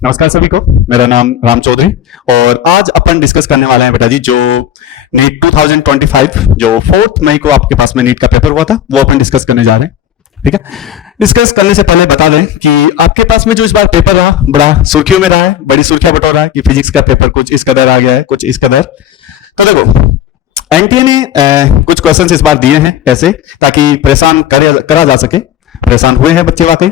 नमस्कार सभी को। मेरा नाम राम चौधरी और आज अपन डिस्कस करने वाले हैं बेटा जी जो नीट 2025 जो 4 मई को आपके पास में नीट का पेपर हुआ था वो अपन डिस्कस करने जा रहे हैं। ठीक है, डिस्कस करने से पहले बता दें कि आपके पास में जो इस बार पेपर रहा बड़ा सुर्खियों में रहा है, बड़ी सुर्खियां बटोर रहा है कि फिजिक्स का पेपर कुछ इस कदर आ गया है, कुछ इस कदर। तो देखो एनटीए ने कुछ क्वेश्चंस इस बार दिए हैं ऐसे ताकि परेशान करा जा सके। परेशान हुए हैं बच्चे वाकई,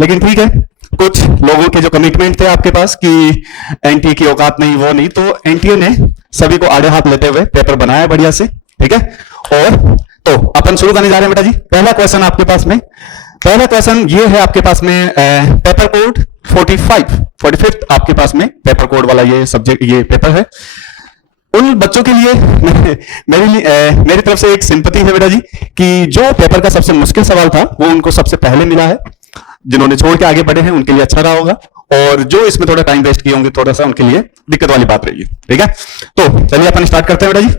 लेकिन ठीक है, कुछ लोगों के जो कमिटमेंट थे आपके पास कि एनटीए की औकात नहीं वो नहीं, तो एनटीए ने सभी को आड़े हाथ लेते हुए पेपर बनाया बढ़िया से। ठीक है, और तो अपन शुरू करने जा रहे हैं बेटा जी। पहला क्वेश्चन आपके पास में, पहला क्वेश्चन ये है आपके पास में पेपर कोड 45 आपके पास में पेपर कोड वाला ये सब्जेक्ट ये पेपर है। उन बच्चों के लिए मेरी तरफ से एक सिंपैथी है बेटा जी कि जो पेपर का सबसे मुश्किल सवाल था वो उनको सबसे पहले मिला है। जिन्होंने छोड़ के आगे बढ़े हैं उनके लिए अच्छा रहा होगा, और जो इसमें थोड़ा टाइम वेस्ट किए होंगे थोड़ा सा उनके लिए दिक्कत वाली बात रही है। ठीक है, तो चलिए अपन स्टार्ट करते हैं बेटा जी।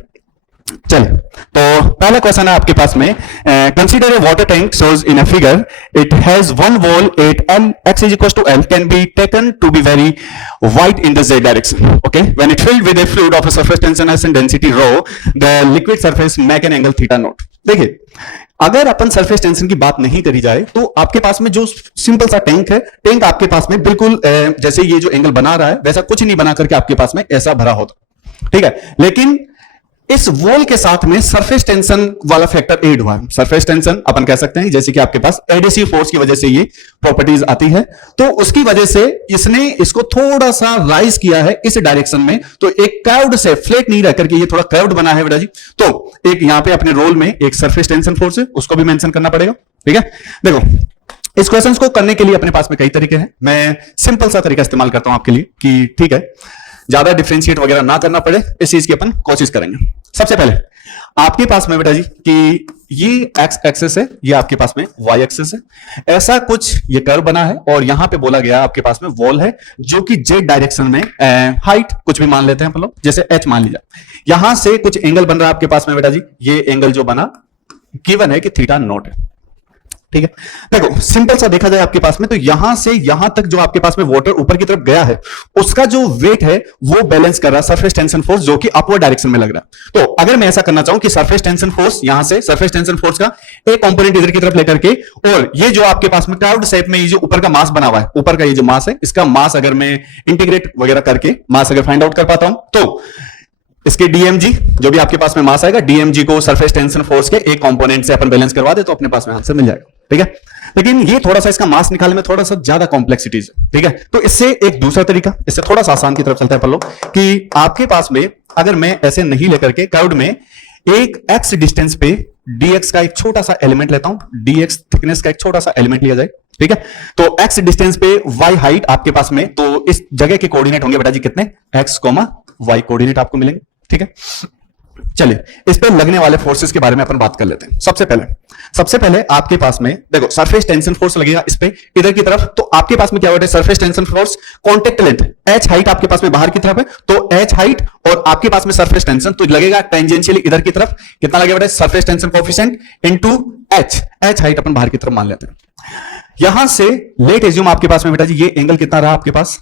चलिए, तो पहला क्वेश्चन है आपके पास में, consider a water tank shows in a figure it has one wall at l x is equals to l can be taken to be very wide in the z direction. Okay, when it filled with a fluid of a surface tension s and density rho the liquid surface make an angle theta naught. देखिए, अगर अपन surface tension की बात नहीं करी जाए तो आपके पास में जो सिंपल सा टैंक है, टैंक आपके पास में बिल्कुल जैसे ये जो एंगल बना रहा है वैसा कुछ नहीं बना करके आपके पास में ऐसा भरा होता। ठीक है, लेकिन इस वॉल के साथ में सरफेस टेंशन वाला फैक्टर ऐड हुआ है। सरफेस टेंशन अपन कह सकते हैं जैसे कि आपके पास एडहेसिव फोर्स की वजह से ये प्रॉपर्टीज आती है, तो उसकी वजह से इसने इसको थोड़ा सा राइज किया है इस डायरेक्शन में। तो एक कर्व्ड से फ्लैट नहीं रह करके ये थोड़ा कर्व्ड बना है बेटा जी। तो एक यहां पे अपने रोल में एक सरफेस टेंशन फोर्स है, उसको भी मेंशन करना पड़ेगा। ठीक है, देखो इस क्वेश्चन को करने के लिए अपने पास में कई तरीके हैं। मैं सिंपल सा तरीका इस्तेमाल करता हूं आपके लिए कि ठीक है, ज्यादा डिफरेंशिएट वगैरह ना करना पड़े, इस चीज की अपन कोशिश करेंगे। सबसे पहले आपके पास में बेटा जी कि ये एक्स एक्सिस है, ये आपके पास में वाई एक्सिस है, ऐसा कुछ ये कर्व बना है और यहां पे बोला गया आपके पास में वॉल है जो कि जेड डायरेक्शन में हाइट कुछ भी मान लेते हैं अपन लोग, जैसे एच मान लीजिए। यहां से कुछ एंगल बन रहा है आपके पास में बेटा जी, ये एंगल जो बना गिवन है कि थीटा नॉट है। ठीक है, देखो सिंपल सा देखा जाए आपके पास में तो यहां से यहां तक जो आपके पास में वाटर ऊपर की तरफ गया है उसका जो वेट है वो बैलेंस कर रहा है सरफेस टेंशन फोर्स जो कि अपवर्ड डायरेक्शन में लग रहा है। तो अगर मैं ऐसा करना चाहूं कि सरफेस टेंशन फोर्स यहां से सरफेस टेंशन फोर्स का एक कंपोनेंट इधर की तरफ लेकर के, और ये जो आपके पास में क्लाउड शेप में ये जो ऊपर का मास बना हुआ है, ऊपर का ये जो मास है इसका मास अगर मैं इंटीग्रेट वगैरह करके मास अगर फाइंड आउट कर पाता हूं तो इसके डीएमजी जो भी आपके पास में मास आएगा, डीएमजी को सरफेस टेंशन फोर्स के एक कंपोनेंट से अपन बैलेंस करवा दे तो अपने पास में आंसर मिल जाएगा। ठीक है, लेकिन ये थोड़ा सा इसका मास निकालने में थोड़ा सा ज्यादा कॉम्प्लेक्सिटीज है। ठीक है, तो इससे एक दूसरा तरीका, इससे थोड़ा सा आसान की तरफ चलता है अपन लोग कि आपके पास में अगर मैं ऐसे नहीं लेकर के कर्व में एक एक्स डिस्टेंस पे डीएक्स का एक छोटा सा एलिमेंट लेता हूं, डीएक्स थिकनेस का एक छोटा सा एलिमेंट लिया जाए। ठीक है, तो एक्स डिस्टेंस पे वाई हाइट आपके पास में, तो इस जगह के कोऑर्डिनेट होंगे बेटा जी कितने, एक्स कॉमा वाई कोऑर्डिनेट आपको मिलेंगे। ठीक है, चलिए इस पर लगने वाले फोर्सेस के बारे में अपन बात कर लेते हैं। सबसे पहले आपके पास में देखो सरफेस टेंशन फोर्स लगेगा इस पे इधर की तरफ, तो आपके पास में क्या होता है surface tension force contact length H height आपके पास में बाहर की तरफ है, तो एच हाइट और आपके पास में सरफेस टेंशन तो लगेगा टेंजेंशियली इधर की तरफ, कितना लगेगा बेटा surface tension coefficient into h, h height अपन बाहर की तरफ मान लेते हैं। यहां से लेट एज्यूम आपके पास में बेटा जी ये एंगल कितना रहा आपके पास,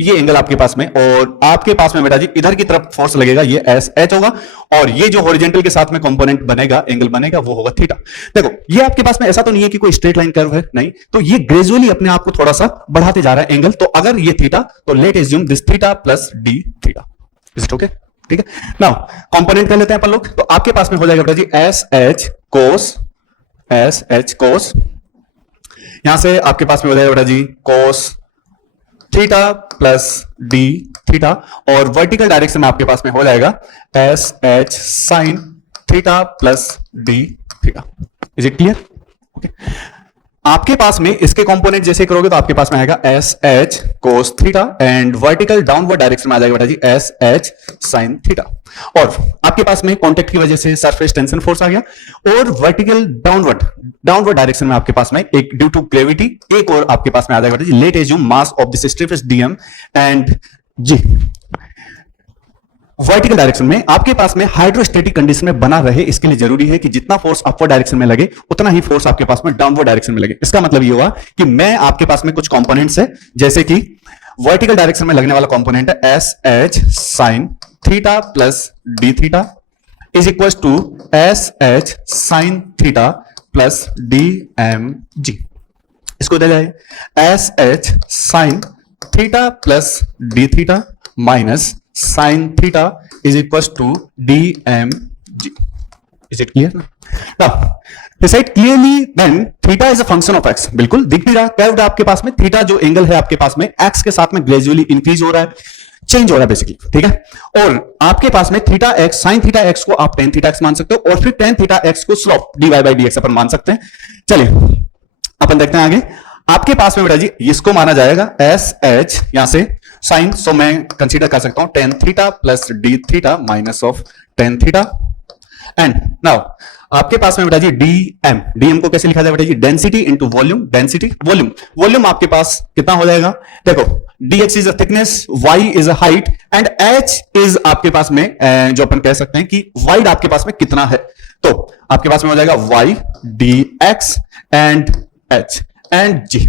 ये एंगल आपके पास में, और आपके पास में बेटा जी इधर की तरफ फोर्स लगेगा ये एस एच होगा, और ये जो हॉरिजॉन्टल के साथ में कंपोनेंट बनेगा एंगल बनेगा वो होगा थीटा। देखो ये आपके पास में ऐसा तो नहीं है कि कोई स्ट्रेट लाइन कर्व है, नहीं, तो ये ग्रेजुअली अपने आप को थोड़ा सा बढ़ाते जा रहा है एंगल। तो अगर ये थीटा तो late assume this theta plus D theta. Is it okay? ठीक है, नाउ कंपोनेंट कर लेते हैं अपन लोग, तो आपके पास में हो जाएगा बेटा जी एस एच कोस, यहां से आपके पास में हो जाएगा बेटा जी cos theta plus D theta, और वर्टिकल डायरेक्शन में आपके पास में हो जाएगा s H sine theta plus D theta. Is it clear? Okay, आपके पास में इसके कंपोनेंट जैसे करोगे तो आपके पास में आएगा S H cos theta and vertical downward direction में आ जाएगा बेटा G S H sine theta, और आपके पास में कांटेक्ट की वजह से सरफेस टेंशन फोर्स आ गया, और वर्टिकल डाउनवर्ड डायरेक्शन में आपके पास में एक ड्यू टू ग्रेविटी एक और आपके पास में आ जाएगा बेटा जी let assume mass of this strip dm and g. Vertical direction में आपके पास में हाइड्रोस्टैटिक कंडीशन में बना रहे, इसके लिए जरूरी है कि जितना फोर्स अपवर्ड डायरेक्शन में लगे उतना ही फोर्स आपके पास में डाउनवर्ड डायरेक्शन में लगे। इसका मतलब ये हुआ कि मैं आपके पास में कुछ कंपोनेंट्स है जैसे कि वर्टिकल डायरेक्शन में लगने वाला कंपोनेंट है S H sine theta plus D theta is equal to S H sine theta plus D M G. इसको दे जाए S H sine theta plus D theta minus sine theta is equal to D M G. Is it clear? Now decide clearly then theta is a function of X. बिल्कुल दिख भी रहा है, curved आपके पास में थीटा जो angle है आपके पास में एक्स के साथ में ग्रेजुअली इंक्रीज हो रहा है, चेंज हो रहा है बेसिकली, ठीक है। और आपके पास में theta x sine theta x को आप टेन थीटा एक्स मान सकते हो और फिर टेन थीटा एक्स को slope d y by d x अपन मान सकते हैं। चलिए अपन देखते हैं आगे। आपके पास में बेटा जी इसको माना जाएगा एस एच यहां से साइन, सो मैं कंसीडर कर सकता हूं tan theta plus D theta minus of tan theta. And now आपके पास में बेटा जी डीएम, डीएम को कैसे लिखा जाए बेटा जी? Density into volume, density volume, volume आपके पास कितना हो जाएगा? देखो dx is a thickness, y is a height and h is आपके पास में जो अपन कह सकते हैं कि वाइड आपके पास में कितना है। तो आपके पास में हो जाएगा y dx and h and g,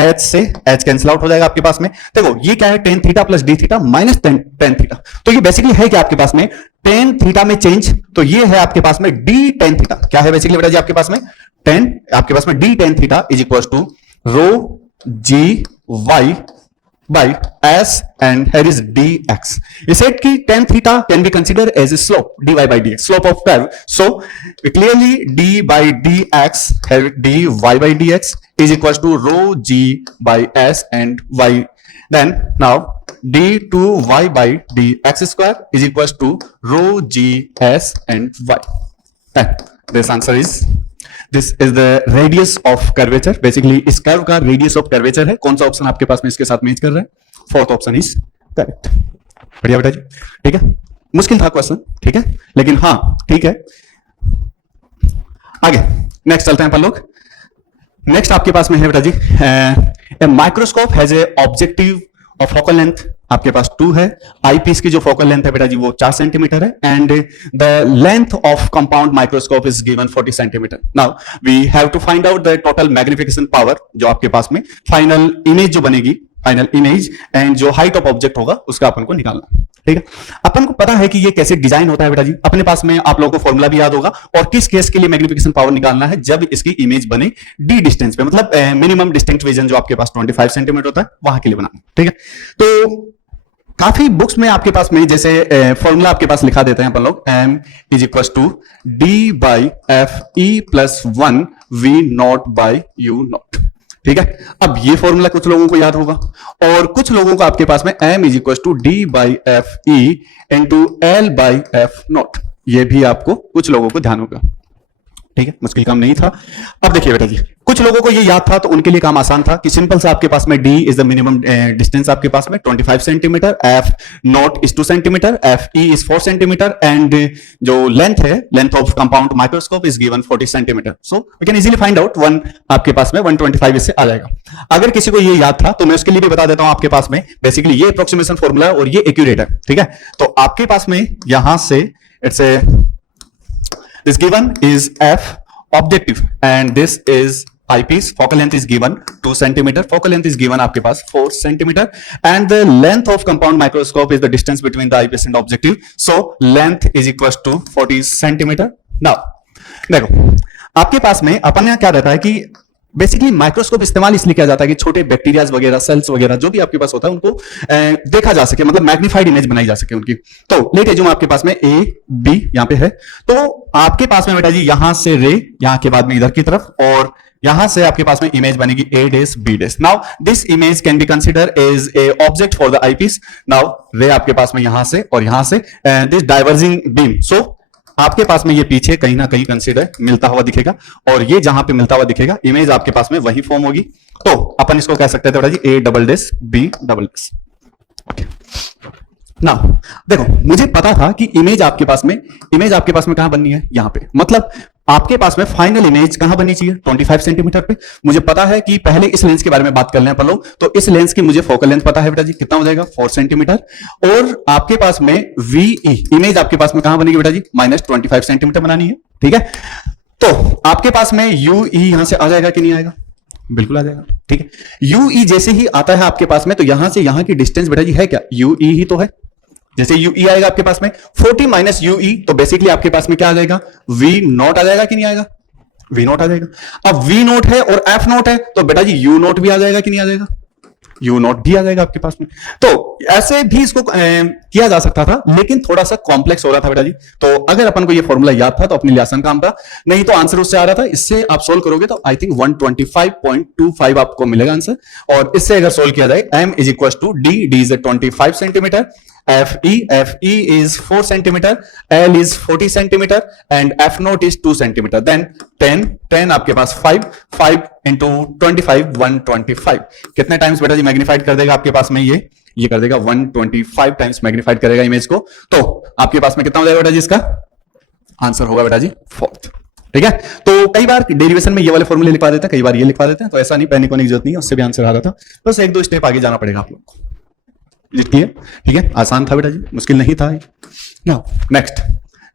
h से h कैंसिल आउट हो जाएगा आपके पास में। देखो ये क्या है? Tan theta plus D theta minus tan theta. तो ये बेसिकली है क्या आपके पास में? टेन थीटा में चेंज, तो ये है आपके पास में डी टेन थीटा। क्या है बेसिकली बेटा जी आपके पास में? टेन, आपके पास में D ten theta is equal to rho G Y by s and here is dx. We said ki tan theta can be considered as a slope dy by dx, slope of curve. So clearly d by dx, here dy by dx is equals to rho g by s and y. Then now d2y by dx square is equals to rho g s and y. Then this answer is this is the radius of curvature. Basically इस curve का radius of curvature है। कौन सा option आपके पास में इसके साथ मैच कर रहा है? Fourth option is correct. बढ़िया बेटा जी, ठीक है। मुश्किल था क्वेश्चन, ठीक है, लेकिन हाँ ठीक है। आगे नेक्स्ट चलते हैं अपन लोग। नेक्स्ट आपके पास में है बेटा जी a microscope has a objective और फोकल लेंथ आपके पास 2 है। आईपीस की जो फोकल लेंथ है बेटा जी वो 4 सेंटीमीटर है and the length of compound microscope is given 40 centimetre. Now we have to find out the total magnification power जो आपके पास में फाइनल इमेज जो बनेगी, फाइनल इमेज एंड जो हाइट ऑफ ऑब्जेक्ट होगा उसका अपन को निकालना, ठीक है। अपन को पता है कि ये कैसे डिजाइन होता है बेटा जी। अपने पास में आप लोगों को फॉर्मूला भी याद होगा और किस केस के लिए मैग्निफिकेशन पावर निकालना है, जब इसकी इमेज बने डी डिस्टेंस पे, मतलब मिनिमम डिस्टिंक्ट विजन जो आपके पास 25 सेंटीमीटर होता है वहां के लिए बनाना, ठीक है। तो काफी बुक्स में आपके पास में जैसे फॉर्मूला आपके पास लिखा देते हैं अपन लोग m is equal to D by F E plus 1 V naught by U naught, ठीक है। अब ये फॉर्मूला कुछ लोगों को याद होगा और कुछ लोगों को आपके पास में m is equal to D by F E into L by F naught, ये भी आपको कुछ लोगों को ध्यान होगा, ठीक है। मुश्किल काम नहीं था। अब देखिए बेटा जी, कुछ लोगों को ये याद था तो उनके लिए काम आसान था कि सिंपल से आपके पास में d is the minimum distance आपके पास में 25 centimetre, f naught is 2 centimetre, f e is 4 centimetre and जो लेंथ है, length of compound microscope is given 40 centimetre. So we can easily find out 1 आपके पास में 125 इससे आ जाएगा। अगर किसी को ये याद था तो मैं उसके लिए भी बता देता हूं। आपके पास में बेसिकली ये अप्रोक्सीमेशन फॉर्मूला है और ये एक्यूरेट है, ठीक है। तो आपके पास में यहां से it's a this given is f objective and this is eyepiece, focal length is given 2 centimeter, focal length is given आपके पास 4 centimeter and the length of compound microscope is the distance between the eyepiece and objective, so length is equals to 40 centimeter. Now देखो आपके पास में अपन यहाँ क्या रहता है कि बेसिकली माइक्रोस्कोप इस्तेमाल इसलिए किया जाता है कि छोटे बैक्टीरियाज वगैरह, सेल्स वगैरह जो भी आपके पास होता है उनको देखा जा सके, मतलब मैग्नीफाइड इमेज बनाई जा सके उनकी। तो लेट एज्यूम आपके पास में ए बी यहाँ पे है, तो आपके पास में बेटा जी यहां से रे, यहाँ के बाद में इधर की तरफ और यहां से आपके पास में इमेज बनेगी a dash b dash. Now this image can be consider as a object for the eyepiece. Now ray आपके पास में यहां से और यहां से दिस डाइवर्जिंग बीम, सो आपके पास में ये पीछे कहीं ना कहीं कंसीडर मिलता हुआ दिखेगा और ये जहां पे मिलता हुआ दिखेगा इमेज आपके पास में वही फॉर्म होगी। तो अपन इसको कह सकते थे बेटा जी a double dash b double dash. Now देखो मुझे पता था कि इमेज आपके पास में कहां बननी है, यहां पे, मतलब आपके पास में फाइनल इमेज कहां बननी चाहिए 25 सेंटीमीटर पे। मुझे पता है कि पहले इस लेंस के बारे में बात कर लें अपन लोग, तो इस लेंस की मुझे फोकल लेंथ पता है बेटा जी कितना हो जाएगा 4 सेंटीमीटर और आपके पास में वीई इमेज आपके पास में कहां बनेगी बेटा जी -25 सेंटीमीटर बनानी है, ठीक है। तो आपके पास में यूई यहां से आ जाएगा कि नहीं आएगा? बिल्कुल आ जाएगा, ठीक है। यू ई जैसे ही आता है आपके पास में, तो यहां से यहां की डिस्टेंस बेटा जी है क्या, यू ई ही तो है। जैसे यू ई आएगा आपके पास में 40 माइनस यू ई, तो बेसिकली आपके पास में क्या आ जाएगा, वी नॉट आ जाएगा कि नहीं आएगा, वी नॉट आ जाएगा। अब वी नॉट है और एफ नॉट है, तो बेटा जी यू नॉट भी आ जाएगा कि नहीं आ जाएगा, यू नॉट भी आ जाएगा आपके पास में। तो ऐसे भी इसको किया जा सकता था, लेकिन थोड़ा सा कॉम्प्लेक्स हो रहा था बेटा जी। तो अगर अपन को ये फॉर्मूला याद था तो अपने लिए आसान काम था, नहीं तो आंसर उससे आ रहा था। इससे आप सोल्व करोगे तो आई थिंक 125.25 आपको मिलेगा आंसर। और इससे अगर सोल्व किया जाए, m is equal to D, D is 25 centimetre, FE is 4 centimeter, L is 40 centimeter, and F naught is 2 centimeter. Then 10 आपके पास 5 into 25 125। कितने टाइम्स बेटा जी मैग्नीफाइड कर देगा आपके पास में, ये कर देगा 125 टाइम्स मैग्नीफाइड करेगा इमेज को। तो आपके पास में कितना हो जाएगा बेटा जी, इसका आंसर होगा बेटा जी 4। ठीक है। तो कई बार डेरिवेशन में ये वाले फॉर्मूले लिखवा देते हैं, कई बार ये लिखवा देते हैं, तो ऐसा नहीं पैनिक होने की जरूरत नहीं है, उससे भी आंसर आ रहा था। बस एक दो स्टेप आगे जाना पड़ेगा आप लोग को। ठीक है, आसान था बेटा जी, मुश्किल नहीं था। नाउ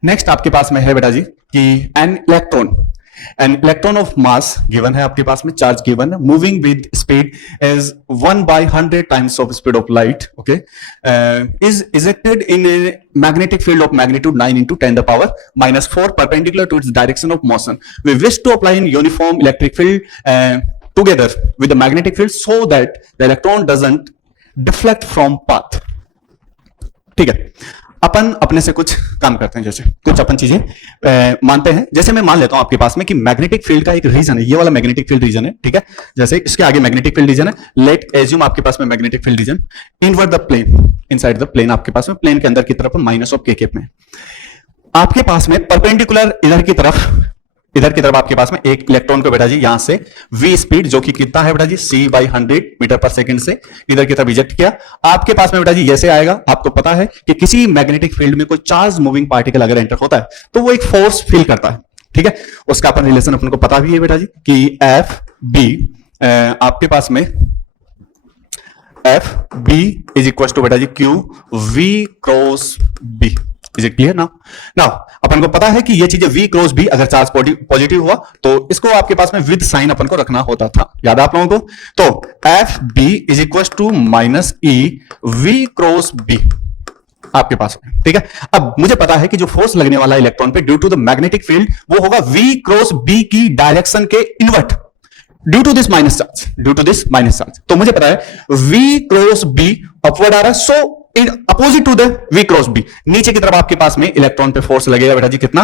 नेक्स्ट आपके पास में है बेटा जी कि an electron of mass given है आपके पास में, चार्ज गिवन है, moving with speed is 1/100 times of speed of light, okay, is ejected in A magnetic field of magnitude 9 into 10 the power -4 perpendicular to its direction of motion. We wish to apply an uniform electric field together with the magnetic field so that the electron doesn't deflect from path. ठीक है, अपन अपने से कुछ काम करते हैं, जैसे कुछ अपन चीजें मानते हैं। जैसे मैं मान लेता हूं आपके पास में कि मैग्नेटिक फील्ड का एक रीजन है, ये वाला मैग्नेटिक फील्ड रीजन है, ठीक है। जैसे इसके आगे मैग्नेटिक फील्ड रीजन है, लेट एज्यूम आपके पास में magnetic field region inward the plane, inside the plane आपके पास में, प्लेन के अंदर की तरफ माइनस ऑफ के केप में आपके पास में परपेंडिकुलर इधर की तरफ आपके पास में एक इलेक्ट्रॉन को बेटा जी यहां से v स्पीड, जो कि कितना है बेटा जी c/100 मीटर पर सेकंड से इधर की तरफ इजेक्ट किया। आपके पास में बेटा जी जैसे आएगा, आपको पता है कि किसी मैग्नेटिक फील्ड में कोई चार्ज मूविंग पार्टिकल अगर एंटर होता है तो वो एक फोर्स फील करता है, ठीक है। उसका अपन रिलेशन अपन को पता भी है बेटा जी कि एफ बी आपके पास में f B is equal to बेटा जी q v cross b. Is it clear? Now अपन को पता है कि ये चीजें v क्रॉस b अगर चार्ज पॉजिटिव हुआ तो इसको आपके पास में विद साइन अपन को रखना होता था, याद है आप लोगों को। तो F B is equal to minus E V cross B आपके पास में, ठीक है। अब मुझे पता है कि जो फोर्स लगने वाला इलेक्ट्रॉन पे due to the magnetic field वो होगा v क्रॉस b की डायरेक्शन के invert due to this minus charge. तो मुझे पता है v क्रॉस b अपवर्ड आ रहा है, so opposite to the v cross b नीचे की तरफ आपके पास में इलेक्ट्रॉन पे फोर्स लगेगा बेटा जी, कितना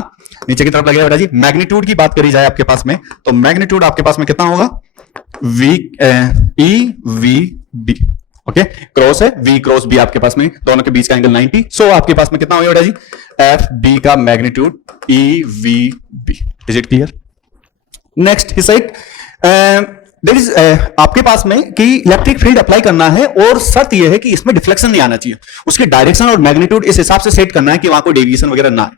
नीचे की तरफ लगेगा बेटा जी। मैग्नीट्यूड की बात करी जाए आपके पास में, तो मैग्नीट्यूड आपके पास में कितना होगा v e v b, okay. Cross है v क्रॉस b आपके पास में, दोनों के बीच का एंगल 90, सो आपके पास में कितना होगा बेटा जी एफ बी का magnitude e v b। Is it clear? Next ही साइड देयर इज आपके पास में कि इलेक्ट्रिक फील्ड अप्लाई करना है और शर्त यह है कि इसमें डिफ्लेक्शन नहीं आना चाहिए, उसके डायरेक्शन और मैग्नीट्यूड इस हिसाब से सेट करना है कि वहां कोई डेविएशन वगैरह ना है,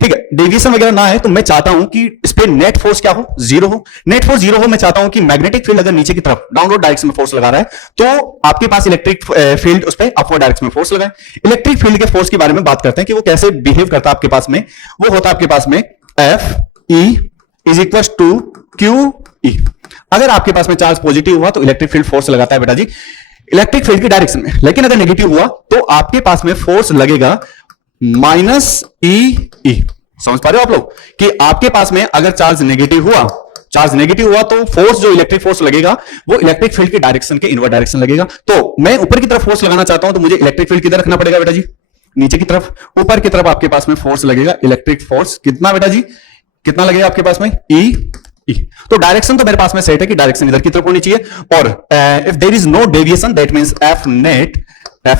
ठीक है। डेविएशन वगैरह ना है तो मैं चाहता हूं कि इस पे नेट फोर्स क्या हो, जीरो हो। नेट फोर्स जीरो हो, मैं चाहता हूं कि मैग्नेटिक फील्ड अगर नीचे की तरफ डाउनवर्ड डायरेक्शन में फोर्स लगा रहा है तो आपके पास इलेक्ट्रिक फील्ड उस पर अपवर्ड डायरेक्शन में फोर्स लगाए। इलेक्ट्रिक फील्ड के फोर्स के बारे में बात करते हैं कि वो कैसे बिहेव करता है आपके पास में। वो होता है आपके पास में F E is equal to Q E. अगर आपके पास में चार्ज पॉजिटिव हुआ तो इलेक्ट्रिक फील्ड फोर्स लगाता है बेटा जी इलेक्ट्रिक फील्ड की डायरेक्शन में, लेकिन अगर नेगेटिव हुआ तो आपके पास में फोर्स लगेगा माइनस ई ई। समझ पा रहे हो आप लोग कि आपके पास में अगर चार्ज नेगेटिव हुआ तो फोर्स जो इलेक्ट्रिक फोर्स लगेगा वो इलेक्ट्रिक फील्ड की डायरेक्शन के इनवर्ट डायरेक्शन लगेगा। तो मैं ऊपर की तरफ फोर्स लगाना चाहता हूं तो मुझे इलेक्ट्रिक फील्ड किधर रखना पड़ेगा बेटा जी, नीचे की तरफ। ऊपर की तरफ आपके पास में फोर्स लगेगा इलेक्ट्रिक फोर्स कितना बेटा जी, कितना लगेगा आपके पास में ई। तो डायरेक्शन तो मेरे पास में सेट है कि डायरेक्शन इधर की तरफ होनी चाहिए और if there is no deviation that means F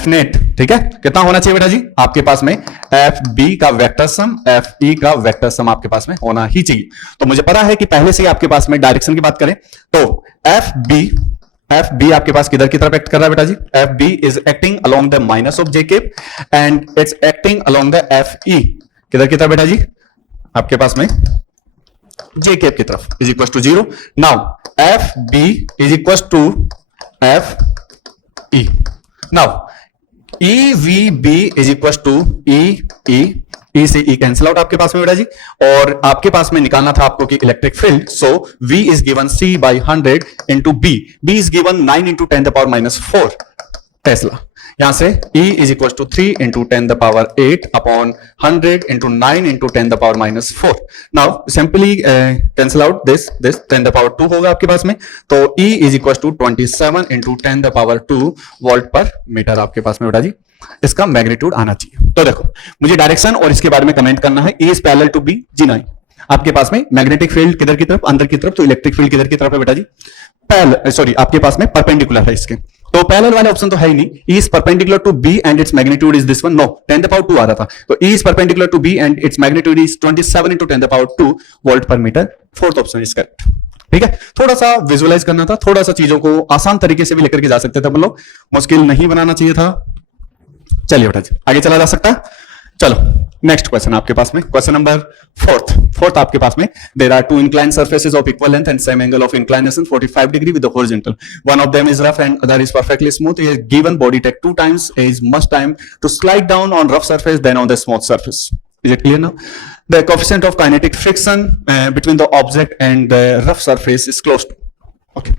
net, ठीक है, कितना होना चाहिए बेटा जी आपके पास में एफ बी का वेक्टर सम एफ ई का वेक्टर सम आपके पास में होना ही चाहिए। तो मुझे पता है कि पहले से ही आपके पास में डायरेक्शन की बात करें तो एफ बी आपके पास किधर की तरफ एक्ट कर रहा है बेटा जी, F B is acting along the minus of j cap and it's acting along the f e किधर की तरफ बेटा जी आपके पास में जे केप की तरफ is equal to 0। Now f B is equal to f e. Now e v b is equal to e e e से ई कैंसिल आउट आपके पास में बेटा जी। और आपके पास में निकालना था आपको कि electric field, so V is given C by 100 into B is given 9 into 10 the power minus 4 tesla. यहां से E is equal to 3 into 10 the power 8 upon 100 into 9 into 10 the power minus 4। Now simply cancel out this 10 the power 2 होगा आपके पास में, तो E is equal to 27 into 10 the power 2 volt पर metre आपके पास में बेटा जी इसका मैग्नीट्यूड आना चाहिए। तो देखो मुझे डायरेक्शन और इसके बारे में कमेंट करना है। E is parallel to B जी नहीं, आपके पास में मैग्नेटिक फील्ड किधर की तरफ, अंदर की तरफ, तो इलेक्ट्रिक फील्ड किधर की तरफ है बेटा जी, सॉरी आपके पास में परपेंडिकुलर है इसके, तो पैरेलल वाला ऑप्शन तो है ही नहीं। E is perpendicular to B and its magnitude is this one, no 10 the power 2 आ रहा था, तो E is perpendicular to B and its magnitude is 27 into 10 the power 2 volt पर metre. Fourth option is correct. ठीक है, थोड़ा सा visualise करना था, थोड़ा सा चीजों को आसान तरीके से भी लेकर के जा सकते थे हम लोग, मुश्किल नहीं बनाना चाहिए था। चलिए बेटा जी आगे चला जा सकता है। चलो नेक्स्ट क्वेश्चन आपके पास में, क्वेश्चन नंबर फोर्थ आपके पास में, there are two inclined surfaces of equal length and same angle of inclination 45 degree with the horizontal, one of them is rough and other is perfectly smooth. A given body take 2 times as much time to slide down on rough surface than on the smooth surface. Is it clear now? The coefficient of kinetic friction between the object and the rough surface is close to. Okay.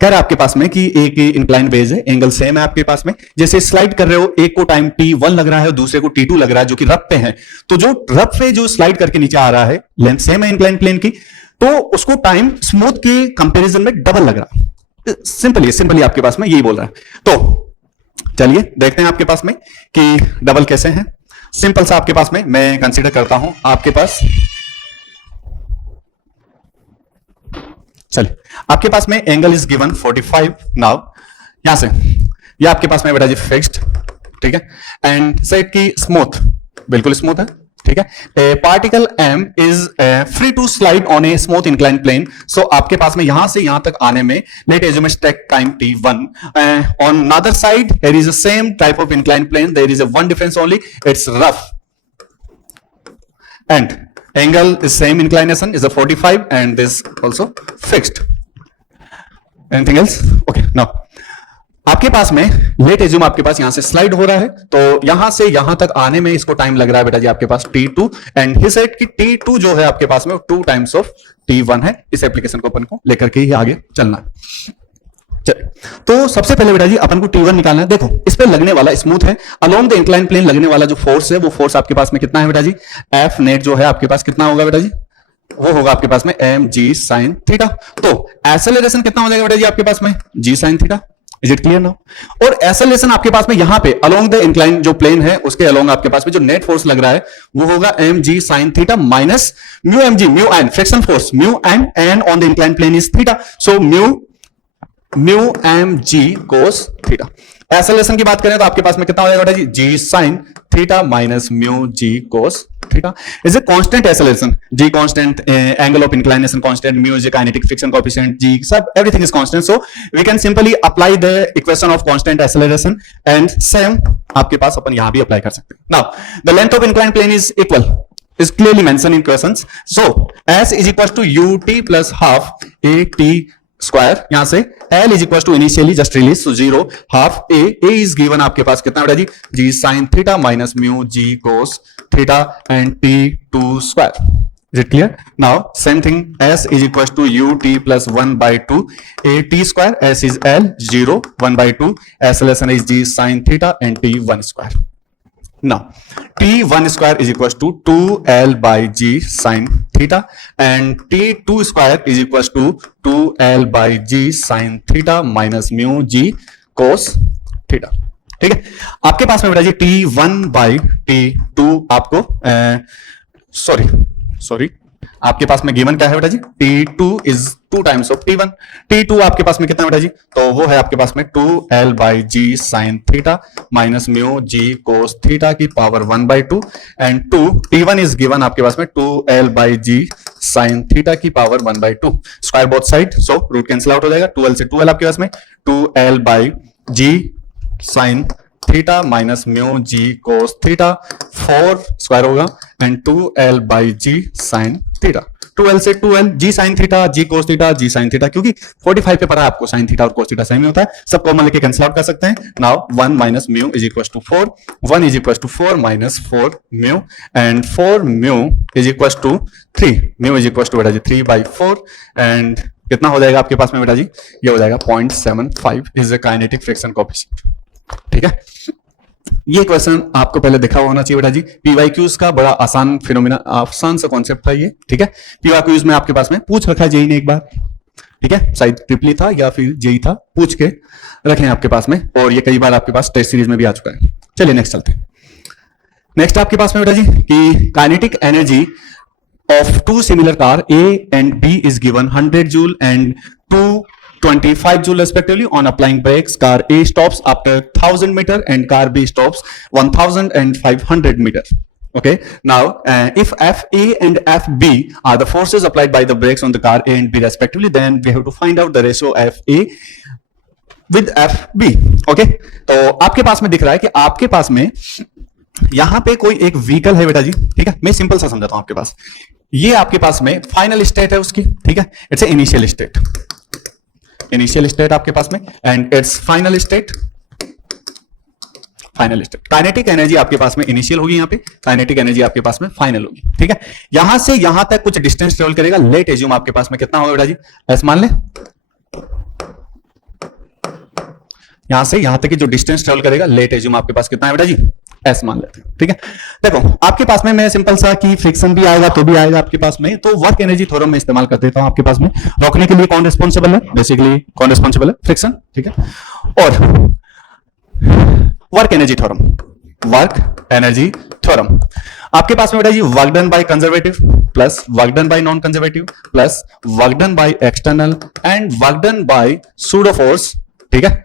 कह रहा है आपके पास में कि एक incline base है, angle same है आपके पास में, जैसे स्लाइड कर रहे हो एक को टाइम T1 लग रहा है, दूसरे को T2 लग रहा है जो कि रफ पे है, तो जो रफ पे जो स्लाइड करके नीचे आ रहा है लेंथ सेम है इंक्लाइन प्लेन की, तो उसको टाइम स्मूथ के कंपैरिजन में डबल लग रहा है। सिंपली आपके पास में यही बोल रहा है। तो चलिए देखते हैं आपके पास में कि डबल कैसे है। सिंपल सा आपके पास में मैं कंसीडर करता हूं आपके पास, चलिए आपके पास में एंगल इज गिवन 45। नाउ यहां से ये आपके पास में बेटा जी फिक्स्ड, ठीक है, एंड सेट की स्मूथ, बिल्कुल स्मूथ है, ठीक है। Particle m is free to slide on a smooth incline plane, so आपके पास में यहां से यहां तक आने में let assume it take time T1 on other side there is a same type of incline plane, there is a one difference only, it's rough and angle is same inclination is a 45 and this also fixed. Anything else? Okay, now आपके पास में let assume आपके पास यहां से slide हो रहा है, तो यहां से यहां तक आने में इसको टाइम लग रहा है बेटा जी आपके पास T2 एंड ही सेड कि T2 जो है आपके पास में 2 टाइम्स ऑफ T1 है। इस एप्लीकेशन को अपन को लेकर के ही आगे चलना है। तो सबसे पहले बेटा जी अपन को T1 निकालना है। देखो इस पे लगने वाला स्मूथ है, अलोंग द इंक्लाइन प्लेन लगने वाला जो फोर्स है वो फोर्स आपके पास में कितना है बेटा जी, F नेट जो है आपके पास कितना होगा बेटा जी, वो होगा आपके पास में mg sin थीटा। तो एक्सेलरेशन कितना हो जाएगा बेटा जी आपके पास में g sin theta. Is it clear now? और एक्सेलरेशन आपके पास में यहां पे अलोंग द इंक्लाइन जो प्लेन है उसके अलोंग आपके पास में जो नेट फोर्स लग रहा है वो होगा mg sin theta minus mu mg, mu N friction force, mu N on the incline plane is theta, so mu mg cos theta. Acceleration की बात करें तो आपके पास में कितना हो जाएगा बेटा जी, g sin theta minus mu g cos theta is a constant acceleration, g constant, angle of inclination constant, mu is kinetic friction coefficient, g सब everything is constant, so we can simply apply the equation of constant acceleration and same आपके पास अपन यहां भी apply कर सकते हैं। Now the length of incline plane is equal is clearly mentioned in questions, so s is equals to ut plus half at square, यहां से L is equal to initially just release so 0 half A is given आपके पास कितना बेटा जी, g sin theta minus mu g cos theta and T2 square. Is it clear? Now same thing, S is equals to ut plus 1 by 2 at square, S is L 0 1 by 2, acceleration is g sin theta and T1 square. Now T1 square is equals to 2L by g sin theta and T2 square is equals to 2L by g sin theta minus mu g cos theta। ठीक है, आपके पास में बेटा जी T1 by T2 आपको sorry आपके पास में गिवन क्या है बेटा जी, T2 is 2 times of T1। T2 आपके पास में कितना बेटा जी, तो वो है आपके पास में 2L by g sin theta minus mu g cos theta की power 1 by 2 and T1 is given आपके पास में 2L by g sin theta की power 1 by 2, square both side, so root cancel out हो जाएगा, 2L से 2L आपके पास में 2L by g sin theta minus mu g cos theta 4 square होगा and 2L by g sin theta, 2l से 2l g sine theta g cos theta g sine theta, क्योंकि 45 पे पता है आपको साइन थीटा और कोस थीटा सेम ही होता है, सब कॉमन लेके कैंसिल आउट कर सकते हैं। Now 1 minus mu is equal to 4, 1 is equal to 4 minus 4 mu and 4 mu is equal to 3, mu is equal to बेटा जी 3/4 एंड कितना हो जाएगा आपके पास में बेटा जी, ये हो जाएगा 0.75 is the kinetic friction coefficient. ठीक है, ये क्वेश्चन आपको पहले देखा होना चाहिए बेटा जी। पीवाईक्यूज का बड़ा आसान फिनोमिना, आसान सा कॉन्सेप्ट था ये। ठीक है, पीवाईक्यूज में आपके पास में पूछ रखा जेई ने एक बार, ठीक है, शायद ट्रिपली था या फिर जेई था, पूछ के रखे हैं आपके पास में, और ये कई बार आपके पास टेस्ट सीरीज में भी आ चुका है। चलिए नेक्स्ट चलते हैं। नेक्स्ट आपके पास में बेटा जी कि kinetic energy of two similar car A and B is given 100 joule and 225 joule respectively on applying brakes. Car A stops after 1000 meter and car B stops 1500 meter. Okay, now if FA and FB are the forces applied by the brakes on the car A and B respectively, then we have to find out the ratio FA with FB. Okay, तो आपके पास में दिख रहा है कि आपके पास में यहां पे कोई एक व्हीकल है बेटा जी। ठीक है, मैं सिंपल सा समझाता हूं आपके पास, ये आपके पास में फाइनल स्टेट है उसकी। ठीक है, it's a initial state, initial state आपके पास में and it's final state, final state. Kinetic energy आपके पास में इनिशियल होगी, यहां पे काइनेटिक एनर्जी आपके पास में फाइनल होगी। ठीक है, यहां से यहां तक कुछ डिस्टेंस ट्रेवल करेगा, लेट एज्यूम आपके पास में कितना होगा बेटा जी, एस मान ले, यहां से यहां तक की जो डिस्टेंस ट्रेवल करेगा, लेट एज्यूम आपके पास कितना है बेटा जी, एस मान लेते हैं। ठीक है, देखो आपके पास में मैं सिंपल सा कि फ्रिक्शन भी आएगा तो भी आएगा आपके पास में, तो वर्क एनर्जी थ्योरम में इस्तेमाल कर देता हूं आपके पास में। रोकने के लिए कौन रिस्पॉन्सिबल है, बेसिकली कौन रिस्पॉन्सिबल है, फ्रिक्शन। ठीक है, और work energy theorem, work energy theorem आपके पास में बेटा जी work done by conservative plus work done by non conservative plus work done by external and work done by pseudo force, ठीक है,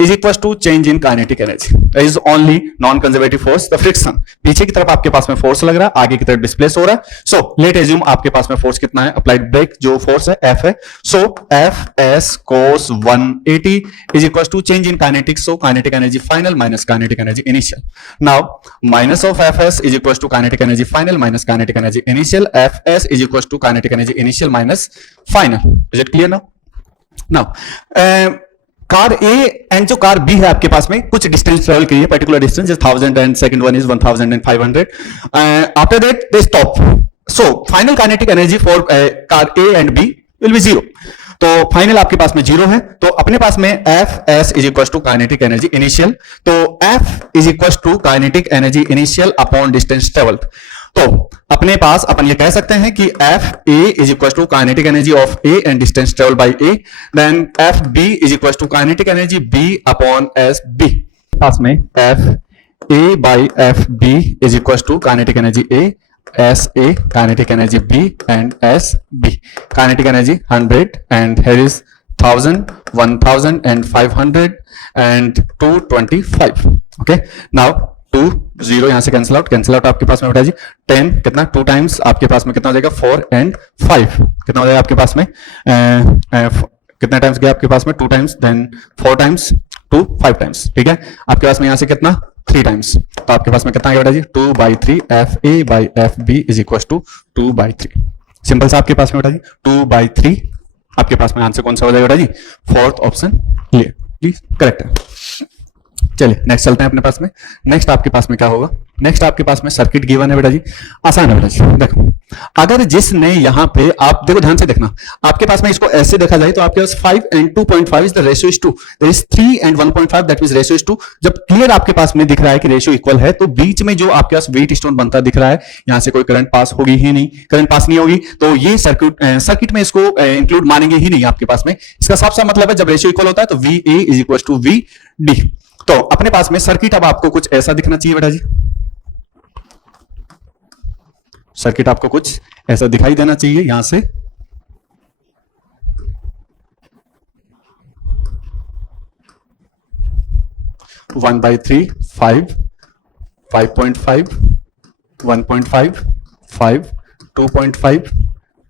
is equals to change in kinetic energy. There is only non-conservative force, the friction. पीछे की तरफ आपके पास में force लग रहा है, आगे की तरफ डिस्प्लेस हो रहा है। So let assume आपके पास में फोर्स कितना है, अप्लाइड ब्रेक जो फोर्स है F है। So F S cos 180 is equals to change in kinetic. So kinetic energy final minus kinetic energy initial. Now minus of Fs is equals to kinetic energy final minus kinetic energy initial. Fs is equals to kinetic energy initial minus final. Is it clear now? Now car a and जो car b है आपके पास में कुछ distance travel करिए, particular distance 1000 and second one is 1500। After that they stop, so final kinetic energy for car a and b will be zero. तो final आपके पास में जीरो है, तो अपने पास में f s is equal to kinetic energy initial, तो f is equal to kinetic energy initial upon distance travelled. तो अपने पास अपन ये कह सकते हैं कि f a is equal to kinetic energy of A and distance travel by a, then f B is equal to kinetic energy b upon s b. पास में f a by f B is equal to kinetic energy a, s a kinetic energy b and s b. Kinetic energy 100 एंड here is 1000, 1500 and 500 and 225। Okay, now 2 0 यहां से cancel out आपके पास में बेटा जी 10 कितना 2 टाइम्स आपके पास में कितना हो जाएगा 4 एंड 5 कितना हो जाएगा आपके पास में कितना टाइम्स गया आपके पास में 2 टाइम्स, देन 4 टाइम्स 2 5 टाइम्स। ठीक है, आपके पास में यहां से कितना 3 टाइम्स, तो आपके पास में कितना आएगा बेटा जी 2/3 F A by F B is equal to 2/3। Simple सा आपके पास में बेटा जी 2/3 आपके पास में आंसर कौन सा हो जाएगा बेटा जी, fourth option clear, please correct है। चलिए नेक्स्ट चलते हैं अपने पास में। नेक्स्ट आपके पास में क्या होगा, नेक्स्ट आपके पास में सर्किट गिवन है बेटा जी, आसान है बेटा जी। देखो अगर जिसने यहाँ पे आप देखो ध्यान से देखना, आपके पास में इसको ऐसे देखा जाए तो आपके पास 5 and 2.5 is the ratio is 2, there is 3 and 1.5 that means ratio is 2। जब क्लियर आपके पास में दिख रहा है कि रेशियो इक्वल है, तो बीच में जो आपके पास वेट स्टोन बनता दिख रहा है, यहां से कोई करंट पास होगी ही नहीं, करंट पास नहीं होगी, तो ये सर्किट में इसको इंक्लूड मानेंगे ही नहीं आपके पास में। इसका साफ सा मतलब है जब रेशियो इक्वल होता है तो V A is equal to V D. तो अपने पास में सर्किट अब आपको कुछ ऐसा दिखना चाहिए बेटा जी, सर्किट आपको कुछ ऐसा दिखाई देना चाहिए यहां से, वन बाई 3 5 5.5 1.5 5 2.5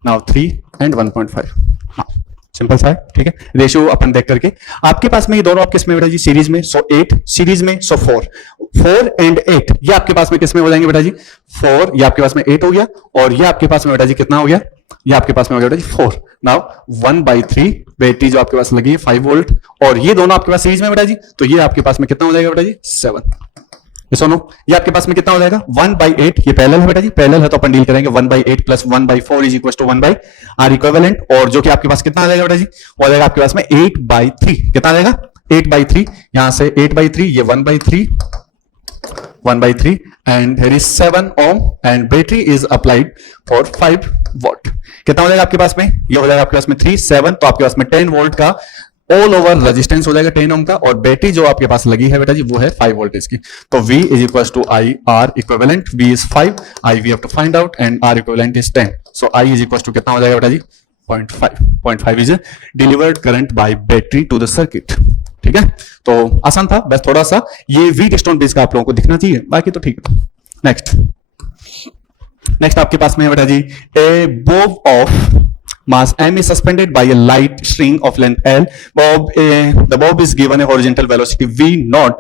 नाउ 3 एंड 1.5। हाँ सिंपल सा है, ठीक है। रेशियो अपन देख करके आपके पास में ये दोनों आप किस में बेटा जी, सीरीज में, सो 8 सीरीज में, सो 4 एंड 8 ये आपके पास में किस में हो जाएंगे बेटा जी, 4 ये आपके पास में 8 हो गया, और ये आपके पास में बेटा जी कितना हो गया ये आपके पास में हो गया बेटा जी 4। नाउ 1/3 बैटरी जो आपके पास लगी है 5 वोल्ट, और ये दोनों आपके पास सीरीज में बेटा जी, तो ये आपके पास में कितना हो जाएगा बेटा जी 7। ये सुनो, ये आपके पास में कितना हो जाएगा 1/8, ये पैरेलल है बेटा जी, पैरेलल है तो अपन डील करेंगे 1/8 plus 1/4 is equal to 1/R equivalent, और जो कि आपके पास कितना आ जाएगा बेटा जी, वो आ जाएगा आपके पास में 8/3। कितना आ जाएगा 8/3, यहां से 8/3, ये 1/3 and here is 7 ohm and battery is applied for 5 watt। कितना हो जाएगा आपके पास में, ये हो जाएगा आपके पास में 3 7, तो आपके पास में 10 वोल्ट का ऑल ओवर रेजिस्टेंस हो जाएगा 10 ओम का, और बैटरी जो आपके पास लगी है बेटा जी वो है 5 वोल्टेज की। तो V is equal to I R equivalent, V is 5, I we have to find out and R equivalent is 10, so I is equal to कितना हो जाएगा बेटा जी 0.5 is delivered current by battery to the circuit. ठीक है, तो आसान था, बस थोड़ा सा ये वीक स्टोन बेस का आप लोगों को दिखना चाहिए, बाकी तो ठीक है। नेक्स्ट आपके पास में है बेटा जी a bob of mass m is suspended by a light string of length l. The bob is given a horizontal velocity v naught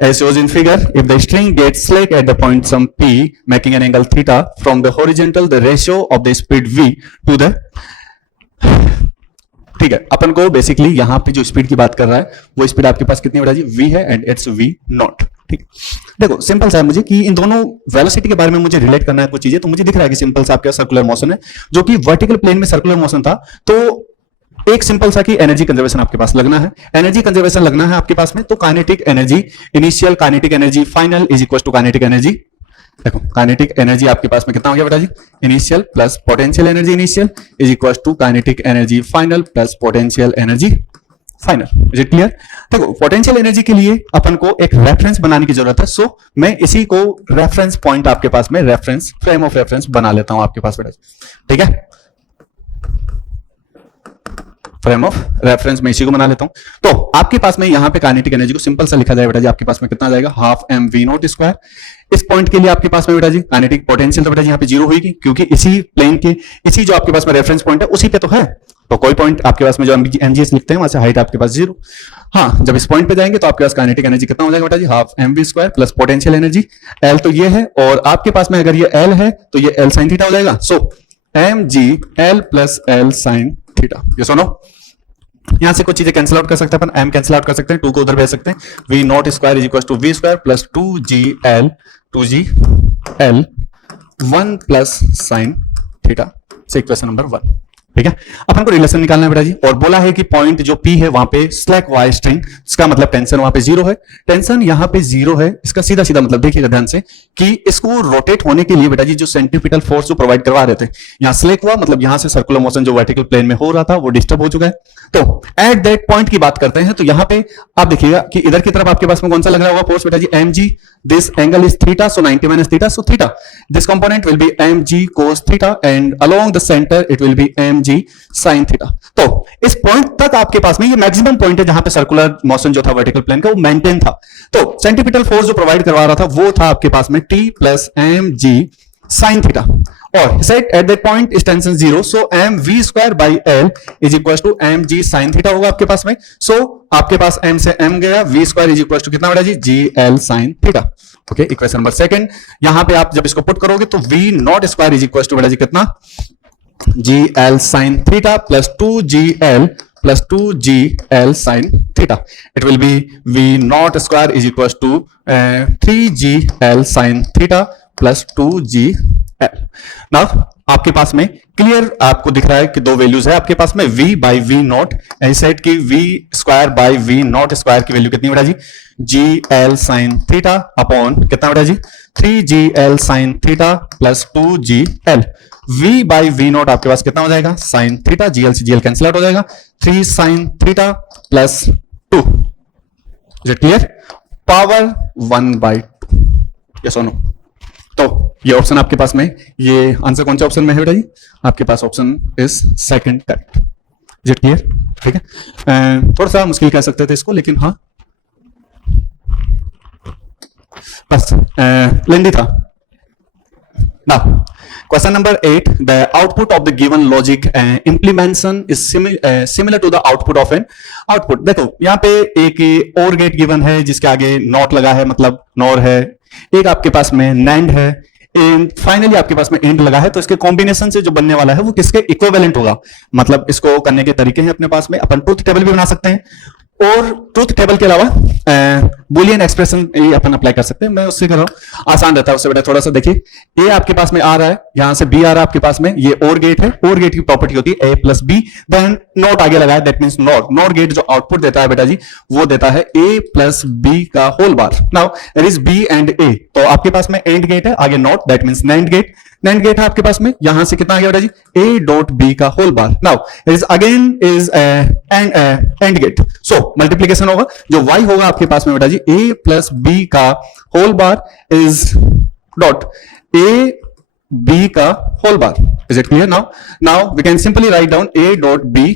as shown in figure. If the string gets slack at the point some p making an angle theta from the horizontal, the ratio of the speed v to the, ठीक है, अपन को basically यहां पे जो speed की बात कर रहा है वो स्पीड आपके पास कितनी बेटा जी v है एंड इट्स v नॉट। ठीक, देखो सिंपल सा है मुझे कि इन दोनों वेलोसिटी के बारे में मुझे रिलेट करना है कुछ चीजें, तो मुझे दिख रहा है कि सिंपल सा आपके सर्कुलर मोशन है जो कि वर्टिकल प्लेन में सर्कुलर मोशन था, तो एक सिंपल सा कि एनर्जी कंजर्वेशन आपके पास लगना है, एनर्जी कंजर्वेशन लगना है आपके पास में, तो kinetic energy initial, kinetic energy final is equal to kinetic energy. देखो काइनेटिक एनर्जी आपके पास में कितना हो गया बेटा जी, initial plus potential energy initial is equal to kinetic energy final plus potential energy final. Is it clear? देखो पोटेंशियल एनर्जी के लिए अपन को एक रेफरेंस बनाने की जरूरत है, सो मैं इसी को रेफरेंस पॉइंट आपके पास में रेफरेंस फ्रेम ऑफ रेफरेंस बना लेता हूं आपके पास बेटा। ठीक है, फ्रेम ऑफ रेफरेंस में इसी को बना लेता हूं, तो आपके पास में यहां पे काइनेटिक एनर्जी को सिंपल सा लिखा जाए बेटा जी, आपके पास में कितना आ जाएगा half M V naught square. इस पॉइंट के लिए आपके पास में बेटा जी काइनेटिक पोटेंशियल तो बेटा जी यहां पे जीरो होगी, क्योंकि इसी प्लेन के इसी जो आपके पास में रेफरेंस पॉइंट है उसी पे तो है, तो कोई पॉइंट आपके पास में जो एमजीएस लिखते हैं वहां से हाइट आपके पास जीरो। हाँ, जब इस पॉइंट पे जाएंगे तो आपके पास काइनेटिक एनर्जी कितना हो जाएगा बेटा जी, half M v square plus potential energy l, तो ये है, और आपके पास में अगर ये एल है तो ये एल साइन थीटा हो जाएगा, so m g l plus l sine theta. ये सुनो, यहां से कुछ चीजें कैंसिल आउट कर सकते हैं अपन, m कैंसिल आउट कर सकते हैं, 2 को उधर भेज सकते हैं, v not square is equal to v square plus 2gl 1 plus sine theta से इक्वेशन नंबर 1। ठीक है, अपन को रिलेशन निकालना है बेटा जी, और बोला है कि पॉइंट जो P है वहां पे स्लैक वाई स्ट्रिंग, इसका मतलब टेंशन वहां पे जीरो है, टेंशन यहां पे जीरो है, इसका सीधा सीधा मतलब देखिएगा ध्यान से कि इसको रोटेट होने के लिए बेटा जी जो सेंट्रीपिटल फोर्स जो प्रोवाइड करवा रहे थे, यहां स्लैक हुआ, मतलब यहां से सर्कुलर मोशन जो वर्टिकल प्लेन में हो रहा था वो डिस्टर्ब हो चुका है। तो एट दैट पॉइंट की बात करते हैं, तो यहां पे आप देखिएगा कि इधर की तरफ आपके पास में कौन सा लग रहा होगा फोर्स बेटा जी, mg, this angle is theta, so 90 minus theta, so theta this component will be mg cos theta and along the centre it will be mg sin theta. तो इस पॉइंट तक आपके पास में ये मैक्सिमम पॉइंट है जहां पे सर्कुलर मोशन जो था वर्टिकल प्लेन का वो मेंटेन था, तो सेंट्रीपिटल फोर्स जो प्रोवाइड करवा रहा था वो था आपके पास में t plus mg sin theta, और set at that point is tension zero, so m v square by l is equal to mg sin theta होगा आपके पास में, सो आपके पास m से m गया, v square is equal to कितना बेटा जी, gl sin theta. Okay, equation number second, यहां पे आप जब इसको पुट करोगे तो v not square is equal to बेटा जी कितना, gl sin theta plus 2gl plus 2gl sin theta. It will be v naught square is equals to 3gl sin theta plus 2gl. Now आपके पास में clear आपको दिख रहा है कि दो वैल्यूज है आपके पास में, v बाई वी नॉट, ऐसी साइड की v square by V naught square की वैल्यू कितनी बेटा जी, gl sin थीटा अपॉन कितना बेटा जी, 3gl sin theta plus 2gl। v by V naught आपके पास कितना हो जाएगा, साइन थीटा, जीएल से जीएल कैंसिल आउट हो जाएगा, 3 sine theta plus 2। Is it clear? Power 1/2। Yes और नो? तो ये ऑप्शन आपके पास में, ये आंसर कौन सा ऑप्शन में है बेटा जी, आपके पास option is second correct. Is it clear? ठीक है, थोड़ा सा मुश्किल कह सकते थे इसको, लेकिन हाँ बस लेंदी था ना। Question number 8, the output of the given logic implementation is similar to the output of an output। देखो यहाँ पे एक और गेट गिवन है जिसके आगे नॉट लगा है, मतलब नॉर है, एक आपके पास में नैंड है, फाइनली आपके पास में एंड लगा है, तो इसके कॉम्बिनेशन से जो बनने वाला है वो किसके इक्विवेलेंट होगा। मतलब इसको करने के तरीके हैं अपने पास में, अपन ट्रूथ टेबल भी बना सकते हैं और ट्रूथ टेबल के अलावा बुलियन एक्सप्रेशन ये अपन अप्लाई कर सकते हैं। मैं उससे कर रहा हूं, आसान रहता है उससे बेटा। थोड़ा सा देखिए, ए आपके पास में आ रहा है, यहां से बी आ रहा है आपके पास में, ये और गेट है। और गेट की प्रॉपर्टी होती है a plus b, then not आगे लगाया, that means not. Not gate जो आउटपुट देता है बेटा जी, वो देता है ए प्लस बी का whole bar. Now there is b and a, तो आपके पास में एंड गेट है, आगे not, that means NAND gate. NAND gate है आपके पास में, यहां से कितना आ गया बेटा जी, ए डॉट बी का whole bar. Now there is again is and get, so multiplication होगा, जो y होगा आपके पास में बेटा जी, a प्लस बी का whole bar is dot a b का whole bar. Is it clear? Now we can simply write down a dot b,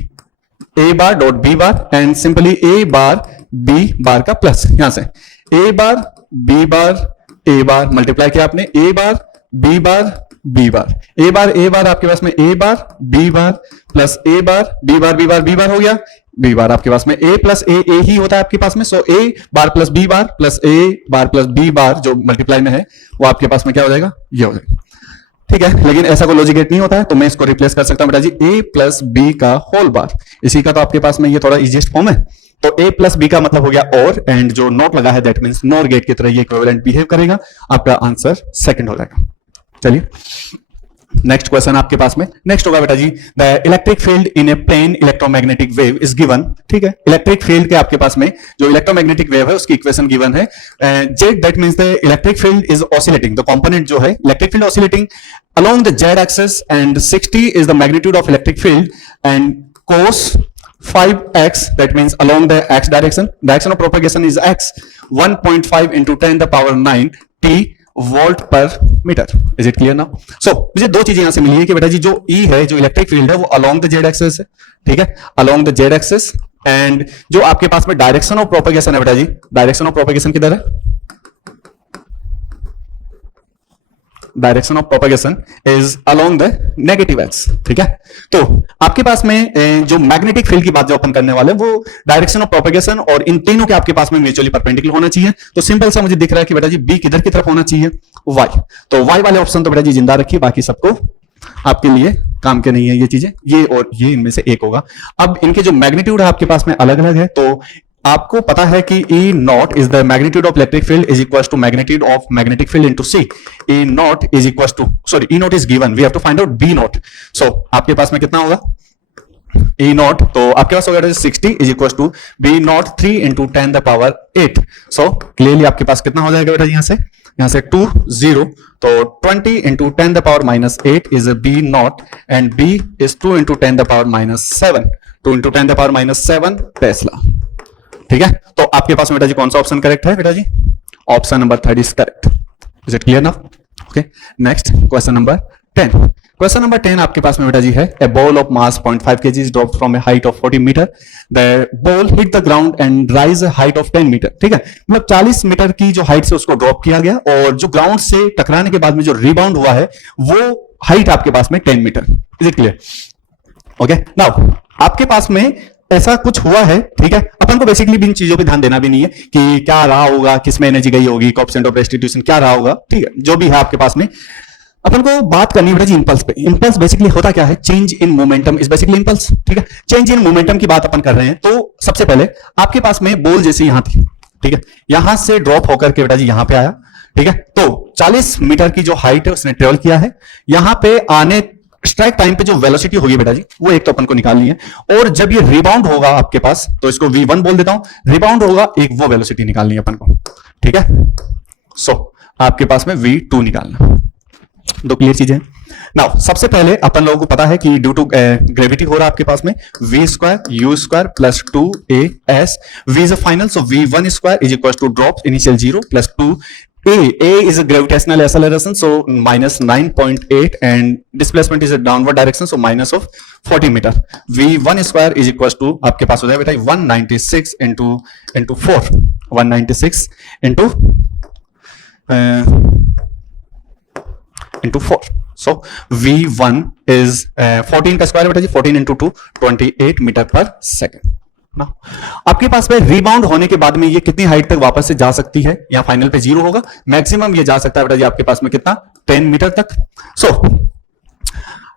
a bar dot b bar, and simply a bar b bar का plus, यहां से a bar b bar a bar multiply किया आपने, a bar b bar b bar, a बार आपके पास में a bar b bar plus a bar b bar b bar b बार हो गया। b बार आपके पास में a प्लस a ही होता है आपके पास में, सो a bar plus b bar plus a bar plus b बार जो मल्टीप्लाई में है वो आपके पास में क्या हो जाएगा, ये हो जाएगा। ठीक है, लेकिन ऐसा कोई लॉजिक गेट नहीं होता है, तो मैं इसको रिप्लेस कर सकता हूं बेटा जी, a प्लस b का होल बार। इसी का तो आपके पास में ये थोड़ा इजीएस्ट फॉर्म है, तो a प्लस बी का मतलब हो गया और, एंड जो नॉट लगा है दैट मींस नॉर गेट की तरह ये इक्विवेलेंट बिहेव करेगा। आपका आंसर सेकंड हो जाएगा। चलिए नेक्स्ट क्वेश्चन आपके पास में नेक्स्ट होगा बेटा जी, the electric field in a plane electromagnetic wave is given. ठीक है, इलेक्ट्रिक फील्ड के आपके पास में जो इलेक्ट्रोमैग्नेटिक वेव है उसकी इक्वेशन गिवन है, Z, that means the electric field is oscillating, the component जो है electric field oscillating along the z axis and 60 is the magnitude of electric field and cos 5x, that means along the x direction of propagation is x, 1.5 into 10 the power 9 t volt पर metre. Is it clear now? So मुझे दो चीजें यहां से मिली है कि बेटा जी जो E है, जो इलेक्ट्रिक फील्ड है, वो अलोंग द जेड एक्सिस है। ठीक है, along the Z axis, and जो आपके पास में डायरेक्शन ऑफ प्रोपेगेशन है बेटा जी, डायरेक्शन ऑफ प्रोपेगेशन किधर है, direction of propagation is along the negative x. ठीक है, तो आपके पास में जो मैग्नेटिक फील्ड की बात जो अपन करने वाले वो डायरेक्शन ऑफ प्रोपेगेशन और इन तीनों के आपके पास में म्यूचुअली परपेंडिकुलर होना चाहिए। तो सिंपल सा मुझे दिख रहा है कि बेटा जी बी किधर की तरफ होना चाहिए, वाई। तो वाई वाले ऑप्शन तो बेटा जी जिंदा रखिए, बाकी सबको आपके लिए काम के नहीं है ये चीजें, ये और ये इनमें से एक होगा। अब इनके जो मैग्नीट्यूड है आपके पास में अलग अलग है, तो आपको पता है कि E naught is the magnitude of electric field is equal to magnitude of magnetic field into C। E naught is equal to, sorry, E naught is given, we have to find out B naught. So आपके पास में कितना होगा E not, तो आपके पास होगा 60 is equal to B not 3 into 10 the power 8। So clearly आपके पास कितना हो जाएगा बेटा यहां से 2 0, तो 20 into 10 the power minus 8 is B not, and B is 2 into 10 the power minus 7, 2 into 10 the power minus 7 Tesla. ठीक है, तो आपके पास बेटा जी कौन सा ऑप्शन करेक्ट है बेटा जी, option number 30 is correct. Is it clear now? Okay, next question number 10। Question number 10 आपके पास में बेटा जी है, a ball of mass 0.5 kg is dropped from a height of 40 metre, the ball hit the ground and rise height of 10 metre. ठीक है, मतलब 40 metre की जो हाइट से उसको ड्रॉप किया गया, और जो ग्राउंड से टकराने के बाद में जो रिबाउंड हुआ है वो हाइट आपके पास में 10 metre. Is it clear? Okay, now आपके पास में ऐसा कुछ हुआ है। ठीक है, अपन को बेसिकली इन चीजों पे ध्यान देना भी नहीं है कि क्या रहा होगा, किसमें एनर्जी गई होगी, कोएफिशिएंट ऑफ रेस्टिट्यूशन क्या रहा होगा। ठीक है, जो भी है आपके पास में, अपन को बात करनी है इंपल्स पे। इंपल्स बेसिकली होता क्या है, change in momentum is basically impulse. ठीक है, चेंज इन मोमेंटम की बात अपन कर रहे हैं। तो सबसे पहले आपके पास में बॉल जैसे यहां थी, ठीक है, यहां से ड्रॉप होकर के बेटा जी यहां पे आया। ठीक है, तो 40 मीटर की जो हाइट है उसने ट्रेवल किया है, यहां पे आने स्ट्राइक टाइम पे जो वेलोसिटी होगी बेटा जी वो एक तो अपन को निकालनी है, और जब ये रिबाउंड होगा आपके पास, तो इसको V1 बोल देता हूं, रिबाउंड होगा एक वो वेलोसिटी निकालनी है अपन को। ठीक है, सो आपके पास में V2 निकालना। दो क्लियर चीजें। नाउ सबसे पहले अपन लोगों को पता है कि ड्यू टू ग्रेविटी हो रहा है आपके पास में v square u square plus 2as, v is a final, so v1 square is equal to drop initial 0 plus 2 A is a gravitational acceleration, so minus 9.8, and displacement is a downward direction, so minus of 40 meter. V1 square is equals to आपके पास हो जाए बेटा 196 into 4, 196 into 4. So V1 is 14 का square बेटा जी, 14 into 2 28 metre पर second. ना। आपके पास में रिबाउंड होने के बाद में ये कितनी हाइट तक वापस से जा सकती है, या फाइनल पे 0 होगा, मैक्सिमम ये जा सकता है बेटा जी आपके पास में कितना, 10 मीटर तक।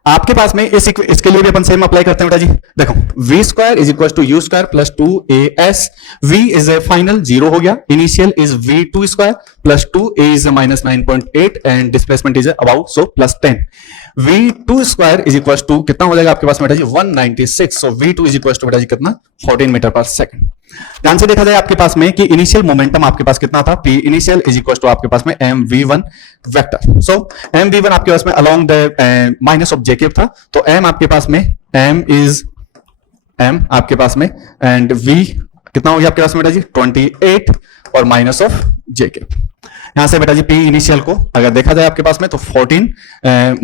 आपके पास में इसके लिए भी अपन सेम अप्लाई करते हैं बेटा जी। देखो v square is equal to u square plus 2as, v is a final 0 हो गया, initial is v2 square plus 2a is minus 9.8 and displacement is about so plus 10। v2 square is equal to कितना हो जाएगा आपके पास बेटा जी 196, सो v2 इज इक्वल टू बेटा जी कितना 14 मीटर पर सेकंड। ध्यान से देखा जाए आपके पास में कि इनिशियल मोमेंटम आपके पास कितना था, p initial is equal to आपके पास में mv1 वेक्टर। सो mv1 आपके पास में अलोंग द माइनस ऑफ जेकेब था, तो m आपके पास में m आपके पास में एंड v कितना हो गया आपके पास में बेटा जी 28 और माइनस ऑफ जेकेब। यहां से बेटा जी p इनिशियल को अगर देखा जाए आपके पास में तो 14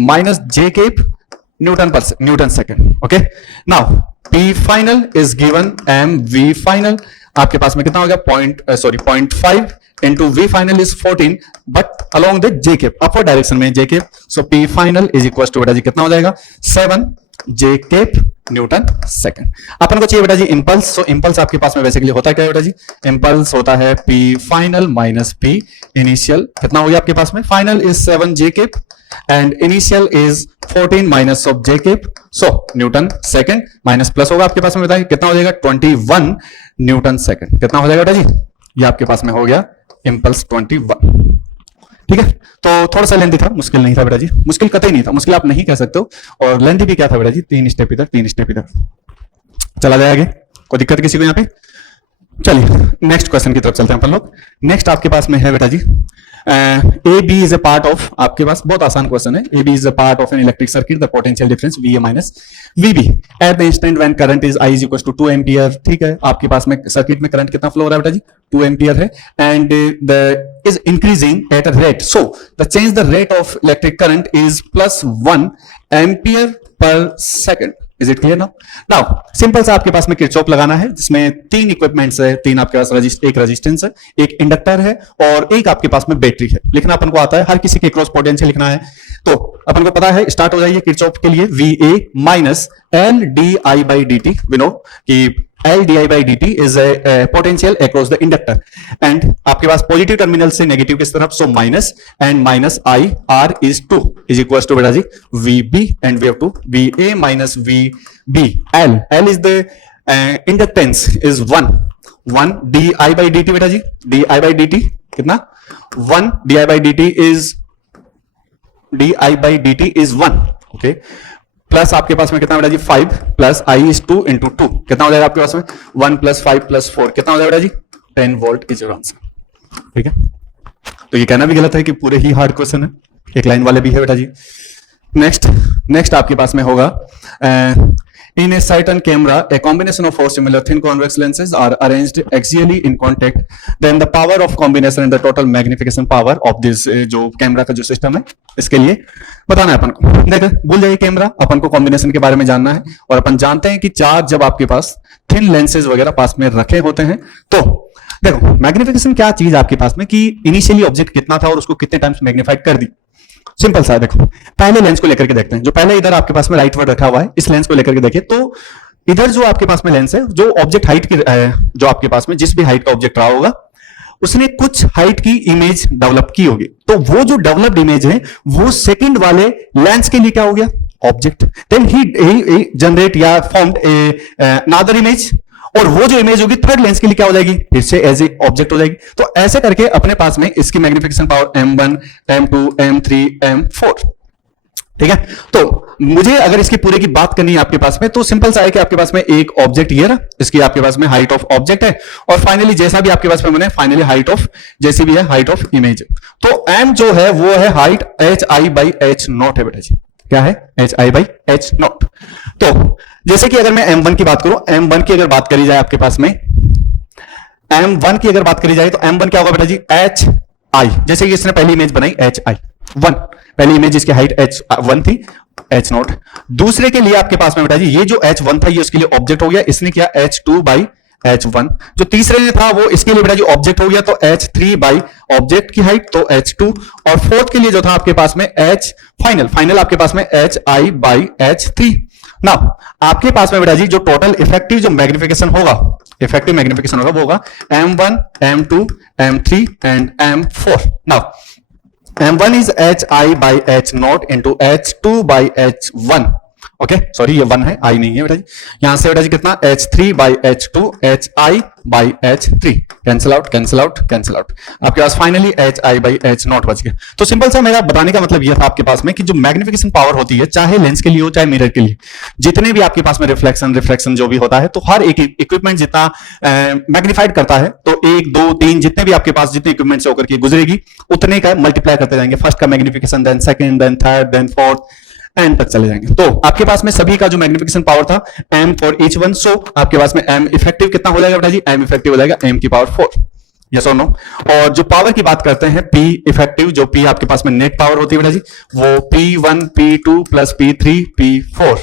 minus j cap newton second. Okay, now p final is given mv final आपके पास में कितना हो गया 0.5 into v final is 14 but along the j cap upward direction में j cap, so p final is equal to बेटा जी कितना हो जाएगा 7 जेकेब न्यूटन सेकंड। अपन को चाहिए बेटा जी इंपल्स, सो इंपल्स आपके पास में बेसिकली होता क्या है बेटा जी, इंपल्स होता है p final minus p initial, कितना हो गया आपके पास में, final is 7 जेकेब and initial is 14 minus of जेकेब, so Newton second minus plus होगा आपके पास में बताइए कितना हो जाएगा 21 न्यूटन सेकंड। कितना हो जाएगा बेटा जी, ये आपके पास में हो गया इंपल्स 21। ठीक है, तो थोड़ा सा लेंथी था, मुश्किल नहीं था बेटा जी, मुश्किल कतई नहीं था, मुश्किल आप नहीं कह सकते हो, और लेंथी भी क्या था बेटा जी 3 स्टेप इधर 3 स्टेप इधर। चला जाए आगे, कोई दिक्कत किसी को यहाँ पे। चलिए नेक्स्ट क्वेश्चन की तरफ चलते हैं अपन लोग। नेक्स्ट आपके पास में है बेटा जी A B is a part of, आपके पास बहुत आसान क्वेश्चन है, A B is a part of an electric circuit, the potential difference V A minus V B at the instant when current is I is equal to 2 ampere. ठीक है, आपके पास में सर्किट में करंट कितना flow हो रहा है बेटा जी 2 एम्पियर है and the is increasing at a rate, so the change the rate of electric current is +1 ampere per second. Is it clear now? Now simple सा आपके पास में किरचॉफ लगाना है, जिसमें 3 इक्विपमेंट्स है, 3 आपके पास एक रेजिस्टेंस है, एक इंडक्टर है और एक आपके पास में बैटरी है। लिखना अपन को आता है, हर किसी के क्रॉस पोटेंशियल लिखना है, तो अपन को पता है, स्टार्ट हो जाइए किरचॉफ के लिए VA minus L D I by D T. We know कि L D I by D T is potential across the inductor and आपके पास पॉजिटिव टर्मिनल से नेगेटिव की तरफ, so minus and minus I R is 2 is equal to बेटा जी VB and we have to VA minus VB। L is the inductance is 1 D I by D T बेटा जी, D I by D T कितना 1 D I by D T is is 1। Okay, plus आपके पास में कितना बेटा जी 5 plus I is 2 into 2, कितना हो जाएगा आपके पास में 1 प्लस 5 प्लस 4, कितना हो जाएगा बेटा जी 10 वोल्ट इज योर आंसर। ठीक है, तो ये कहना भी गलत है कि पूरे ही हार्ड क्वेश्चन है, एक लाइन वाले भी है बेटा जी। नेक्स्ट आपके पास में होगा in a certain camera a combination of 4 similar thin convex lenses are arranged axially in contact, then the power of combination and the total magnification power of this जो कैमरा का जो सिस्टम है इसके लिए बताना है अपन को। देखो भूल जाइए कैमरा, अपन को कॉम्बिनेशन के बारे में जानना है, और अपन जानते हैं कि 4 जब आपके पास थिन लेंसेज वगैरह पास में रखे होते हैं, तो देखो मैग्निफिकेशन क्या चीज आपके पास में कि इनिशियली ऑब्जेक्ट कितना था और उसको कितने टाइम्स मैग्नीफाइड कर दी। सिंपल सा है, देखो पहले लेंस को लेकर के देखते हैं, जो पहले इधर आपके पास में राइट वर्ड रखा हुआ है, इस लेंस को लेकर के देखिए, तो इधर जो आपके पास में लेंस है, जो ऑब्जेक्ट हाइट की जो आपके पास में जिस भी हाइट का ऑब्जेक्ट रहा होगा उसने कुछ हाइट की इमेज डेवलप की होगी, तो वो जो डेवलप्ड इमेज है वो सेकंड वाले लेंस के लिए क्या हो गया ऑब्जेक्ट, देन ही जनरेट या फॉर्म्ड अनदर इमेज, और वो जो इमेज होगी थर्ड लेंस के लिए क्या हो जाएगी फिर से एज ए ऑब्जेक्ट हो जाएगी। तो ऐसे करके अपने पास में इसकी magnification power M1 M2 M3 M4। ठीक है, तो मुझे अगर इसकी पूरे की बात करनी है आपके पास में, तो सिंपल सा है कि आपके पास में एक ऑब्जेक्ट ये रहा, इसकी आपके पास में हाइट ऑफ ऑब्जेक्ट है, और फाइनली जैसा भी आपके पास में बने फाइनली हाइट ऑफ जैसी भी है हाइट ऑफ इमेज, तो M जो है वो है हाइट HI बाई H0 है बेटा जी, क्या है HI बाई H0। तो जैसे कि अगर मैं M1 की बात करूं, M1 की अगर बात करी जाए आपके पास में M1 की अगर बात करी जाए तो M1 क्या होगा बेटा जी HI, जैसे कि इसने पहली इमेज बनाई HI1, पहली इमेज इसकी हाइट H1 थी H0। दूसरे के लिए आपके पास में बेटा जी ये जो H1 था ये उसके लिए ऑब्जेक्ट हो गया, इसने किया H2 बाई H1। जो तीसरे में था वो इसके लिए बेटा जी ऑब्जेक्ट हो गया, तो H3 बाई ऑब्जेक्ट की हाइट तो H2, और फोर्थ के लिए जो था आपके पास में H फाइनल आपके पास में HI बाई H3। नाउ आपके पास में बेटा जी जो टोटल इफेक्टिव जो मैग्निफिकेशन होगा इफेक्टिव मैग्निफिकेशन होगा वो होगा M1, M2, M3 and M4. Now M1 is HI by H0 into H2 by H1. Okay sorry ये 1 है, I नहीं है बेटा जी. यहां से बेटा जी कितना H3 by H2 HI by H3. Cancel out cancel out cancel out. आपके पास फाइनली HI by H0 बच गया. तो सिंपल सा मेरा बताने का मतलब ये था आपके पास में कि जो मैग्निफिकेशन पावर होती है चाहे लेंस के लिए हो चाहे मिरर के लिए, जितने भी आपके पास में रिफ्लेक्शन जो भी होता है, तो हर एक इक्विपमेंट जितना मैग्निफाइड करता है तो 1 2 3 जितने भी आपके पास जितने इक्विपमेंट से होकर के गुजरेगी उतने का मल्टीप्लाई करते जाएंगे. फर्स्ट का magnification, then second, then third, then fourth and तक चले जाएंगे. तो आपके पास में सभी का जो मैग्निफिकेशन पावर था m फॉर ईच वन. सो आपके पास में m इफेक्टिव कितना हो जाएगा बेटा जी? m इफेक्टिव हो जाएगा m की पावर 4. यस और नो. और जो पावर की बात करते हैं p इफेक्टिव, जो p आपके पास में नेट पावर होती है बेटा जी, वो p1 p2 plus p3 p4.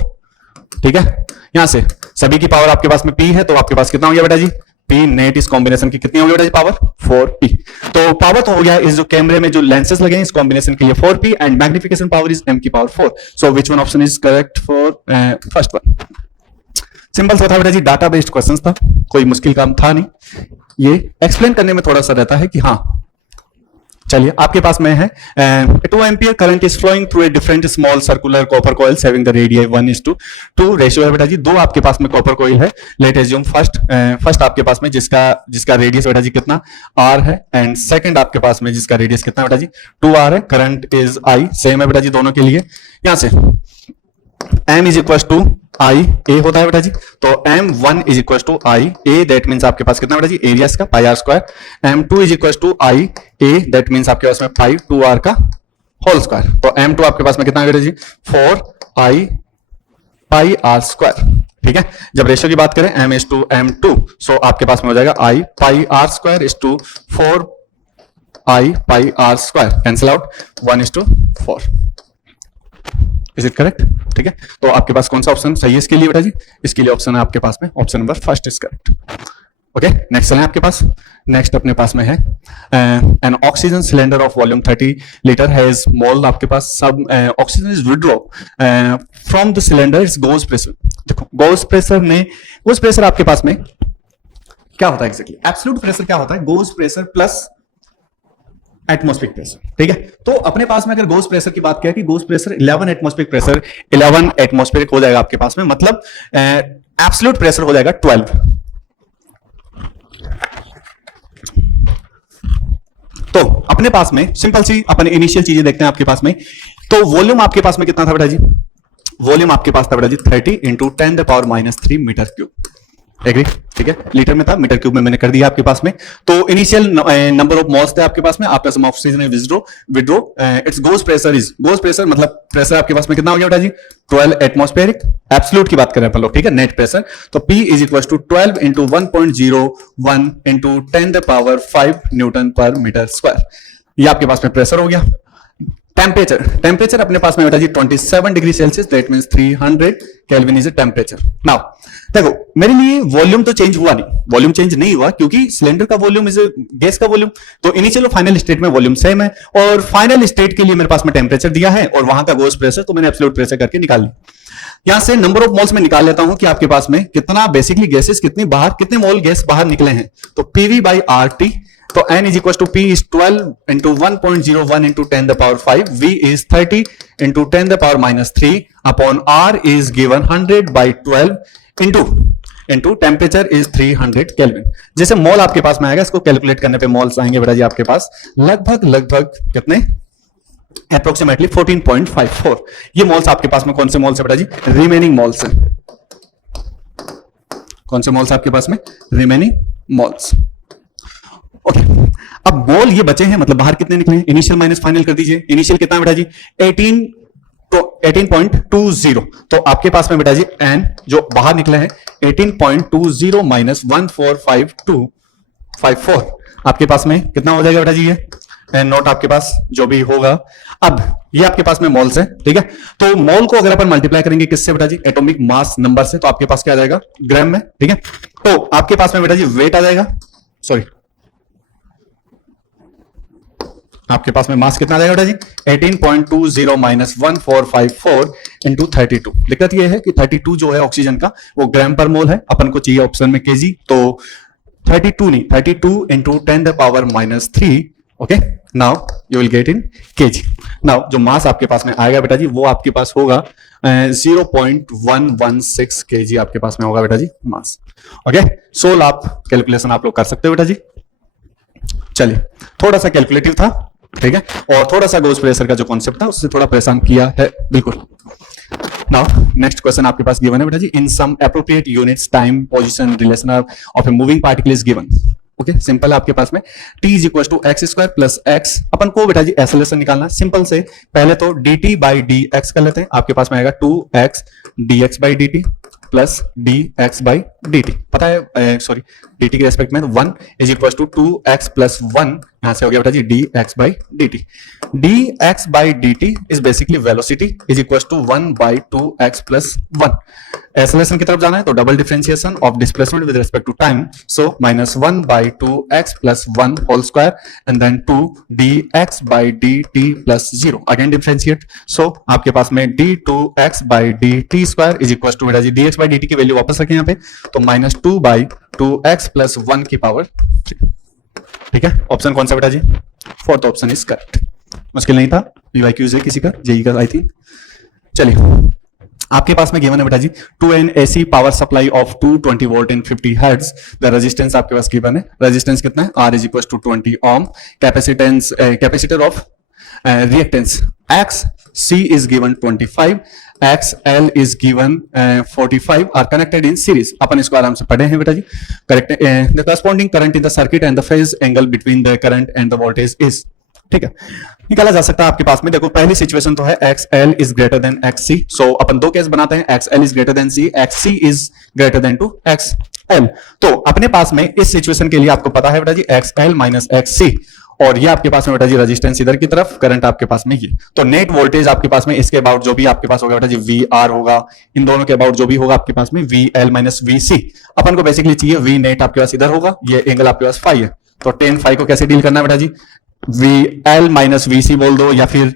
ठीक है, यहां से सभी की पावर आपके पास में p है तो आपके पास कितना हो गया बेटा जी? P नेट इस कॉम्बिनेशन की कितनी होगी बेटा जी? Power 4p. तो पावर तो हो गया इस जो कैमरे में जो लेंसेज लगे हैं इस कॉम्बिनेशन के लिए 4p and magnification power is m की power 4. So which one option is correct for first one? Simple सा था बेटा जी, डाटा बेस्ड क्वेश्चंस था, कोई मुश्किल काम था नहीं. ये एक्सप्लेन करने में थोड़ा सा रहता है कि हाँ. चलिए आपके पास में है 2 ampere current is flowing through a different small circular copper coils having the radius 1:2 ratio है बेटा जी. दो आपके पास में कॉपर कॉइल है. लेट एज्यूम फर्स्ट आपके पास में जिसका रेडियस बेटा जी कितना r है एंड सेकंड आपके पास में जिसका रेडियस कितना बेटा जी 2r है. करंट इज I, सेम है बेटा जी दोनों के लिए. यहां से m is equal to I A होता है बेटा जी. तो M1 is equal to I A, that means आपके पास कितना बेटा जी? एरिया का pi are square. M2 is equal to I A, that means आपके पास में पाई 2R का होल स्क्वायर. तो M2 आपके पास में कितना है बेटा जी? 4I pi are square. ठीक है, जब रेशियो की बात करें M is to M2, सो आपके पास में हो जाएगा I pi are square is to 4I pi are square. Cancel out, 1:4. Is it correct? ठीक है, तो आपके पास कौन सा ऑप्शन सही है इसके लिए बेटा जी? इसके लिए ऑप्शन है आपके पास में option number first is correct. Okay, next चलें आपके पास. नेक्स्ट अपने पास में है an oxygen cylinder of volume 30 litre has mole. आपके पास सब oxygen is withdraw from the cylinder. Its gauge pressure. देखो गोज प्रेशर आपके पास में क्या होता है एग्जैक्टली? एब्सोल्यूट प्रेशर क्या होता है? Goes pressure plus atmospheric pressure. ठीक है, तो अपने पास में अगर गोज प्रेशर की बात करें कि goes pressure 11 atmospheric pressure 11 atmospheric हो जाएगा आपके पास में, मतलब एब्सोल्यूट प्रेशर हो जाएगा 12. तो अपने पास में सिंपल सी अपन इनिशियल चीजें देखते हैं आपके पास में. तो वॉल्यूम आपके पास में कितना था बेटा जी? वॉल्यूम आपके पास था बेटा जी 30 इंटू 10⁻³ मीटर क्यूब. एग्री? ठीक है, लीटर में था, मीटर क्यूब में मैंने कर दिया आपके पास में. तो इनिशियल नंबर ऑफ मोल्स थे आपके पास में. आपका some oxygen withdraw its gauge pressure मतलब प्रेशर आपके पास में कितना हो गया बेटा जी? 12 एटमॉस्फेरिक. एब्सोल्यूट की बात कर रहे हैं अपन लोग. ठीक है, नेट प्रेशर. तो P is equal to 12 into 1.01 into 10⁵ newton per metre square. ये आपके पास में प्रेशर हो गया. टेम्परेचर अपने पास में बेटा जी 27 degree Celsius, that means 300 kelvin is temperature. Now देखो मेरे लिए वॉल्यूम तो चेंज हुआ नहीं, वॉल्यूम चेंज नहीं हुआ क्योंकि सिलेंडर का वॉल्यूम इज गैस का वॉल्यूम. तो इनिशियल और फाइनल स्टेट में वॉल्यूम सेम है और फाइनल स्टेट के लिए मेरे पास में टेम्परेचर दिया है और वहां का गोज प्रेशर तो मैंने एब्सोल्यूट प्रेशर करके निकाल लिया. यहां से नंबर ऑफ मोल्स में निकाल लेता हूं कि आपके पास में कितना बेसिकली गैसेस कितने मोल गैस बाहर निकले हैं. तो PV by RT. तो N is equals to P is 12 into 1.01 into 10⁵. V is 30 into 10⁻³ upon R is given 100 by 12 into temperature is 300 kelvin. जैसे मोल आपके पास में आएगा इसको कैलकुलेट करने पे मोल्स आएंगे बेटा जी आपके पास लगभग कितने? अप्रोक्सीमेटली 14.54. ये मोल्स आपके पास में कौन से मोल्स है बेटा जी? रिमेनिंग मोल्स है. कौन से मोल्स आपके पास में? Remaining moles. ओके, अब मोल ये बचे हैं, मतलब बाहर कितने निकले हैं? इनिशियल माइनस फाइनल कर दीजिए. इनिशियल कितना बेटा जी? 18.20. तो आपके पास में बेटा जी N जो बाहर निकले हैं 18.20 माइनस 145.254. आपके पास में कितना हो जाएगा बेटा जी? ये N नोट आपके पास जो भी होगा. अब ये आपके पास में मोल्स है. ठीक है, तो मोल को अगर अपन मल्टीप्लाई करेंगे किससे बेटा जी? एटॉमिक मास नंबर से. तो आपके पास क्या आ जाएगा? ग्राम में. ठीक है, तो आपके पास में बेटा जी वेट आ जाएगा, सॉरी आपके पास में मास कितना आ जाएगा बेटा जी 18.20 माइनस 1454 इंटू 32। दिक्कत ये है कि 32 जो है ऑक्सीजन का वो ग्राम पर मोल है, अपन को चाहिए ऑप्शन में केजी, तो 32 नहीं 32 into 10 the power minus 3। Okay, now you will get in KG. Now जो मास आपके पास में आएगा बेटा जी वो आपके पास होगा 0.116 केजी आपके पास में होगा बेटा जी मास। ओके, सोल आप कैलकुलेशन आप लोग कर सकते हो बेटा जी। चलिए, थोड़ा सा कैलकुलेटिव था, ठीक है, और थोड़ा सा गोज प्रेशर का जो कॉन्सेप्ट था उससे थोड़ा परेशान किया है, बिल्कुल। नाउ नेक्स्ट क्वेश्चन आपके पास गिवन है बेटा जी, in some appropriate units time position relation of a moving particle is given. Okay, simple है आपके पास में t is equal to x square plus x. अपन को बेटा जी एक्सेलरेशन निकालना, सिंपल से पहले तो dt बाई डी एक्स कर लेते हैं। आपके पास में आएगा 2x dx by dt plus dx by dt। पता है सॉरी dt के रेस्पेक्ट में 1 is equal to 2x plus 1, यहां से हो गया बेटा जी dx by dt। dx by dt is basically velocity is equal to 1 by 2x plus 1। Acceleration की तरफ जाना है तो double differentiation of displacement with respect to time, so minus 1 by 2x plus 1 whole square and then 2 dx by dt plus 0। Again differentiate, so आपके पास में d2x by dt square is equal to बेटा जी dx by dt की value वापस रखें यहाँ पे, तो माइनस 2 बाई 2x प्लस 1 की पावर 3। ठीक है, ऑप्शन कौन सा बेटा जी? Fourth option is correct. मुश्किल नहीं था, पीवाईक्यूज है किसी का, जेई का आई थिंक। चलिए, आपके पास में गिवन है बेटा जी to an AC power supply of 220 volt in 50 hertz. The resistance आपके पास गिवन है, रेजिस्टेंस कितना है? R is equal to 20 ohm. Capacitance capacitor of reactance X C is given 25, XL is given 45 are connected in series। अपन इसको आराम से पढ़े हैं बेटा जी। Correct, the corresponding current in the circuit and the phase angle between the current and the voltage is। ठीक है, निकाला जा सकता है आपके पास में। देखो पहली सिचुएशन तो है XL is greater than XC, so अपन दो केस बनाते हैं, XL is greater than C, XC is greater than to XL। तो अपने पास में इस सिचुएशन के लिए आपको पता है बेटा जी XL माइनस XC, और ये आपके पास में बेटा जी रेजिस्टेंस इधर की तरफ, करंट आपके पास में ये, तो नेट वोल्टेज आपके पास में इसके अबाउट जो भी आपके पास होगा बेटा जी VR होगा, इन दोनों के अबाउट जो भी होगा आपके पास में VL माइनस VC। अपन को बेसिकली चाहिए V नेट आपके पास इधर होगा, ये एंगल आपके पास फाई है, तो tan फाई को कैसे डील करना है बेटा जी? VL माइनस VC बोल दो, या फिर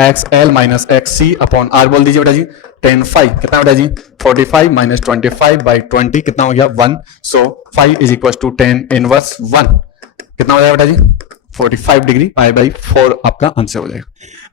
XL minus XC upon R बोल दीजिए बेटा जी। tan फाई कितना बेटा जी? 45 माइनस 25 बाई 20 कितना हो गया? 1। So phi is equal to tan inverse 1 कितना हो जाएगा बेटा जी? 45 डिग्री, पाई बाई 4 आपका आंसर हो जाएगा।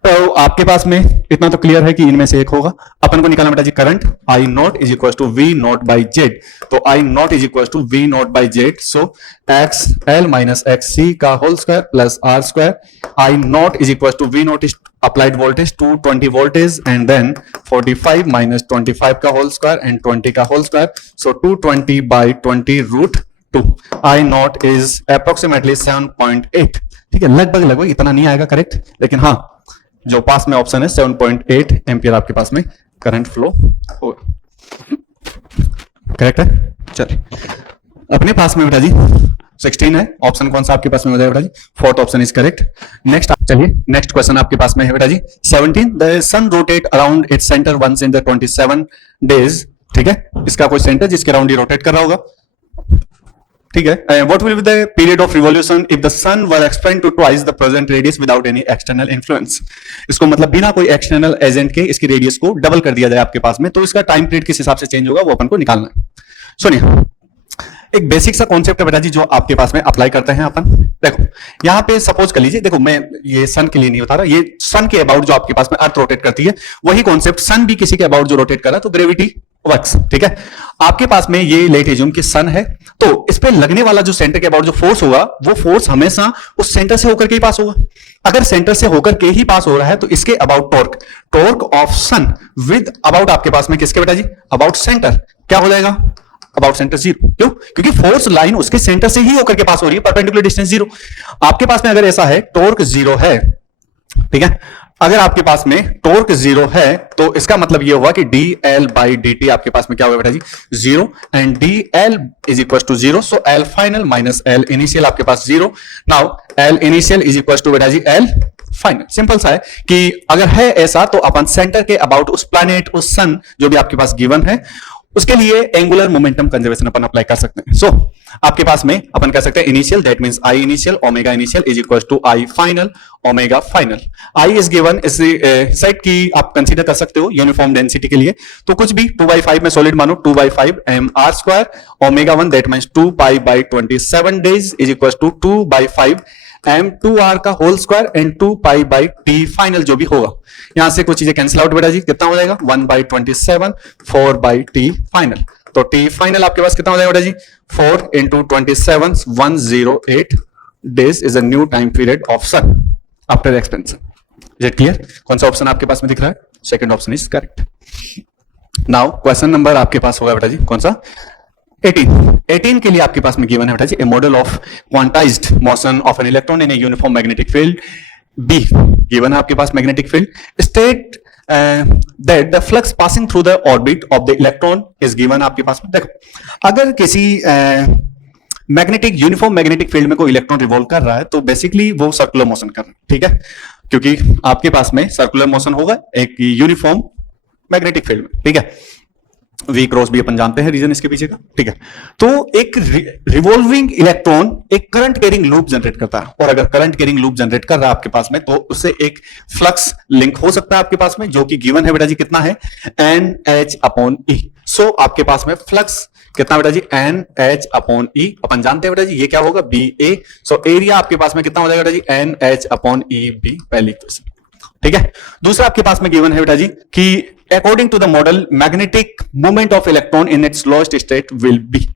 तो आपके पास में इतना तो क्लियर है कि इनमें से एक होगा। अपन को निकालना बेटा जी current I naught is equal to V naught by Z, तो I naught is equal to V naught by Z, so XL minus XC का whole square plus R square. I naught is equal to V naught is applied voltage 220 voltage and then 45 minus 25 का whole square and 20 का whole square, so 220 by 20 root 2। I naught is approximately 7.8। ठीक है, लगभग इतना नहीं आएगा correct, लेकिन हाँ जो पास में ऑप्शन है 7.8 एम्पियर आपके पास में करंट फ्लो होगा। करेक्ट है। चलिए, अपने पास में बेटा जी 16 है, ऑप्शन कौन सा आपके पास में हो जाएगा बेटा जी? Fourth option is correct. Next चलिए, नेक्स्ट क्वेश्चन आपके पास में है बेटा जी 17, the sun rotate around its centre once in the 27 days. ठीक है, इसका कोई सेंटर जिसके अराउंड ये रोटेट कर रहा होगा। ठीक है, what will be the period of revolution if the sun were expand to twice the present radius without any external influence. इसको मतलब बिना कोई एक्सटर्नल एजेंट के इसकी रेडियस को डबल कर दिया जाए आपके पास में, तो इसका टाइम पीरियड किस हिसाब से चेंज होगा वो अपन को निकालना है। सुनिए, एक बेसिक सा कॉन्सेप्ट है बेटा जी जो आपके पास में अप्लाई करते हैं अपन। देखो यहाँ पे सपोज कर लीजिए, देखो मैं ये सन के लिए नहीं बता रहा, ये सन के अबाउट जो आपके पास में अर्थ रोटेट करती है वही कॉन्सेप्ट सन भी किसी के अबाउट जो रोटेट कर रहा है, तो ग्रेविटी वर्क्स। ठीक है, आपके पास में ये लेट एज्यूम कि सन है, तो इस पे लगने वाला जो सेंटर के अबाउट जो फोर्स होगा वो फोर्स हमेशा उस सेंटर से होकर के ही पास होगा। अगर सेंटर से होकर के ही पास हो रहा है तो इसके about torque of sun with about आपके पास में किसके बेटा जी? अबाउट सेंटर क्या हो जाएगा? About centre 0। क्यों? क्योंकि फोर्स लाइन उसके सेंटर से ही होकर के पास हो रही है, परपेंडिकुलर डिस्टेंस 0। आपके पास में अगर ऐसा है टॉर्क 0 है, ठीक है, अगर आपके पास में टॉर्क 0 है तो इसका मतलब ये हुआ कि dl बाई dt आपके पास में क्या होगा बेटा जी? 0 and dl is equal to 0, so l final minus l initial आपके पास 0। Now l initial is equal to बेटा जी l फाइनल। सिंपल सा है कि अगर है ऐसा तो अपन सेंटर के अबाउट उस प्लैनेट, उस सन जो भी आपके पास गिवन है उसके लिए एंगुलर मोमेंटम कंजर्वेशन अपन अप्लाई कर सकते हैं। सो आपके पास में अपन कह सकते हैं initial, that means I initial omega initial is equal to I final omega final. I is given, इस साइड की आप कंसीडर कर सकते हो यूनिफॉर्म डेंसिटी के लिए, तो कुछ भी 2/5 में सॉलिड मानो, 2/5 mr square omega 1 that means 2 pi by 27 days is equal to 2/5 m2r का whole square and 2 pi by T final जो भी होगा। यहां से कुछ चीजें कैंसिल आउट बेटा जी, कितना हो जाएगा 1/27 4 बाई टी फाइनल। तो टी फाइनल आपके पास कितना हो जाएगा बेटा जी 4 into 27 108 days is a new time period of sun after expansion. Is it clear? कौन सा ऑप्शन आपके पास में दिख रहा है? Second option is correct. Now question number आपके पास होगा बेटा जी कौन सा 18 के लिए आपके पास में गिवन है बेटा जी, a model of quantised motion of an electron in a uniform magnetic field B given है आपके पास magnetic field state that the flux passing through the orbit of the electron is given आपके पास में। देखो अगर किसी मैग्नेटिक यूनिफॉर्म मैग्नेटिक फील्ड में कोई इलेक्ट्रॉन रिवॉल्व कर रहा है तो बेसिकली वो सर्कुलर मोशन कर रहा है, ठीक है, क्योंकि आपके पास में सर्कुलर मोशन होगा एक यूनिफॉर्म मैग्नेटिक फील्ड में, ठीक है। वी क्रॉस भी अपन जानते हैं रीजन इसके पीछे का, ठीक है। तो एक रिवॉल्विंग इलेक्ट्रॉन एक करंट कैरिंग लूप जनरेट करता है, और अगर करंट कैरिंग लूप जनरेट कर रहा है आपके पास में तो उससे एक फ्लक्स लिंक हो सकता है आपके पास में, जो कि गिवन है बेटा जी कितना है NH/E। सो आपके पास में फ्लक्स कितना बेटा जी NH/E, अपन जानते हैं बेटा जी ये क्या होगा BA। सो एरिया आपके पास में कितना हो जाएगा बेटा जी NH/EB, पहली इक्वेशन, ठीक है। दूसरा आपके पास में गिवन है बेटा जी कि according to the model magnetic movement of electron in its lowest state will be,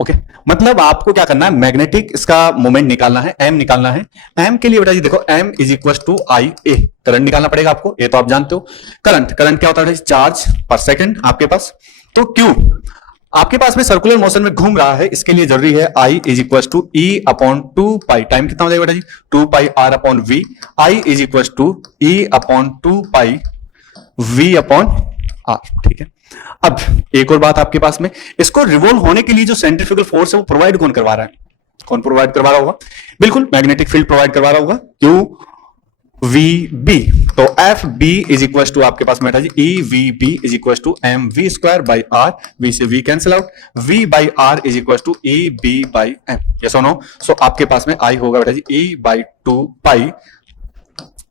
okay. मतलब आपको क्या करना है, मैग्नेटिक इसका मोमेंट निकालना है, m निकालना है। m के लिए बेटा जी देखो m is equal to IA, current निकालना पड़ेगा आपको, ये तो आप जानते हो। करंट क्या होता है चार्ज पर सेकंड आपके पास। तो क्यों आपके पास में सर्कुलर मोशन में घूम रहा है, इसके लिए जरूरी है I is equal to E/2 pi, time कितना हो जाएगा बेटा जी 2 pi R/V, I is equal to E/2 pi V/R, ठीक है। अब एक और बात आपके पास में, इसको रिवॉल्व होने के लिए जो सेंट्रीफ्यूगल फोर्स है वो प्रोवाइड कौन करवा रहा है? कौन प्रोवाइड करवा रहा होगा? बिल्कुल मैग्नेटिक फील्ड प्रोवाइड करवा रहा होगा। क्यों VB, तो FB इज इक्वल टू आपके पास बैठा जी EVB is equal to MV square by R, V से V cancel out, V by R is equal to EB by M, yes और नो। सो आपके पास में I होगा बेटा जी E/2 पाई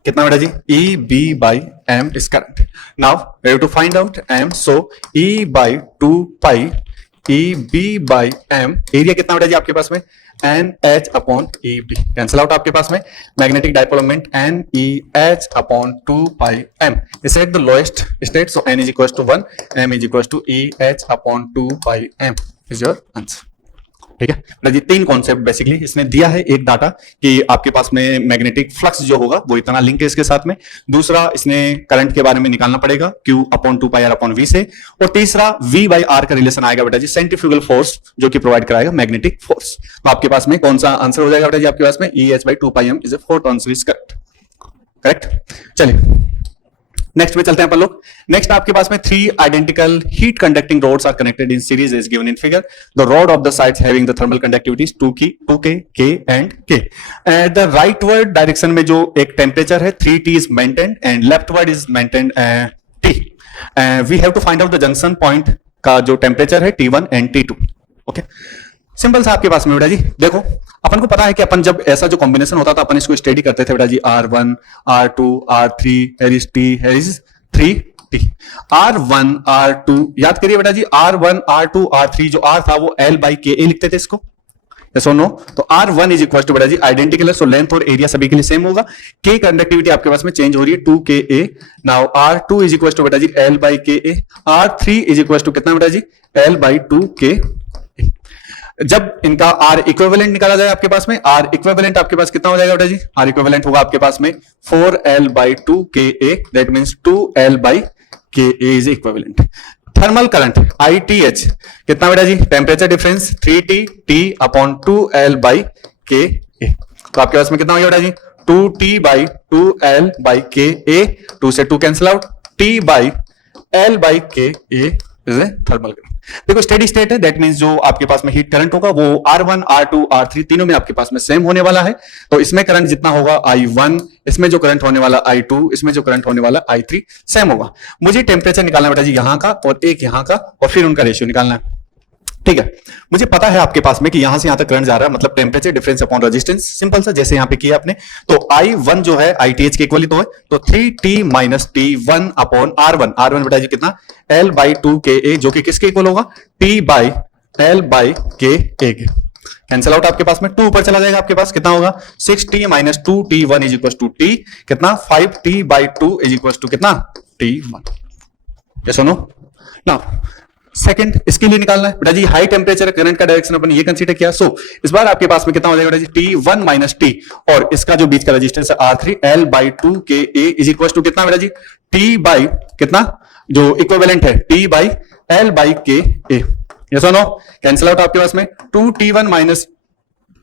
कितना बेटा जी EB by M is current. Now we have to find out M, so E/2 pi EB by M, area कितना बेटा जी आपके पास में NH/EB, कैंसिल आउट आपके पास में magnetic dipole moment NEH/2 pi M is at the lowest state, so N is equal to 1, M is equal to EH/2 pi M is your answer, ठीक है। बेटा जी तीन कॉन्सेप्ट बेसिकली इसने दिया है, एक डाटा कि आपके पास में मैग्नेटिक फ्लक्स जो होगा वो इतना लिंक है इसके साथ में, दूसरा इसने करंट के बारे में निकालना पड़ेगा Q/2 पाई R/V से, और तीसरा V/R का रिलेशन आएगा बेटा जी सेंट्रीफ्यूगल फोर्स जो कि प्रोवाइड कराएगा मैग्नेटिक फोर्स। तो आपके पास में कौन सा आंसर हो जाएगा बेटा जी आपके पास में EH/2 pi M is a fourth answer is correct. चलिए नेक्स्ट में चलते हैं अपन लोग। नेक्स्ट आपके पास में 3 identical heat conducting rods are connected in series as given in figure. The rod of the sides having the thermal conductivities 2K, K and K। The rightward direction में जो एक टेम्परेचर है 3T is maintained and leftward is maintained T। We have to find out the junction point का जो temperature है T1 and T2, okay. Simple सा आपके पास में बेटा जी देखो अपन को पता है कि अपन जब ऐसा जो कॉम्बिनेशन होता था अपन इसको स्टडी करते थे बेटा जी R1 R2 R3 Harris T Harris 3T। R1 R2 याद करिए बेटा जी R1 R2 R3 जो R था वो L/KA लिखते थे इसको, यस और नो। तो R1 इज इक्वल टू बेटा जी आइडेंटिकल है, सो लेंथ और एरिया सभी के लिए सेम होगा। K कंडक्टिविटी आपके पास में चेंज हो रही है 2KA। Now R2 is equal to बेटा जी L/KA, R3 is equal to कितना बेटा जी L/2K। जब इनका R इक्विवेलेंट निकाला जाए आपके पास में R इक्विवेलेंट आपके पास कितना हो जाएगा बेटा जी R इक्विवेलेंट होगा आपके पास में 4L/2KA, that means 2L/KA is equivalent. Thermal current ITH कितना बेटा जी टेम्परेचर डिफरेंस 3T T/2L/KA, तो आपके पास में कितना हो गया बेटा जी 2T/2L/KA, 2 से 2 cancel out, T/L/KA is a thermal current. देखो स्टेडी स्टेट है, दैट मींस जो आपके पास में हीट करंट होगा वो R1 R2 R3 तीनों में आपके पास में सेम होने वाला है। तो इसमें करंट जितना होगा I1, इसमें जो करंट होने वाला I2, इसमें जो करंट होने वाला I3 सेम होगा। मुझे टेम्परेचर निकालना बेटा जी यहाँ का और एक यहाँ का, और फिर उनका रेशियो निकालना है। ठीक है, मुझे पता है आपके पास में कि यहां से यहां तक करंट जा रहा है, मतलब temperature difference upon resistance, simple सा जैसे यहां पे किया आपने। तो I1 जो है ITH के इक्वल ही तो है, तो 3T minus T1 upon R1। R1 बेटा जी कितना, L/2KA, जो कि किसके इक्वल होगा, T बाई L/KA के। कैंसिल आउट आपके पास में 2 ऊपर चला जाएगा, आपके पास कितना होगा 6T minus 2T1 is equal to T कितना 5T/2 इज इक्वल टू कितना T1। ये सुनो ना, सेकंड इसके लिए निकालना है बेटा जी, हाई टेम्परेचर करंट का डायरेक्शन अपन ये कंसीडर किया। सो इस बार आपके पास में कितना हो जाएगा बेटा जी, T1 माइनस T, और इसका जो बीच का रेजिस्टेंस है R3 L/2KA is equal to कितना बेटा जी, T बाई कितना, जो इक्विवेलेंट है T बाई L/KA। ये सुनो, कैंसिल आउट आपके पास में 2T1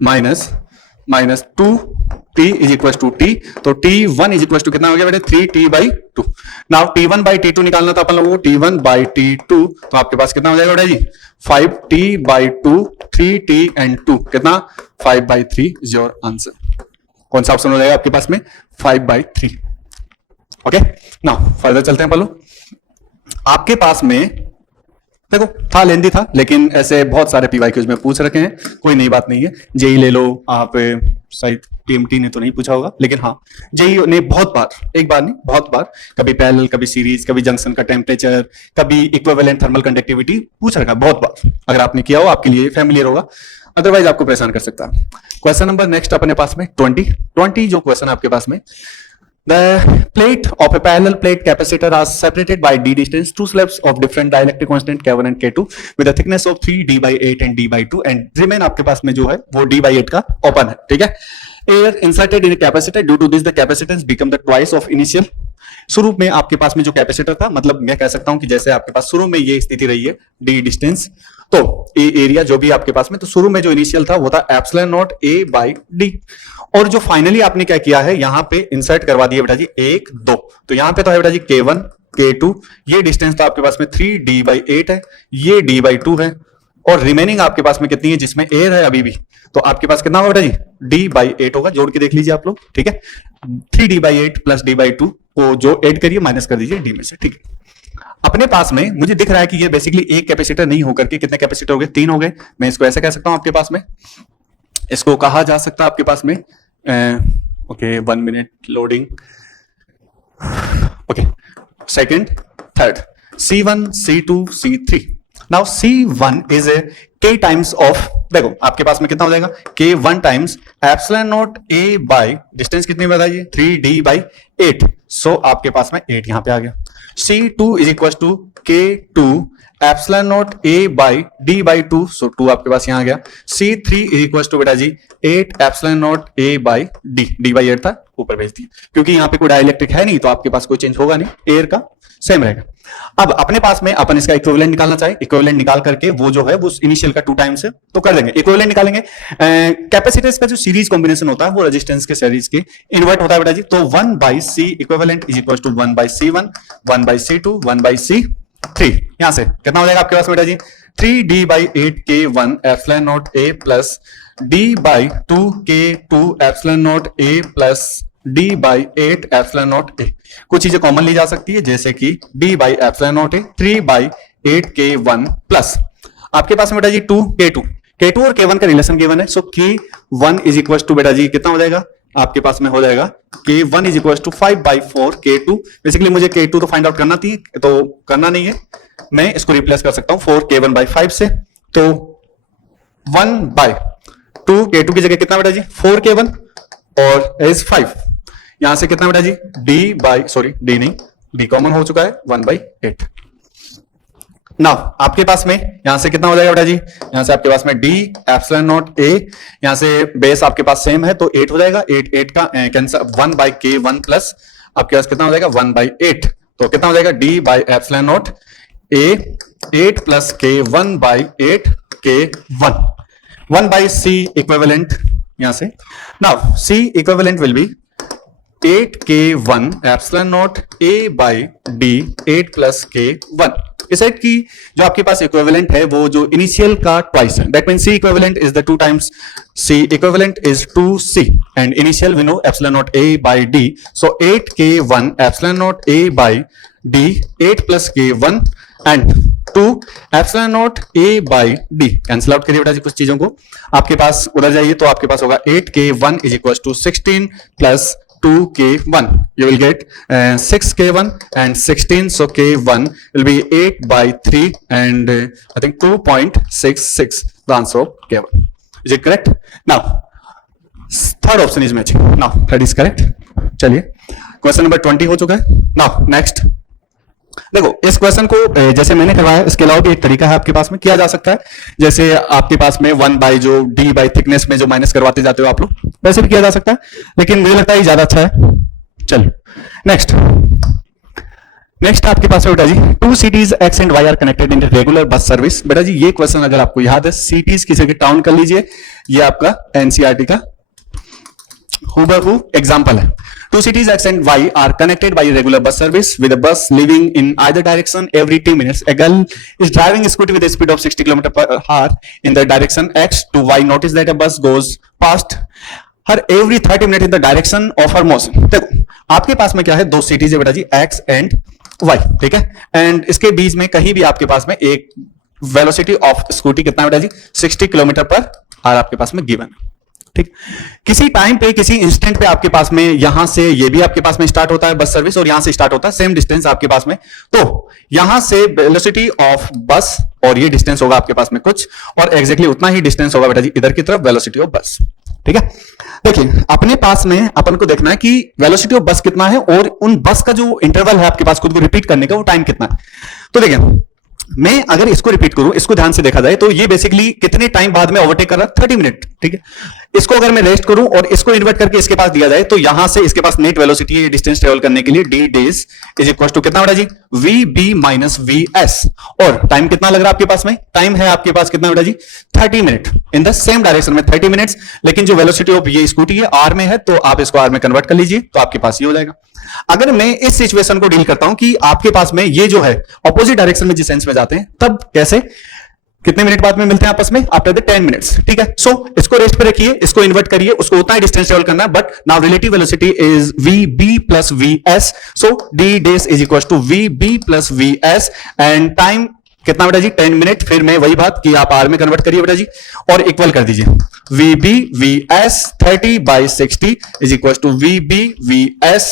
minus 2T is equal to T, तो T1 इज इक्वल टू कितना हो गया बेटे 3T/2। नाउ T1/T2 निकालना था अपन लोगों को, T1/T2, तो आपके पास कितना हो जाएगा बेटा जी 5T/2, 3T एंड 2 कितना 5/3 इज योर आंसर। कौन सा ऑप्शन हो जाएगा आपके पास में 5/3। ओके, नाउ फर्दर चलते हैं पहले। आपके पास में देखो था, लेंदी था, लेकिन ऐसे बहुत सारे पीवाईक्यूज में पूछ रखे हैं, कोई नई बात नहीं है। जेई ले लो आप, शायद टीएमटी ने तो नहीं पूछा होगा, लेकिन हाँ जेई ने बहुत बार, एक बार नहीं बहुत बार, कभी पैरेलल, कभी सीरीज, कभी जंक्शन का टेम्परेचर, कभी इक्विवेलेंट थर्मल कंडक्टिविटी पूछ रखा बहुत बार। अगर आपने किया हो आपके लिए फैमिलियर होगा, अदरवाइज आपको परेशान कर सकता है। क्वेश्चन नंबर नेक्स्ट अपने पास में 20 जो क्वेश्चन आपके पास में, the plate of a parallel plate capacitor are separated by d distance, two slabs of different dielectric constant K1 and K2 with a thickness of 3D/8 and D/2 and remain आपके पास में जो है वो D/8 का open है। ठीक है, air inserted in a capacitor, due to this the capacitance become the twice of initial। शुरू में आपके पास में जो कैपेसिटर था, मतलब मैं कह सकता हूं कि जैसे आपके पास शुरू में ये स्थिति रही है d डिस्टेंस, तो ए एरिया जो भी आपके पास में, तो शुरू में जो इनिशियल था वो था एप्सिलॉन नॉट A/D, और जो फाइनली आपने क्या किया है यहां पे इंसर्ट करवा दिया बेटा जी 1 2, तो यहां पे तो है बेटा जी K1 K2, ये डिस्टेंस तो आपके पास में 3D/8 है, ये D/2 है, और रिमेनिंग आपके पास में कितनी है, जिसमें एयर है अभी भी, तो आपके पास कितना होगा बेटा जी D/8 होगा। जोड़ के देख लीजिए आप लोग, ठीक है, 3D/8 प्लस D/2 को जो ऐड करिए माइनस कर दीजिए D में से। ठीक है, अपने पास में मुझे दिख रहा है कि ये बेसिकली एक कैपेसिटर नहीं होकर के कितने कैपेसिटर हो गए, 3 हो गए। मैं इसको ऐसे कह सकता हूं आपके पास में, इसको कहा जा सकता है आपके पास में okay 1 minute loading. Okay, second third C1 C2 C3। Now C1 is a K times of, देखो आपके पास में कितना हो जाएगा K1 times epsilon not A by distance कितनी बताइए 3D/8, सो आपके पास में 8 यहां पे आ गया। C2 is equal to K2 epsilon not A by D/2, so 2 आपके पास यहां आ गया। C3 इज इक्वल टू बेटा जी 8 epsilon not A by D, D/8 था ऊपर भेज दिया, क्योंकि यहां पे कोई डाइलेक्ट्रिक है नहीं तो आपके पास कोई चेंज होगा नहीं, एयर का सेम रहेगा। अब अपने पास में अपन इसका इक्विवेलेंट निकालना चाहे, इक्विवेलेंट निकाल करके वो जो है वो इनिशियल का 2 टाइम्स है तो कर देंगे, इक्विवेलेंट निकालेंगे। कैपेसिटर्स का जो सीरीज कॉम्बिनेशन होता है वो रेजिस्टेंस के सीरीज के इन्वर्ट होता है बेटा जी, तो 1/C equivalent is equal to 1/C1 1/C2 1/C3। यहां से कितना हो जाएगा आपके पास बेटा जी 3D/8 K1 epsilon not A plus D/2 K2 epsilon not A plus D/8 epsilon not A। कुछ चीजें कॉमन ली जा सकती है, जैसे कि D/एप्सिलॉन नॉट A 3/8 K1 प्लस आपके पास में बेटा जी 2 K2 और K1 का रिलेशन K1 है, सो K1 इज इक्वल टू बेटा जी कितना हो जाएगा आपके पास में हो जाएगा K1 is equal to 5/4 K2। Basically मुझे K2 तो फाइंड आउट करना थी, तो करना नहीं है, मैं इसको रिप्लेस कर सकता हूं 4K1/5 से, तो 1/2 K2 की जगह कितना बेटा जी 4K1 और एज 5, यहां से कितना बेटा जी D नहीं, D कॉमन हो चुका है 1/8। नाउ आपके पास में यहां से कितना हो जाएगा बेटा जी, यहां से आपके पास में D एप्सिलॉन नॉट A, यहां से बेस आपके पास सेम है तो 8 हो जाएगा, 8 का कैंसिल 1/K1 प्लस आपके पास कितना हो जाएगा 1/8, तो कितना हो जाएगा D by epsilon naught A 8 plus K1/8 K1 1/C equivalent यहां से। Now C equivalent will be 8k1 epsilon not a by d 8 plus k1। इस सेट की जो आपके पास इक्विवेलेंट है वो जो इनिशियल का ट्वाइस है, that means c equivalent is the 2 times c equivalent is 2c and initial we know epsilon not a by d, so 8k1 epsilon not a by d 8 plus k1 and 2 epsilon not a by d। Cancel out करिए बेटा जी कुछ चीजों को, आपके पास उधर जाइए तो आपके पास होगा 8k1 is equal to 16 plus 2k1, you will get 6k1 and 16, so k1 will be 8 by 3 and I think 2.66, the answer of k1. Is it correct? Now third option is matching. Now that is correct. चलिए question number 20 हो चुका है। Now next देखो, इस question को जैसे मैंने करवाया इसके अलावा भी एक तरीका है आपके पास में किया जा सकता है, जैसे आपके पास में 1 बाई जो d बाई थिकनेस में जो माइनस करवाते जाते हो आप लोग, वैसे भी किया जा सकता है, लेकिन मुझे लगता है ये ज्यादा अच्छा है। चलो नेक्स्ट आपके पास है बेटा जी, 2 cities x and y are connected in regular bus service. बेटा जी ये क्वेश्चन अगर आपको याद है, सिटीज किसी के टाउन कर लीजिए, ये आपका एनसीईआरटी का हूबहू एग्जांपल है। 2 cities x and y are connected by a regular bus service with a bus leaving in either direction every 2 minutes. A girl is driving a scooty with a speed of 60 km/h in the direction x to y. Notice that a bus goes past her every 30 minutes in the direction of her motion. देखो आपके पास में क्या है, 2 cities है बेटा जी x and y, ठीक है, एंड इसके बीच में कहीं भी आपके पास में एक वेलोसिटी ऑफ स्कूटी कितना है बेटा जी, 60 km/h आपके पास में गिवन है, ठीक। किसी टाइम पे किसी इंस्टेंट पे आपके पास में यहां से ये भी आपके पास में स्टार्ट होता है बस सर्विस और यहां से स्टार्ट होता है, सेम डिस्टेंस आपके पास में, तो यहां से वेलोसिटी ऑफ बस और ये डिस्टेंस होगा आपके पास में कुछ, और एग्जैक्टली उतना ही डिस्टेंस होगा बेटा जी इधर की तरफ वेलोसिटी ऑफ बस, ठीक है। देखिए अपने पास में अपन को देखना है कि वेलोसिटी ऑफ बस कितना है और उन बस का जो इंटरवल है आपके पास खुद को रिपीट करने का वो टाइम कितना है। तो देखिए मैं अगर इसको रिपीट करूं, इसको ध्यान से देखा जाए तो ये बेसिकली कितने टाइम बाद में ओवरटेक कर रहा है, 30 मिनट, ठीक है। इसको अगर मैं रेस्ट करूं और इसको इन्वर्ट करके इसके पास दिया जाए तो यहां से इसके पास नेट वेलोसिटी है डिस्टेंस ट्रेवल करने के लिए d days is equal to कितना बेटा जी, vb माइनस vs, और टाइम कितना लग रहा है आपके पास में, टाइम है आपके पास कितना बेटा जी, 30 minute in the same direction में 30 मिनट्स, लेकिन जो वेलोसिटी ऑफ ये स्कूटी है r में है तो आप इसको r में कन्वर्ट कर लीजिए तो आपके पास ये हो जाएगा। अगर मैं इस सिचुएशन को डील करता हूं कि आपके पास में ये जो है ऑपोजिट डायरेक्शन में जिस सेंस में जाते हैं, तब कैसे कितने मिनट बाद में मिलते हैं आपस में, आफ्टर द 10 मिनट्स, ठीक है। सो इसको रेस्ट पे रखिए, इसको इन्वर्ट करिए, उसको उतना ही डिस्टेंस ट्रेवल करना है, but now relative velocity is vb plus vs, so d days is equal to vb plus vs and time कितना बेटा जी, 10 मिनट। फिर मैं वही बात कि आप आर में कन्वर्ट करिए बेटा जी और इक्वल कर दीजिए, vb vs 30 by 60 is equal to vb vs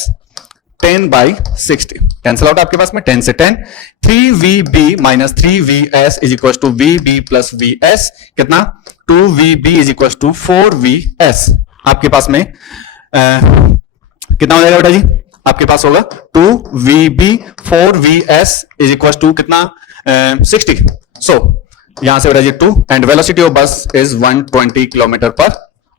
10 by 60, cancel out आपके पास में 10 से 10, 3vb minus 3vs is equal to vb plus vs कितना, 2vb is equal to 4vs। आपके पास में कितना हो जाएगा बेटा जी, आपके पास होगा 2vb 4vs is equal to कितना 60, सो यहां से बेटा जी 2 एंड वेलोसिटी ऑफ बस इज 120 km/h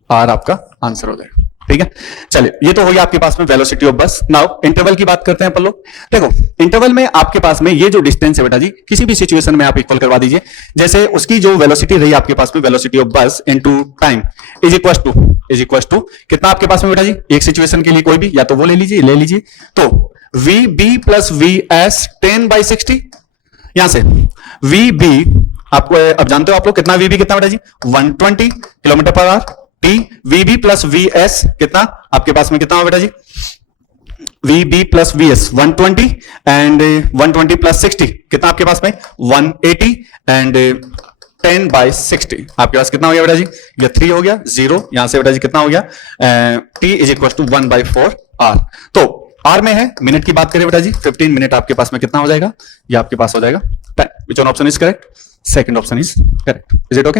आपका आंसर हो जाएगा, ठीक है। चलिए ये तो हो गया आपके पास में वेलोसिटी ऑफ बस। नाउ इंटरवल की बात करते हैं अपन लोग। देखो इंटरवल में आपके पास में ये जो डिस्टेंस है बेटा जी, किसी भी सिचुएशन में आप इक्वल करवा दीजिए, जैसे उसकी जो वेलोसिटी रही आपके पास में velocity of bus into time is equal to कितना आपके पास में बेटा जी, एक सिचुएशन के लिए कोई भी या तो वो ले लीजिए तो vb प्लस vs 10 बाई 60, यहां से vb आपको अब जानते हो आप लोग कितना vb कितना बेटा जी, 120 km/h, t vb plus vs कितना आपके पास में कितना हो बेटा जी, vb plus vs 120 and 120 plus 60 कितना आपके पास में 180 एंड 10 बाई 60 आपके पास कितना हो गया बेटा जी, ये 3 हो गया 0, यहां से बेटा जी कितना हो गया t is equal to 1/4 r। तो r में है, मिनट की बात करें बेटा जी 15 मिनट आपके पास में कितना हो जाएगा, ये आपके पास हो जाएगा 10। Which one option is correct, second option is correct, is it okay.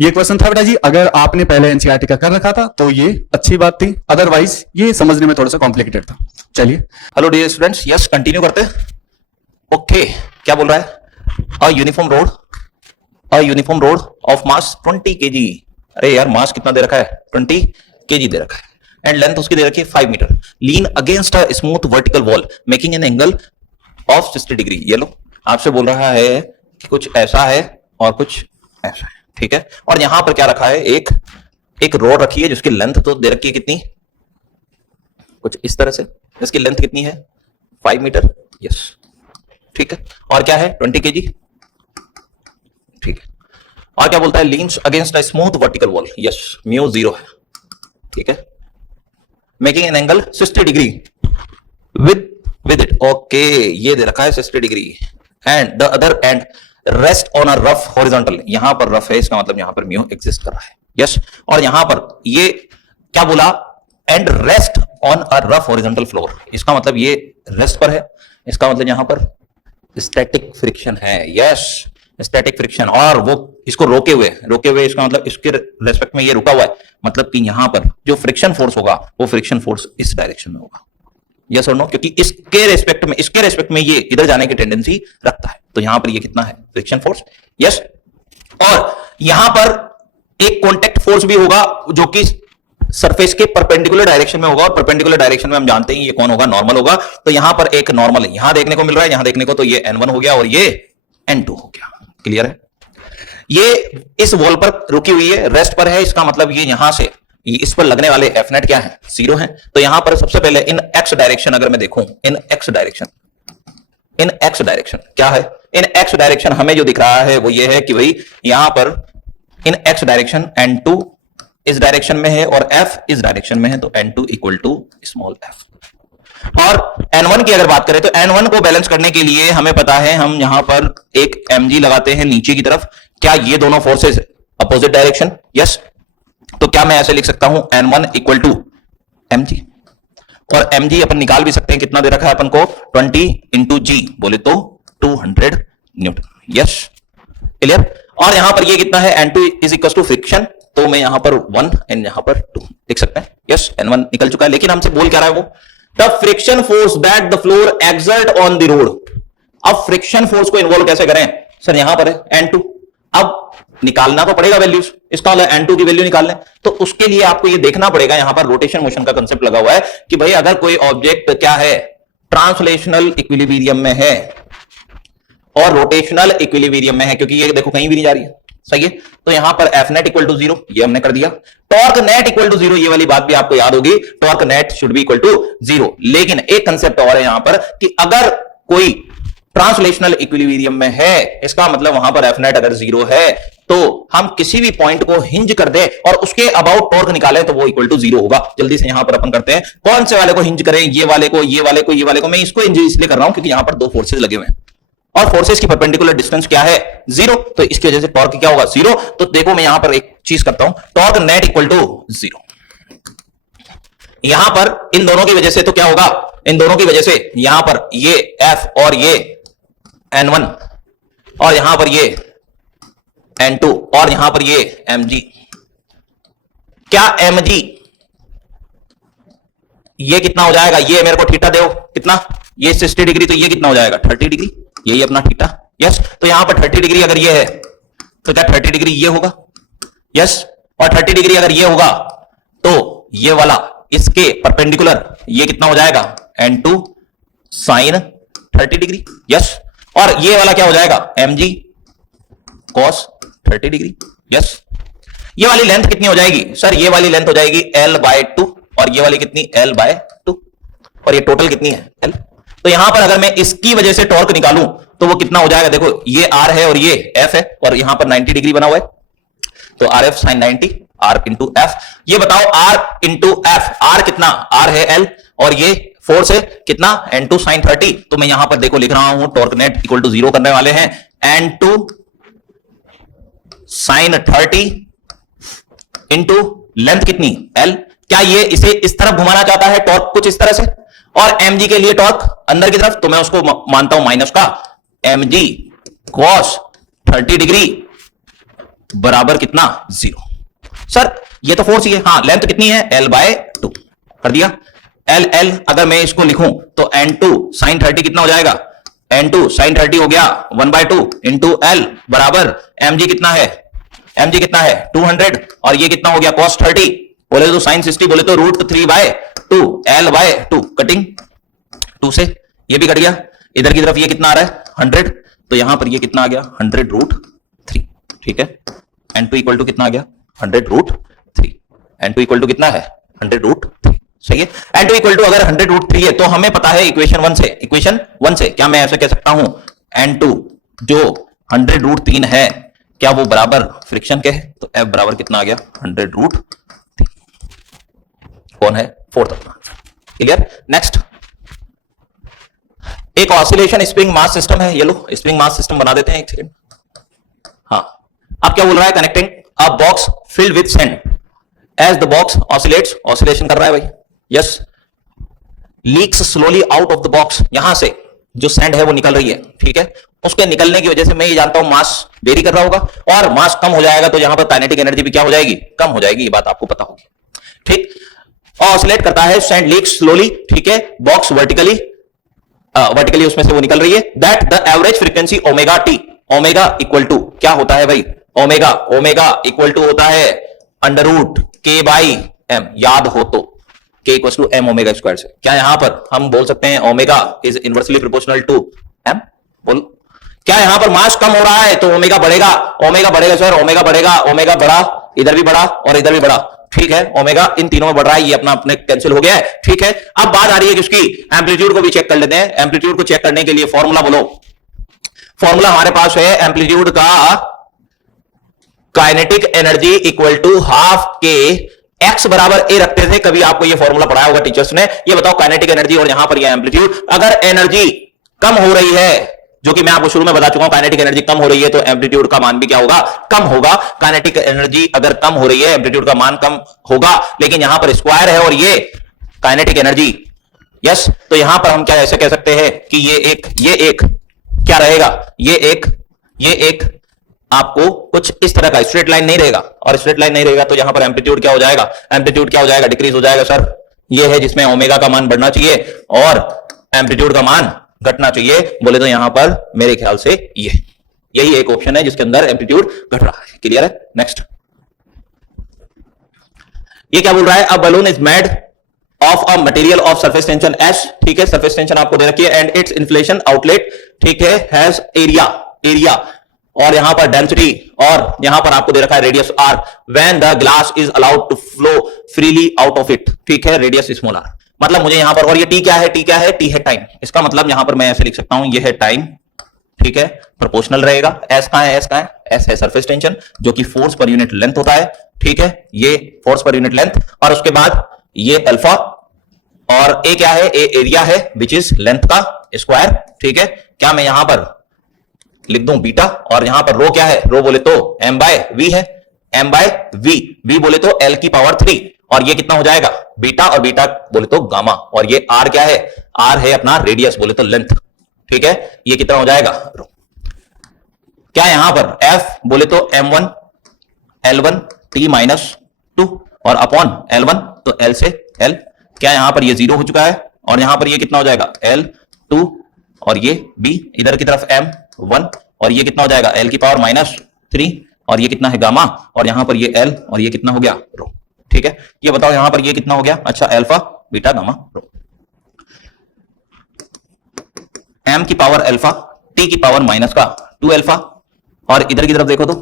ये क्वेश्चन था बेटा जी, अगर आपने पहले एनसीईआरटी का कर रखा था तो ये अच्छी बात थी, अदरवाइज ये समझने में थोड़ा सा कॉम्प्लिकेटेड था। चलिए hello dear students, yes continue करते हैं। ओके क्या बोल रहा है, a uniform rod of mass 20 kg। अरे यार मास कितना दे रखा है, 20 kg दे रखा है, एंड लेंथ उसकी दे रखी है 5 metre, lean against a smooth vertical wall making an angle of 60 degree. ये लो आपसे बोल रहा है कि कुछ ऐसा है और कुछ ऐसा है, ठीक है। और यहां पर क्या रखा है, एक रोड रखी है जिसकी लेंथ तो दे रखी है कितनी कुछ इस तरह से, इसकी लेंथ कितनी है 5 मीटर, यस ठीक है, और क्या है 20 kg, ठीक है, और क्या बोलता है leans against a smooth vertical wall, yes mu 0 है, ठीक है, making an angle 60 degree with it, okay ये दे रखा है 60 degree, and the other and rest on a rough horizontal, यहां पर रफ है इसका मतलब यहां पर म्यू एग्जिस्ट कर रहा है, यस, और यहां पर ये क्या बोला and rest on a rough horizontal floor, इसका मतलब ये रेस्ट पर है, इसका मतलब यहां पर स्टैटिक फ्रिक्शन है, यस स्टैटिक फ्रिक्शन, और वो इसको रोके हुए इसका मतलब इसके रेस्पेक्ट में ये रुका हुआ है, मतलब कि यहां पर जो फ्रिक्शन फोर्स होगा वो फ्रिक्शन फोर्स इस डायरेक्शन में होगा, यस और नो, क्योंकि इसके रेस्पेक्ट में ये इधर जाने की टेंडेंसी रखता है, तो यहां पर ये कितना है फ्रिक्शन फोर्स, यस, और यहां पर एक कॉन्टैक्ट फोर्स भी होगा जो कि सरफेस के परपेंडिकुलर डायरेक्शन में होगा, और परपेंडिकुलर डायरेक्शन में हम जानते हैं ये कौन होगा, नॉर्मल होगा, तो यहां पर एक नॉर्मल यहां देखने को मिल रहा है, यहां देखने को, तो ये N1 हो गया और ये N2 हो गया, क्लियर है, ये इस वॉल पर रुकी हुई है, रेस्ट पर है, इसका मतलब ये यहां से इस पर लगने वाले एफ नेट क्या है 0 है, तो यहां पर सबसे पहले इन एक्स डायरेक्शन अगर मैं देखूं, इन एक्स डायरेक्शन क्या है, इन एक्स डायरेक्शन हमें जो दिख रहा है वो ये है कि भाई यहां पर इन एक्स डायरेक्शन N2 इस डायरेक्शन में है और F इस डायरेक्शन में है, तो N2 equal to small f, और N1 की अगर बात करें तो N1 को बैलेंस करने के लिए हमें पता है हम यहां पर एक mg लगाते हैं नीचे की तरफ, क्या ये दोनों फोर्सेस अपोजिट डायरेक्शन, यस, तो क्या मैं ऐसे लिख सकता हूं N1 इक्वल टू mg, और mg अपन निकाल भी सकते हैं, कितना दे रखा है अपन को 20 इंटू जी बोले तो 200 न्यूटन, यस क्लियर, और यहां पर ये कितना है N2 is equal to friction, तो मैं यहां पर 1 एंड यहां पर 2 लिख सकते हैं, यस N1 निकल चुका है, लेकिन हमसे बोल क्या रहा है वो the friction force that the floor exert on the road, अब फ्रिक्शन फोर्स को इन्वॉल्व कैसे करें सर, यहां पर है N2, अब निकालना तो पड़ेगा वैल्यूज, इसका मतलब N2 की वैल्यू निकाल लें, तो उसके लिए आपको ये देखना पड़ेगा, यहां पर रोटेशन मोशन का कंसेप्ट लगा हुआ है कि भाई अगर कोई ऑब्जेक्ट क्या है ट्रांसलेशनल इक्विलिब्रियम में है और रोटेशनल इक्विलिब्रियम में है, क्योंकि ये देखो कहीं भी नहीं जा रही है, सही है, तो यहां पर एफ नेट इक्वल टू 0 ये हमने कर दिया, टॉर्क नेट इक्वल टू 0, ये वाली बात भी आपको याद होगी, torque net should be equal to 0, लेकिन एक कंसेप्ट और है यहां पर कि अगर कोई ट्रांसलेशनल इक्विलिब्रियम में है, इसका मतलब वहां पर एफ नेट अगर 0 है तो हम किसी भी पॉइंट को हिंज कर दे और उसके अबाउट टॉर्क निकालें तो वो इक्वल टू 0 होगा। जल्दी से यहां पर अपन करते हैं, कौन से वाले को हिंज करें, ये वाले को, ये वाले को, ये वाले को। मैं इसको हिंज इसलिए कर रहा हूं क्योंकि यहां पर दो फोर्सेस लगे हुए हैं और फोर्सेस की परपेंडिकुलर डिस्टेंस क्या है 0, तो इसकी वजह से टॉर्क क्या होगा 0। तो देखो मैं यहां पर एक चीज करता हूं, टॉर्क नेट इक्वल टू 0। यहां पर इन दोनों की वजह से तो क्या होगा, इन दोनों की वजह से यहां पर ये F और ये N1 और यहां पर ये N2 और यहां पर ये mg, क्या mg ये कितना हो जाएगा, ये मेरे को थीटा दो कितना, ये 60 डिग्री, तो ये कितना हो जाएगा 30 डिग्री, यही अपना थीटा। यस, तो यहां पर 30 डिग्री अगर ये है तो क्या 30 डिग्री ये होगा, यस, और 30 डिग्री अगर ये होगा तो ये वाला इसके परपेंडिकुलर ये कितना हो जाएगा N2 साइन 30 डिग्री, यस, और ये वाला क्या हो जाएगा mg cos 30 डिग्री, यस। ये वाली लेंथ कितनी हो जाएगी सर, ये वाली लेंथ हो जाएगी L/2 और ये वाली कितनी L/2 और ये टोटल कितनी है L। तो यहां पर अगर मैं इसकी वजह से टॉर्क निकालूं तो वो कितना हो जाएगा, देखो ये R है और ये F है और यहां पर 90 डिग्री बना हुआ है, तो RF sin 90 R into F। ये बताओ R इंटू F, R कितना, R है L और ये फोर्स है कितना N2 sin 30। तो मैं यहां पर देखो लिख रहा हूं टॉर्क नेट इक्वल टू 0 करने वाले हैं N2 sin 30 इंटू लेंथ कितनी L। क्या ये इसे इस तरफ घुमाना चाहता है टॉर्क कुछ इस तरह से, और mg के लिए टॉर्क अंदर की तरफ, तो मैं उसको मानता हूं माइनस का mg cos 30 डिग्री बराबर कितना 0। सर ये तो फोर्स ही है, हाँ लेंथ कितनी है L/2 कर दिया। L अगर मैं इसको लिखूं तो N2 sin 30 कितना हो जाएगा, N2 sin 30 हो गया 1/2 इंटू L बराबर mg कितना है, mg कितना है 200 और ये कितना हो गया cos 30, बोले तो sin 60, बोले तो √3/2 L/2 कटिंग 2 से ये भी कट गया, इधर की तरफ ये कितना आ रहा है 100, तो यहां पर ये कितना आ गया 100√3, ठीक है। N2 इक्वल टू कितना आ गया 100√3, N2 इक्वल टू कितना है 100√3, सही है। n2 इक्वल टू अगर 100√3 है तो हमें पता है इक्वेशन 1 से क्या मैं ऐसे कह सकता हूं n2 जो 100√3 है क्या वो बराबर फ्रिक्शन के है, तो F बराबर कितना आ गया 100√3। कौन है फोर्थ अपना। क्लियर। नेक्स्ट एक ऑसिलेशन स्प्रिंग मास सिस्टम है, ये लो स्प्रिंग मास सिस्टम बना देते हैं एक सेकंड। हाँ अब क्या बोल रहा है, connecting a box filled with sand as the box oscillates, oscillation कर रहा है भाई, yes, leaks slowly out of the box, यहां से जो सैंड है वो निकल रही है, ठीक है, उसके निकलने की वजह से मैं ये जानता हूं मास वेरी कर रहा होगा और मास कम हो जाएगा तो यहां पर काइनेटिक एनर्जी भी क्या हो जाएगी, कम हो जाएगी, ये बात आपको पता होगी, ठीक। ऑसिलेट करता है, सैंड लीक्स स्लोली, ठीक है, बॉक्स वर्टिकली उसमें से वो निकल रही है, that the average frequency omega t, omega equal to क्या होता है भाई, ओमेगा इक्वल टू होता है √k/m, याद हो तो k equal to m omega square से, क्या यहां पर हम बोल सकते हैं omega is inversely proportional to m, बोल क्या यहां पर मास कम हो रहा है तो ओमेगा बढ़ेगा सर, ओमेगा बढ़ा, इधर भी बढ़ा और इधर भी बढ़ा, ठीक है, ओमेगा इन तीनों में बढ़ रहा है, ये अपना अपने कैंसिल हो गया है, ठीक है। अब बात आ रही है कि उसकी एम्पलीट्यूड को भी चेक कर लेते हैं। एम्पलीट्यूड को चेक करने के लिए फॉर्मूला बोलो, फॉर्मूला हमारे पास है एम्पलीट्यूड का kinetic energy equal to half k, x बराबर ए रखते थे, कभी आपको ये फॉर्मूला पढ़ाया होगा टीचर्स ने। ये बताओ काइनेटिक एनर्जी और यहां पर ये एम्पलीट्यूड, अगर एनर्जी कम हो रही है, जो कि मैं आपको शुरू में बता चुका हूं, काइनेटिक एनर्जी कम हो रही है तो एम्पलीट्यूड का मान भी क्या होगा, कम होगा। काइनेटिक एनर्जी अगर कम हो रही है एम्पलीट्यूड का मान कम होगा, लेकिन यहां पर स्क्वायर है और ये काइनेटिक एनर्जी, यस, तो यहां पर हम क्या ऐसे कह सकते हैं कि ये एक क्या रहेगा, ये एक आपको कुछ इस तरह का स्ट्रेट लाइन नहीं रहेगा, और स्ट्रेट लाइन नहीं रहेगा तो यहां पर एम्पलीट्यूड क्या हो जाएगा, डिक्रीज हो जाएगा सर। ये है जिसमें ओमेगा का मान बढ़ना चाहिए और एम्पलीट्यूड का मान घटना चाहिए, बोले तो यहां पर मेरे ख्याल से यही एक ऑप्शन है जिसके अंदर एम्पलीट्यूड घट रहा है। क्लियर है। नेक्स्ट ये क्या बोल रहा है, a balloon is made of a material of surface tension S, ठीक है, सरफेस टेंशन आपको दे रखी है, एंड इट्स इन्फ्लेशन आउटलेट, ठीक है, हैज एरिया और यहां पर डेंसिटी और यहां पर आपको दे रखा है radius r, when the glass is allowed to flow freely out of it, ठीक है, रेडियस स्मॉल r, मतलब मुझे यहां पर, और ये टी क्या है, टी है टाइम, इसका मतलब यहां पर मैं ऐसे लिख सकता हूं, ये है टाइम, ठीक है, प्रोपोर्शनल रहेगा। एस कहां है, एस है सरफेस टेंशन जो कि फोर्स पर यूनिट लेंथ होता है, ठीक है, ये फोर्स पर यूनिट लेंथ, और उसके बाद ये अल्फा, और ए क्या है, ए एरिया है विच इज लेंथ का स्क्वायर, ठीक है, क्या मैं यहां पर लिख दूं बीटा, और यहां पर रो क्या है, रो बोले तो m/v है, m/v बोले तो l की पावर 3, और ये कितना हो जाएगा बीटा, और बीटा बोले तो गामा, और ये r क्या है, r है अपना रेडियस बोले तो लेंथ, ठीक है, ये कितना हो जाएगा रो। क्या यहां पर f बोले तो m1 l1 t-2 और अपॉन l1 तो l से l, क्या यहां पर ये 0 हो चुका है, और यहां पर ये कितना हो जाएगा l2 और ये b, इधर की तरफ m1 और ये कितना हो जाएगा l की पावर -3 और ये कितना है गामा, और यहां पर ये l और ये कितना हो गया रो, ठीक है। ये बताओ यहां पर ये कितना हो गया, अच्छा अल्फा बीटा गामा रो, m की पावर अल्फा, t की पावर माइनस का 2 अल्फा, और इधर की तरफ देखो तो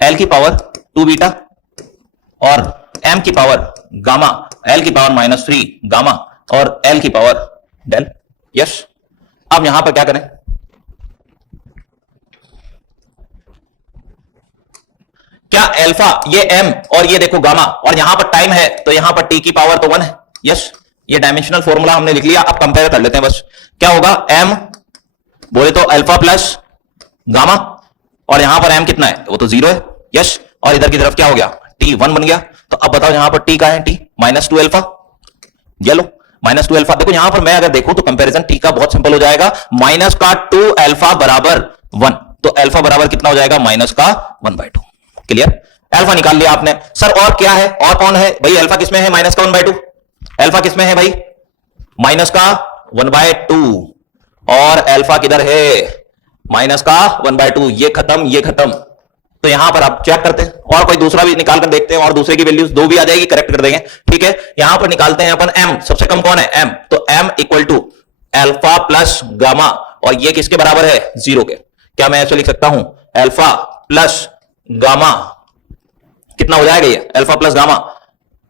l की पावर 2 बीटा और m की पावर गामा, l की पावर -3 गामा और l की पावर डेल, यस। अब यहां पर क्या करें, क्या अल्फा ये m और ये देखो गामा, और यहां पर टाइम है तो यहां पर t की पावर तो 1 है, यस, ये डायमेंशनल फॉर्मूला हमने लिख लिया। अब कंपेयर कर लेते हैं बस, क्या होगा m बोले तो अल्फा प्लस गामा, और यहां पर m कितना है, वो तो 0 है, यस, और इधर की तरफ क्या हो गया t 1 बन गया। तो अब बताओ यहां पर t का है, t -2 अल्फा, ये लो -2 अल्फा, देखो यहां पर मैं अगर देखूं तो कंपैरिजन t का बहुत सिंपल हो जाएगा, माइनस का 2 अल्फा बराबर 1, तो अल्फा बराबर कितना हो जाएगा माइनस का 1/2। क्लियर, अल्फा निकाल लिया आपने। सर और क्या है, और कौन है भाई, अल्फा किसमें है माइनस का 1/2, अल्फा किसमें है भाई माइनस का 1/2, और अल्फा किधर है माइनस का 1/2, ये खत्म। तो यहां पर आप चेक करते हैं, और कोई दूसरा भी निकाल कर देखते हैं, और दूसरे की वैल्यूज 2 भी आ जाएगी, करेक्ट कर देंगे, ठीक है। यहां पर निकालते हैं अपन m, सबसे कम कौन है m, तो m equal to alpha plus gamma, और ये किसके बराबर है 0 के, क्या मैं ऐसे लिख सकता हूं अल्फा प्लस गामा, कितना हो जाएगा ये alpha plus gamma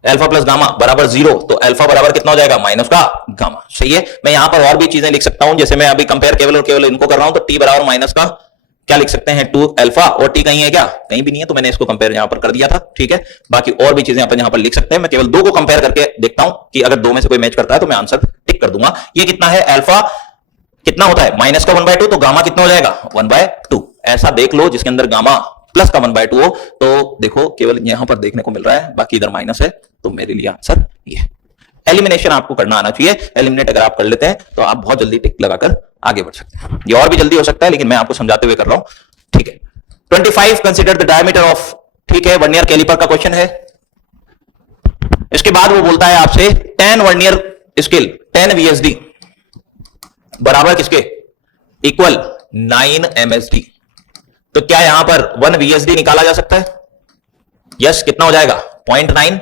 alpha plus gamma बराबर 0, तो अल्फा बराबर कितना हो जाएगा, माइनस का गामा। सही है। मैं यहां पर और भी चीजें लिख सकता हूं, जैसे मैं अभी कंपेयर केवल और केवल इनको कर रहा हूं, तो टी बराबर माइनस का क्या लिख सकते हैं, 2 अल्फा, और टी कहीं है क्या, कहीं भी नहीं है, तो मैंने इसको कंपेयर यहां पर कर दिया था। ठीक है, बाकी और भी चीजें अपन यहां पर लिख सकते हैं। मैं केवल दो को कंपेयर करके देखता हूं कि अगर दो में से कोई मैच करता है तो मैं आंसर टिक कर दूंगा। ये कितना है, अल्फा कितना होता है, माइनस का 1/2, तो गामा कितना हो जाएगा, 1/2। ऐसा देख लो जिसके अंदर गामा प्लस का 1/2 हो, तो देखो केवल यहां पर देखने को मिल रहा है, बाकी इधर माइनस है, तो मेरे लिए आंसर ये। एलिमिनेशन आपको करना आना चाहिए। एलिमिनेट अगर आप कर लेते हैं तो आप बहुत जल्दी टिक लगाकर आगे बढ़ सकते हैं। ये और भी जल्दी हो सकता है, लेकिन मैं आपको समझाते हुए कर रहा हूं। ठीक है, 25 कंसीडर द डायमीटर ऑफ, ठीक है, वर्नियर कैलिपर का क्वेश्चन है। इसके बाद वो बोलता है आपसे 10 वर्नियर स्केल 10 VSD बराबर किसके, इक्वल 9 MSD। तो क्या यहां पर 1 VSD निकाला जा सकता है, यस। कितना हो जाएगा, 0.9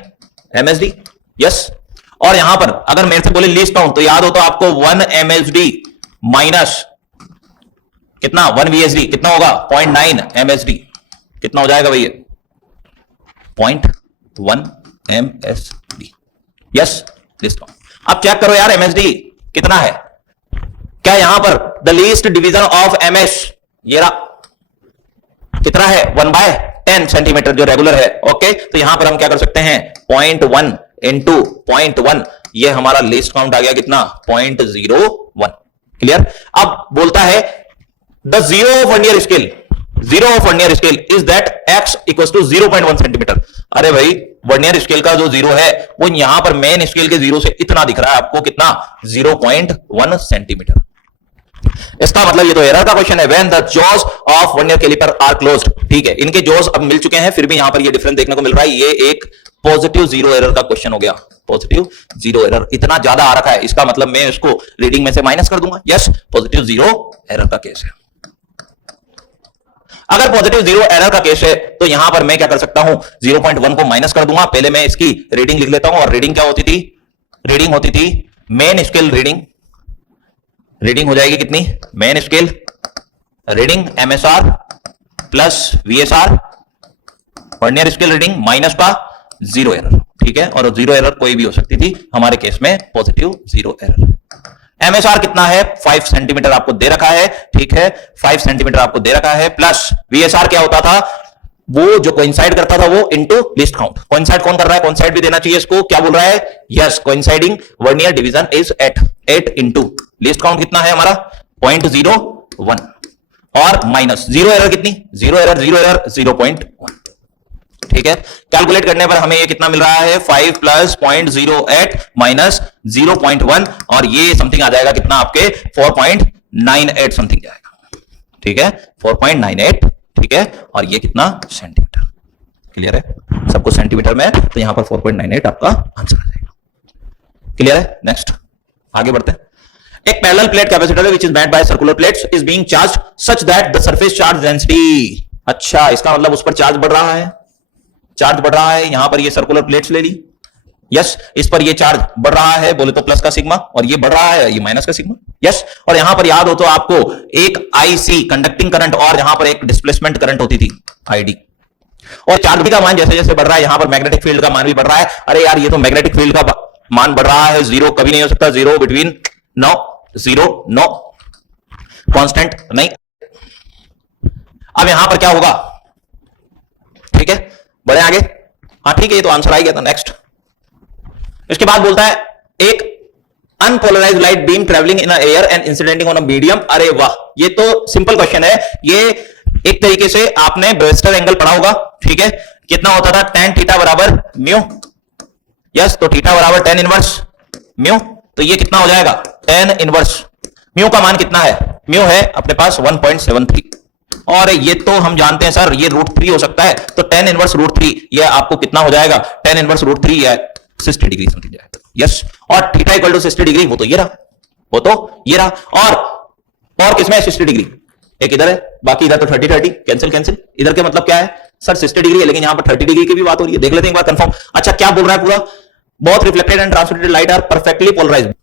MSD, यस। और यहां पर अगर मेरे से बोले लीस्ट काउंट, तो याद हो तो आपको 1 MSD माइनस कितना, 1 VSD कितना होगा, 0.9 MSD, कितना हो जाएगा भैया, 0.1 MSD, यस। लिस्ट काउंट अब चेक करो यार, MSD कितना है, क्या यहां पर the least division of MS ये रहा, कितना है, 1/10 सेंटीमीटर जो रेगुलर है। ओके, तो यहां पर हम क्या कर सकते हैं, 0.1 इंटू 0.1, ये हमारा लीस्ट काउंट आ गया कितना, 0.01। क्लियर। अब बोलता है the zero of vernier scale, zero of vernier scale is that x equal to 0.1 centimetre. अरे भाई, वर्नियर स्केल का जो जीरो है वो यहां पर मेन स्केल के जीरो से इतना दिख रहा है आपको, कितना, 0.1 सेंटीमीटर। इसका मतलब ये तो एरर का क्वेश्चन है। When the jaws of vernier caliper are closed, ठीक है, इनके जॉज अब मिल चुके हैं, फिर भी यहां पर ये डिफरेंस देखने को मिल रहा है। ये एक पॉजिटिव जीरो एरर का क्वेश्चन हो गया। पॉजिटिव जीरो एरर इतना ज्यादा आ रखा है, इसका मतलब मैं इसको रीडिंग में से माइनस कर दूंगा। यस, पॉजिटिव जीरो एरर का केस है। अगर पॉजिटिव जीरो एरर का केस है तो यहां पर मैं क्या कर सकता हूं, 0.1 को माइनस कर दूंगा। पहले मैं इसकी रीडिंग लिख लेता हूं, और रीडिंग क्या होती थी, रीडिंग होती थी मेन स्केल रीडिंग, रीडिंग हो जाएगी कितनी, main scale reading MSR plus VSR, vernier scale reading minus का जीरो एरर। ठीक है, और जीरो एरर कोई भी हो सकती थी, हमारे केस में पॉजिटिव जीरो एरर। MSR कितना है, 5 सेंटीमीटर आपको दे रखा है। ठीक है, 5 सेंटीमीटर आपको दे रखा है, प्लस VSR क्या होता था, वो जो कोइंसाइड करता था वो इनटू लिस्ट काउंट। कोइंसाइड कौन कर रहा है, कोइंसाइड भी देना चाहिए इसको। क्या बोल रहा है, yes, coinciding vernier division is at 8 into least count कितना है हमारा, 0.01, और माइनस जीरो एरर कितनी, जीरो एरर 0.1। ठीक है, कैलकुलेट करने पर हमें ये कितना मिल रहा है, 5 प्लस 0.08 माइनस 0.1, और ये समथिंग आ जाएगा कितना आपके 4.98 समथिंग जाएगा। ठीक है, 4.98। ठीक है, और ये कितना, सेंटीमीटर। क्लियर है, सबको सेंटीमीटर में, तो यहां पर 4.98 आपका आंसर आ जाएगा। क्लियर है। नेक्स्ट आगे बढ़ते हैं। एक parallel plate capacitor which is made by circular plates is being charged such that the surface charge density, अच्छा, इसका मतलब उस पर चार्ज बढ़ रहा है, चार्ज बढ़ रहा है। यहां पर ये सर्कुलर प्लेट्स ले ली, यस, इस पर ये चार्ज बढ़ रहा है, बोले तो प्लस का सिग्मा, और ये बढ़ रहा है, ये माइनस का सिग्मा। यस, और यहां पर याद हो तो आपको एक IC कंडक्टिंग करंट और यहां पर एक डिस्प्लेसमेंट करंट होती थी ID, और चार्ज का मान जैसे जैसे बढ़ रहा है, यहां पर मैग्नेटिक फील्ड का मान भी बढ़ रहा है। अरे यार, ये तो मैग्नेटिक फील्ड का मान बढ़ रहा है, जीरो कभी नहीं हो सकता, zero between no, zero no, constant नहीं। अब यहां पर क्या होगा, ठीक है, बढ़े आगे। हाँ ठीक है, ये तो आंसर आ गया था। नेक्स्ट, इसके बाद बोलता है एक unpolarised light beam travelling in air and incidenting on a medium. अरे वाह, ये तो सिंपल क्वेश्चन है। ये एक तरीके से आपने ब्रेस्टर एंगल पढ़ा होगा। ठीक है, कितना होता था, tan थीटा बराबर म्यू। यस, तो थीटा बराबर tan इनवर्स म्यू, तो ये कितना हो जाएगा, tan इनवर्स म्यू का मान कितना है, म्यू है अपने पास 1.73, और ये तो हम जानते हैं सर, ये √3 हो सकता है, तो tan इनवर्स √3 ये आपको कितना हो जाएगा, tan इनवर्स √3 है 60 डिग्री समथिंग जाएगा। यस, और थीटा इक्वल टू 60 डिग्री, वो तो ये रहा, वो तो ये रहा, और किसमें 60 डिग्री, एक इधर है, बाकी इधर तो 30 कैंसिल कैंसिल। इधर के मतलब क्या है सर, 60 डिग्री है, लेकिन यहां पर 30 डिग्री की भी बात हो रही है, देख लेते हैं एक बार कंफर्म। अच्छा, क्या बोल रहा है पूरा, both reflected and transmitted light are perfectly polarised,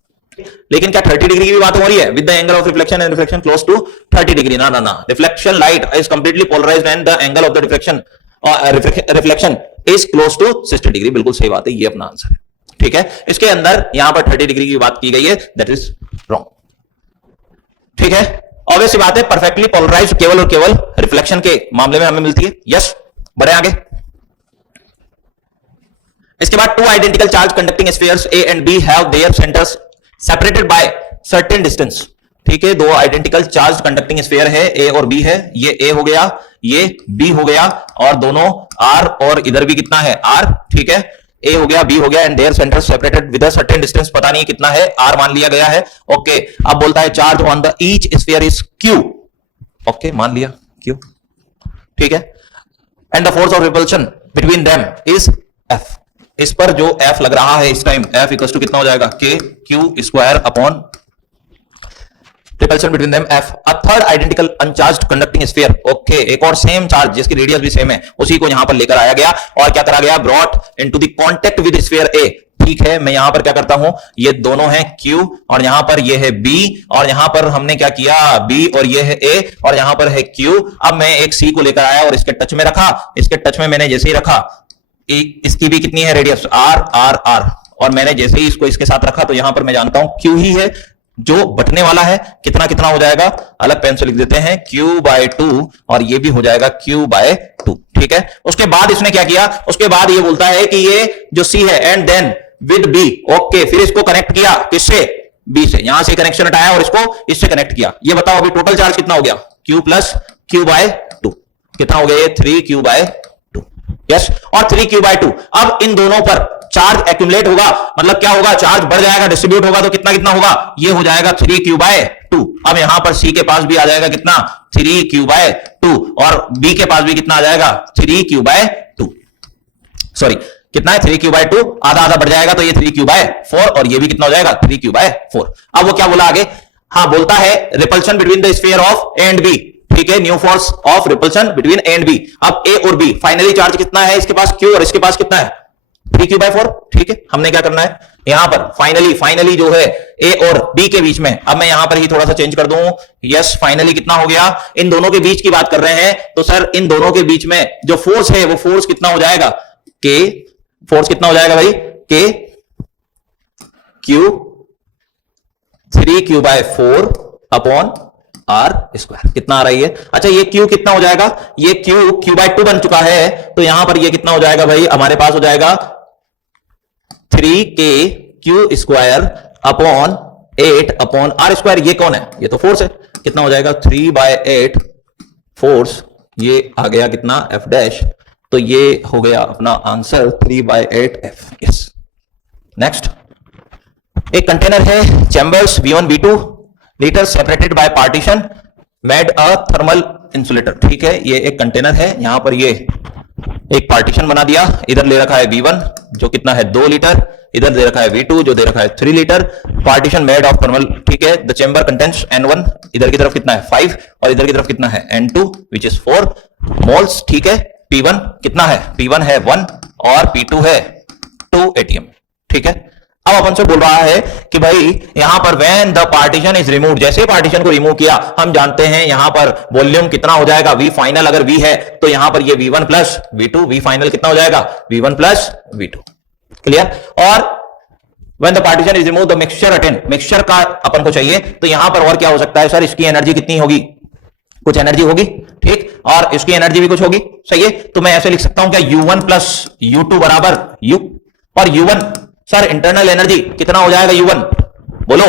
लेकिन क्या 30 डिग्री की भी बात हो रही है, with the angle of reflection and reflection close to 30 degree. ना ना ना, reflection light is completely polarised and the angle of the deflection और reflection is close to 60 degree. बिल्कुल सही बात है, ये अपना आंसर है। ठीक है, इसके अंदर यहां पर 30 डिग्री की बात की गई है, दैट इज रॉन्ग। ठीक है, ऑब्वियस सी बात है, परफेक्टली पोलराइज्ड केवल और केवल रिफ्लेक्शन के मामले में हमें मिलती है। यस, बढ़े आगे। इसके बाद two identical charge conducting spheres A and B have their centres separated by certain distance. ठीक है, दो आइडेंटिकल चार्ज कंडक्टिंग स्फीयर है, ए और बी है, ये ए हो गया, ये बी हो गया, और दोनों आर और इधर भी कितना है आर। ठीक है, ए हो गया, बी हो गया, and their centre separated with a certain distance, पता नहीं कितना है, आर मान लिया गया है। ओके, अब बोलता है charge on the each sphere is Q. Okay, मान लिया क्यू। ठीक है, and the force of repulsion between them is F. इस पर जो एफ लग रहा है इस टाइम, एफ इक्वल टू कितना हो जाएगा, के Q square upon repulsion between them F. A third identical uncharged conducting sphere. Okay, एक और सेम चार्ज जिसकी रेडियस भी सेम है, उसी को यहां पर लेकर आया गया और क्या करा गया, brought into the contact with sphere A. ठीक है, मैं यहां पर क्या करता हूं, ये दोनों हैं Q और यहां पर ये है B, और यहां पर हमने क्या किया, B और ये है A और यहां पर है Q। अब मैं एक C को लेकर आया और इसके टच में रखा, इसके टच में मैंने जैसे ही रखा, इसकी भी कितनी है रेडियस, R R R, और मैंने जैसे ही इसको इसके साथ रखा तो यहां पर मैं जानता हूं Q ही है जो बटने वाला है। कितना कितना हो जाएगा, अलग पेन से लिख देते हैं, Q/2, और ये भी हो जाएगा Q/2। ठीक है, उसके बाद इसने क्या किया, उसके बाद ये बोलता है कि ये जो C है and then with B। Okay, फिर इसको कनेक्ट किया किससे, B से, यहां से कनेक्शन हटाया और इसको इससे कनेक्ट किया। ये बताओ अभी टोटल चार्ज कितना हो गया, Q प्लस Q/2, कितना हो गया ये 3Q/2। यस, और 3Q/2। अब इन दोनों पर चार्ज एक्यूमुलेट होगा, मतलब क्या होगा, चार्ज बढ़ जाएगा, डिस्ट्रीब्यूट होगा, तो कितना कितना होगा, ये हो जाएगा 3Q/2। अब यहां पर C के पास भी आ जाएगा कितना, 3Q/2, और B के पास भी कितना आ जाएगा, 3Q/2। सॉरी, कितना है, 3Q/2, आधा आधा बढ़ जाएगा तो ये 3Q/4, और ये भी कितना हो जाएगा, 3Q/4। अब वो क्या बोला आगे, हाँ बोलता है repulsion between the sphere of A and B. ठीक है, new force of repulsion between A and B. अब ए और बी, फाइनली चार्ज कितना है, इसके पास Q और इसके पास कितना है, 3Q/4। ठीक है, हमने क्या करना है यहां पर, फाइनली जो है ए और बी के बीच में, अब मैं यहां पर ही थोड़ा सा चेंज कर दूं। यस, फाइनली कितना हो गया, इन दोनों के बीच की बात कर रहे हैं, तो सर इन दोनों के बीच में जो फोर्स है वो फोर्स कितना हो जाएगा, के, फोर्स कितना हो जाएगा भाई, के Q 3Q/4 upon are square. कितना आ रही है, अच्छा ये Q कितना हो जाएगा, ये Q/2 बन चुका है, तो यहां पर ये कितना हो जाएगा भाई, हमारे पास हो जाएगा 3K Q² upon 8 upon are square. ये कौन है, ये तो फोर्स है, कितना हो जाएगा 3/8 फोर्स, ये आ गया कितना F डैश, तो ये हो गया अपना आंसर 3/8 F। यस, नेक्स्ट, एक कंटेनर है, chambers V1 V2 litre separated by partition made a thermal insulator. ठीक है, ये एक कंटेनर है, यहां पर ये एक पार्टीशन बना दिया, इधर ले रखा है V1 जो कितना है 2 लीटर, इधर दे रखा है V2 जो दे रखा है 3 litre, partition made of thermal. ठीक है, द चेंबर कंटेंट्स N1, इधर की तरफ कितना है 5 और इधर की तरफ कितना है N2 विच इज 4 मोल्स। ठीक है, P1 कितना है, P1 है 1 और P2 है 2 ATM। ठीक है, अब अपन से बोल रहा है कि भाई यहां पर when the partition is remove, जैसे पार्टीशन को रिमूव किया, हम जानते हैं यहां पर वॉल्यूम कितना हो जाएगा, V फाइनल अगर V है तो यहां पर ये V1 plus V2, V final कितना हो जाएगा, V1 प्लस V2। क्लियर, और when the partition is remove the mixture attain, mixture का अपन को चाहिए, तो यहां पर और क्या हो सकता है सर, इसकी एनर्जी कितनी होगी, कुछ एनर्जी होगी। ठीक, और इसकी एनर्जी भी कुछ होगी, सही है, तो मैं ऐसे लिख सकता हूं क्या, U1 प्लस U2 बराबर U, और U1 सर इंटरनल एनर्जी कितना हो जाएगा, U1 बोलो,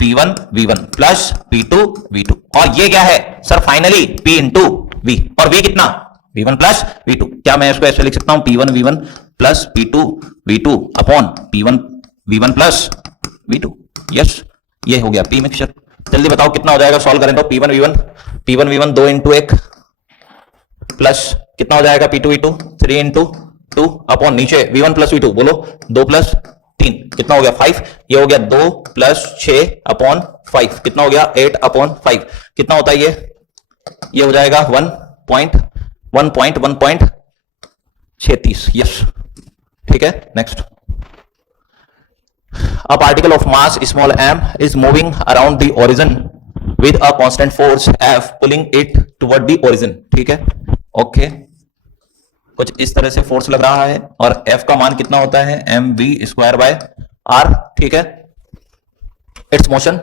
P1 V1 plus P2 V2, और ये क्या है sir, finally P into V, और V कितना, V1 प्लस V2। क्या मैं इसको ऐसे लिख सकता हूं, P1 V1 plus P2 V2 upon P1 V1 plus V2। Yes, ये हो गया P मिक्सचर। जल्दी बताओ कितना हो जाएगा, सॉल्व करें तो P1 V1 2 इंटू 1 प्लस कितना हो जाएगा, P2 V2 3 इंटू 2 अपॉन नीचे V1 प्लस V2 बोलो 2 प्लस 3 कितना हो गया 5, ये हो गया 2 प्लस 6 अपॉन 5 कितना हो गया 8 अपॉन 5, कितना होता है ये हो जाएगा 1.36। यस, ठीक है, next, a particle of mass small m is moving around the origin with a constant force F pulling it toward the origin। ठीक है, ओके, कुछ इस तरह से फोर्स लग रहा है और F का मान कितना होता है mv²/r, ठीक है, इट्स मोशन।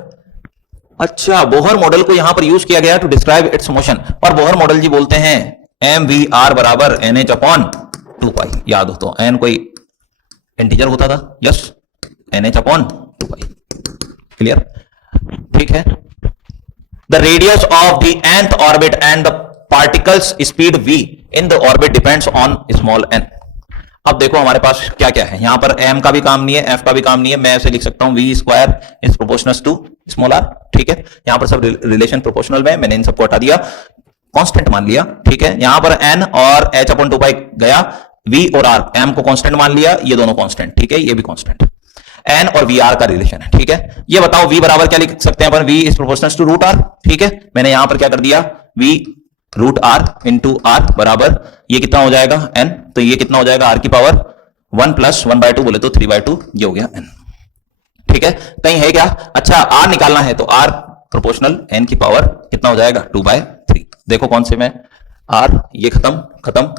अच्छा, बोहर मॉडल को यहां पर यूज किया गया टू डिस्क्राइब इट्स मोशन, और बोहर मॉडल जी बोलते हैं mvr बराबर nh/2π। याद हो तो n कोई इंटीजर होता था, यस, nh/2π, क्लियर, ठीक है। The radius of the nth orbit and the particles speed v in the orbit depends on small n। अब देखो हमारे पास क्या क्या है, यहां पर m का भी काम नहीं है, f का भी काम नहीं है, मैं ऐसे लिख सकता हूं v square is proportional to small r, ठीक है। यहां पर सब रिलेशन प्रोपोर्शनल में, मैंने इन सबको हटा दिया, कांस्टेंट मान लिया, ठीक है। यहां पर n और h/2π गया, v और r, m को कांस्टेंट मान लिया, ये दोनों कांस्टेंट, ठीक है, ये भी कांस्टेंट, n और vr का रिलेशन है, ठीक है। ये बताओ v बराबर क्या लिख सकते हैं अपन, v is proportional to √r, ठीक है। मैंने यहां पर क्या कर दिया, v √r इंटू r बराबर ये कितना हो जाएगा n, तो ये कितना हो जाएगा r की पावर 1 + 1/2 बोले तो 3/2, ये हो गया n, ठीक है। कहीं है क्या, अच्छा r निकालना है तो r प्रोपोर्शनल n की पावर कितना हो जाएगा 2/3। देखो कौन से में r, ये खत्म,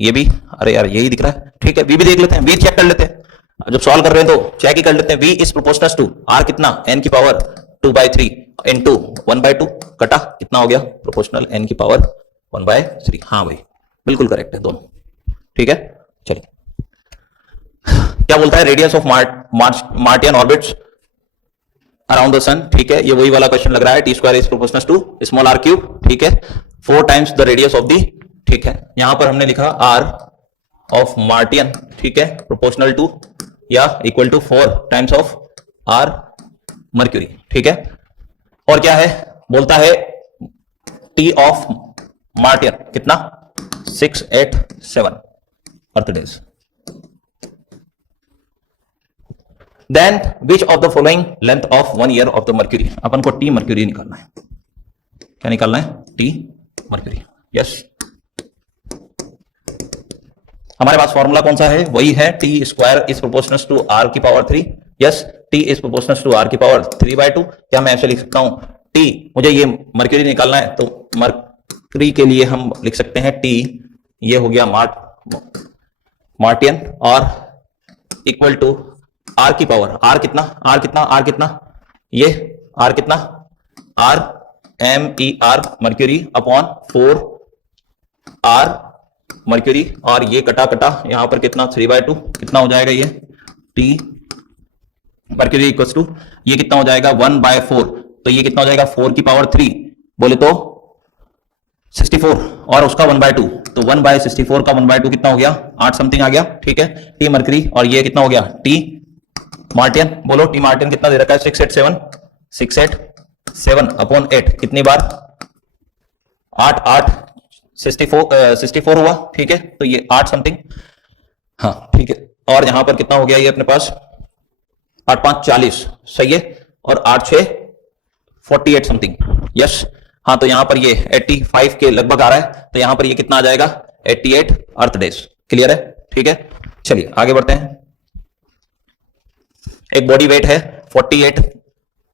ये भी, अरे यार यही दिख रहा है, ठीक है। v भी देख लेते हैं, v चेक कर लेते हैं, जब सॉल्व कर रहे हैं तो चेक ही कर लेते हैं। v is proportional to r कितना, n की पावर 2/3 इंटू 1/2, कटा कितना हो गया, प्रोपोर्शनल n की पावर 1/3। हाँ भाई बिल्कुल करेक्ट है दोनों, ठीक है। चलिए, क्या बोलता है, radius of Martian orbits around the sun, ठीक है, ये वही वाला क्वेश्चन लग रहा है, t² is proportional to small r³, ठीक है, 4 times the radius of the, ठीक है। यहां पर हमने लिखा r ऑफ मार्टियन, ठीक है, प्रोपोर्शनल टू या equal to 4 times of r Mercury, ठीक है। और क्या है, बोलता है t ऑफ मार्टियन कितना 687 Earth days. Then which of the following length of 1 year of the Mercury, अपन को t मर्क्यूरी निकालना है, क्या निकालना है, t मर्क्यूरी, यस। हमारे पास फॉर्मूला कौन सा है, वही है t² is proportional to r की power 3, yes, t is proportional to r की पावर 3/2। क्या मैं ऐसे लिख सकता हूं, t, मुझे ये मर्क्यूरी निकालना है तो मर्क्यूरी के लिए हम लिख सकते हैं t, ये हो गया मार्टियन, और इक्वल टू r की पावर, r कितना, ये r कितना, r MER mercury upon 4 r mercury, और ये कटा यहां पर कितना 3/2, कितना हो जाएगा ये t मर्क्यूरी इक्वल टू, ये कितना हो जाएगा 1/4, तो ये कितना हो जाएगा 4 की पावर 3 बोले तो 64, और उसका 1/2, तो 1/64 का 1/2 कितना हो गया 8 समथिंग आ गया, ठीक है। टी मर्क्यूरी, और ये कितना हो गया टी मार्टियन, बोलो टी मार्टियन कितना दे रखा है 687 अपॉन 8, कितनी बार 8 64 हुआ, ठीक है, तो ये 8 समथिंग, हाँ ठीक है। और यहां पर कितना हो गया ये अपने पास 8 5 40, सही है, और 8 6 48 समथिंग, यस। हाँ तो यहां पर ये 85 के लगभग आ रहा है, तो यहां पर ये कितना आ जाएगा 88 अर्थ डेज, क्लियर है, ठीक है। चलिए आगे बढ़ते हैं। एक बॉडी वेट है 48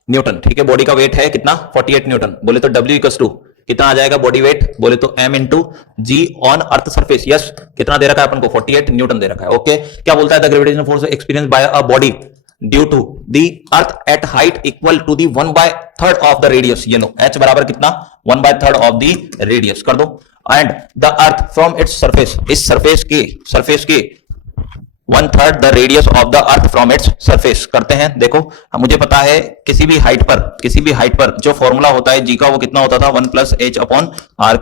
न्यूटन, ठीक है, बॉडी का वेट है कितना 48 न्यूटन, बोले तो W इक्वल्स टू कितना आ जाएगा बॉडी वेट, बोले तो M into g on earth surface, yes. कितना दे रखा है अपन को 48 न्यूटन दे रखा है, ओके। क्या बोलता है, the gravitational force experience by a body due to the earth at height equal to the 1/3 of the radius, ये लो h बराबर कितना 1/3 ऑफ द रेडियस कर दो, and the earth from its surface, इस सरफेस के 1/3 the radius of the earth from its surface करते हैं। देखो मुझे पता है किसी भी हाइट पर जो फॉर्मूला होता है जी का वो कितना होता था 1 + h/r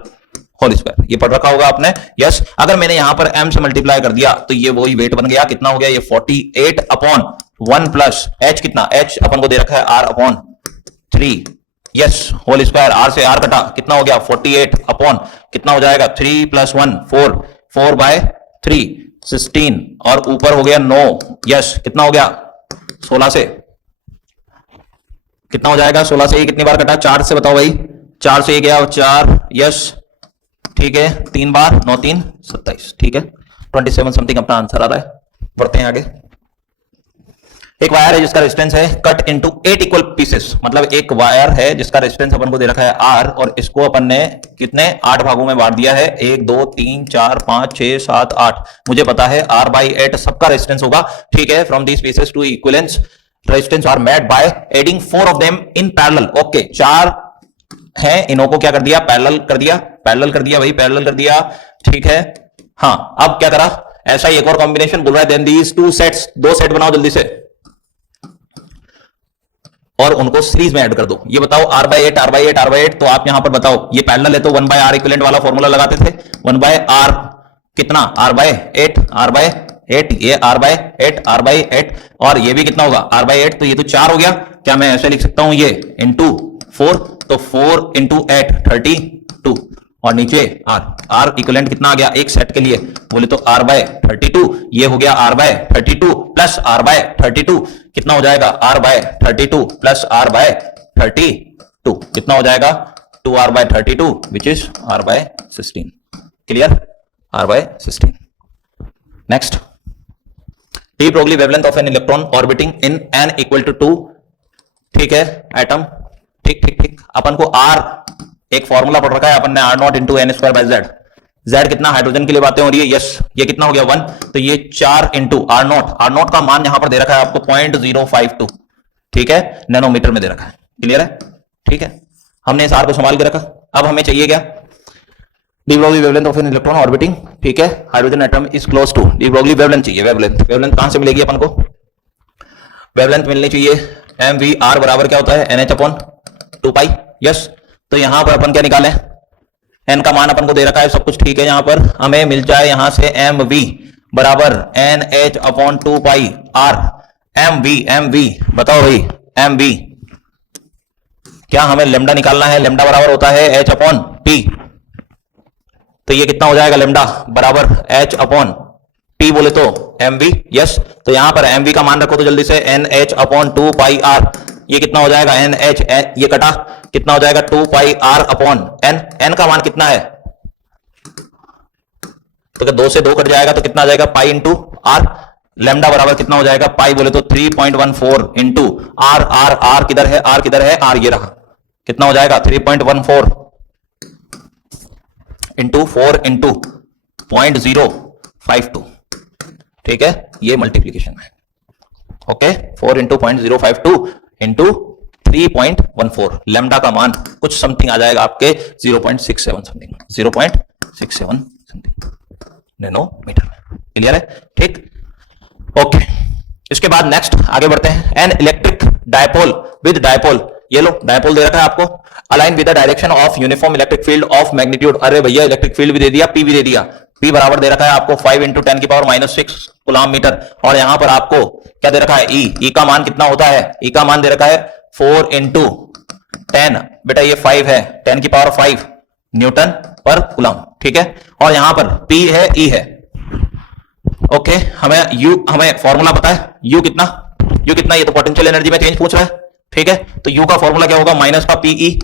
होल स्क्वायर, ये पढ़ रखा होगा आपने, यस। अगर मैंने यहां पर m से मल्टीप्लाई कर दिया तो ये वही वेट बन गया, कितना हो गया ये 48 अपॉन 1 + h, कितना h अपन को दे रखा है r/3, yes, whole square, r से r कटा, कितना हो गया 48 अपॉन कितना हो जाएगा 3 + 1 4/3 16, और ऊपर हो गया 9, यस, कितना हो गया 16 से, कितना हो जाएगा 16 से ये कितनी बार कटा 4 से, बताओ भाई 4 से ये गया 4, यस, ठीक है, 3 बार 9 3 27, ठीक है, 27 समथिंग अपना आंसर आ रहा है। बढ़ते हैं आगे। एक वायर है जिसका रेजिस्टेंस है कट इनटू 8 इक्वल पीसेस, मतलब एक वायर है जिसका रेजिस्टेंस अपन को दे रखा है R और इसको अपन ने कितने 8 भागों में बांट दिया है, 1 2 3 4 5 6 7 8। मुझे पता है R/8 सबका रेजिस्टेंस होगा, ठीक है। From these pieces two equivalence resistance are made by adding 4 of them in parallel. Okay, 4 हैं, इन्हों को क्या कर दिया, पैरेलल कर दिया, पैरेलल कर दिया भाई, पैरेलल कर दिया, ठीक है। हाँ, अब क्या करा, ऐसा ही एक और कॉम्बिनेशन बोल रहा है, देन दीज 2 सेट्स, 2 सेट बनाओ जल्दी से और उनको सीरीज में ऐड कर दो। ये बताओ R/8 R/8 R/8, तो आप यहां पर बताओ ये पैरेलल है तो 1/R इक्विवेलेंट वाला फॉर्मूला लगाते थे, 1/R कितना, R/8 R/8, ये R/8 R/8 और ये भी कितना होगा R/8, तो ये तो 4 हो गया। क्या मैं ऐसे लिख सकता हूं ये इंटू 4, तो 4 इंटू 8 32 और नीचे R इक्विवेलेंट कितना आ गया एक सेट के लिए, बोले तो R/32, ये हो गया R/32 प्लस R/32, कितना हो जाएगा R/32 प्लस R/32, कितना हो जाएगा 2R/32 which is R/16। Clear, R/16। Next, de Broglie wavelength of an electron orbiting in n equal to 2, ठीक है, एटम, ठीक ठीक ठीक। अपन को R एक फॉर्मूला पढ़ रखा है अपन ने, R0 into n² by Z। Z कितना हाइड्रोजन के लिए बातें हो रही है, यस, ये कितना हो गया 1, तो ये 4 इंटू R0 का मान यहां पर दे रखा है आपको 0.052, ठीक है, नैनोमीटर में दे रखा है। क्लियर है, ठीक है, हमने इस R को संभाल के रखा। अब हमें चाहिए क्या, de Broglie wavelength of an electron orbiting, ठीक है, hydrogen atom is close to, de Broglie wavelength चाहिए, वेवलेंथ कहां से मिलेगी अपन को, वेवलेंथ मिलनी चाहिए mvr बराबर क्या होता है nh/2π, यस। तो यहां पर अपन क्या निकालें, n का मान अपन को दे रखा है, सब कुछ ठीक है, यहां पर हमें मिल जाए यहां से mv बराबर nh/2π r। mv बताओ भाई, mv क्या हमें लेमडा निकालना है, लेमडा बराबर होता है h/p, तो ये कितना हो जाएगा, लेमडा बराबर h/p बोले तो mv, यस। तो यहां पर mv का मान रखो तो जल्दी से nh/2π r, ये कितना हो जाएगा nh, ये कटा, कितना हो जाएगा 2πr/n, n का मान कितना है, तो 2 से 2 कट जाएगा तो कितना आ जाएगा पाई इंटू r। लेमडा बराबर कितना हो जाएगा, पाई बोले तो 3.14 इंटू r, r किधर है, r किधर है, r ये रहा, कितना हो जाएगा 3.14 इंटू 4 इंटू 0.052, ठीक है, ये मल्टीप्लीकेशन है। ओके, 4 इंटू 0.052 इंटू 3.14, लेमडा का मान कुछ समथिंग आ जाएगा आपके 0.67 समथिंग, 0.67 समथिंग नैनोमीटर में। क्लियर है, ठीक, ओके। इसके बाद नेक्स्ट आगे बढ़ते हैं, an electric dipole with dipole, ये लो डायपोल दे रखा है आपको, align with the direction of uniform electric field of magnitude. अरे भैया इलेक्ट्रिक फील्ड भी दे दिया, पी भी दे दिया, पी बराबर दे रखा है आपको 5 इंटू 10⁻⁻6 कूलम मीटर, और यहां पर आपको क्या दे रखा है, ई का मान कितना होता है, ई का मान दे रखा है 4 इंटू 10, बेटा ये 5 है 10⁵ न्यूटन पर कूलम, ठीक है, और यहां पर पी है, ई है। ओके, हमें फॉर्मूला पता है, यू कितना, ये तो पोटेंशियल एनर्जी में चेंज पूछ रहा है, ठीक है, तो यू का फॉर्मूला क्या होगा, माइनस का पीई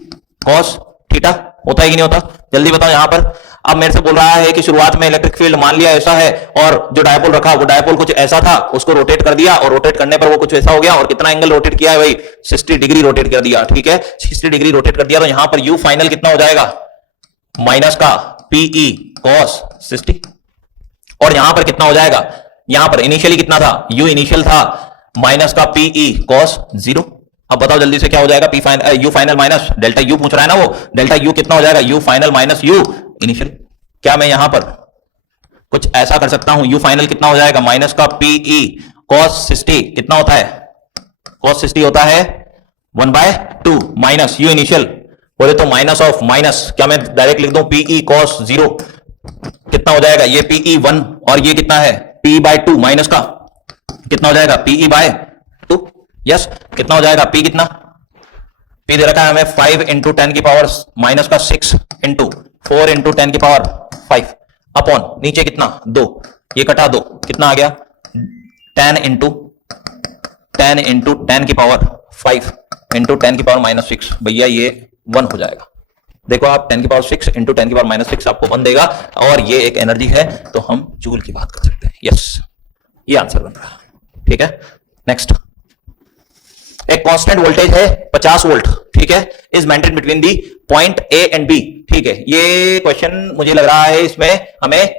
कॉस थीटा, होता है कि नहीं होता, जल्दी बताओ यहां पर। अब मेरे से बोल रहा है कि शुरुआत में इलेक्ट्रिक फील्ड मान लिया ऐसा है, और जो डायपोल रखा वो डायपोल कुछ ऐसा था, उसको रोटेट कर दिया, और रोटेट करने पर वो कुछ ऐसा हो गया, और कितना एंगल रोटेट किया है भाई, 60 डिग्री रोटेट कर दिया, ठीक है, 60 डिग्री रोटेट कर दिया, तो यहां पर यू फाइनल कितना हो जाएगा, माइनस का पीई कॉस 60, और यहां पर कितना हो जाएगा, यहां पर इनिशियली कितना था, यू इनिशियल था माइनस का पीई कॉस 0। अब बताओ जल्दी से क्या हो जाएगा, you final minus delta U पूछ रहा है ना वो, डेल्टा यू कितना हो जाएगा, you final minus you initial. क्या मैं यहां पर कुछ ऐसा कर सकता हूं, यू फाइनल कितना हो जाएगा, माइनस का पीई कॉस 60 कितना होता है, कॉस 60 होता है 1/2 माइनस यू इनिशियल, बोले तो माइनस ऑफ माइनस, क्या मैं डायरेक्ट लिख दूं पीई कॉस 0, कितना हो जाएगा, ये पीई 1 और ये कितना है p/2 माइनस का कितना हो जाएगा pe/2, यस, कितना हो जाएगा p, कितना p दे रखा है हमें 5 इंटू 10⁻⁻6 इंटू 4 इंटू 10⁵ अपॉन नीचे कितना 2, ये कटा 2, कितना आ गया 10 इंटू 10⁻5 इंटू 10⁻6, भैया ये 1 हो जाएगा। देखो आप 10⁻6 इंटू 10⁻6 आपको 1 देगा, और ये एक एनर्जी है, तो हम जूल की बात कर सकते हैं, यस, ये आंसर बन रहा है, ठीक है। नेक्स्ट, एक कांस्टेंट वोल्टेज है 50 वोल्ट, ठीक है, is maintain between the point A and B, ठीक है। ये क्वेश्चन मुझे लग रहा है इसमें हमें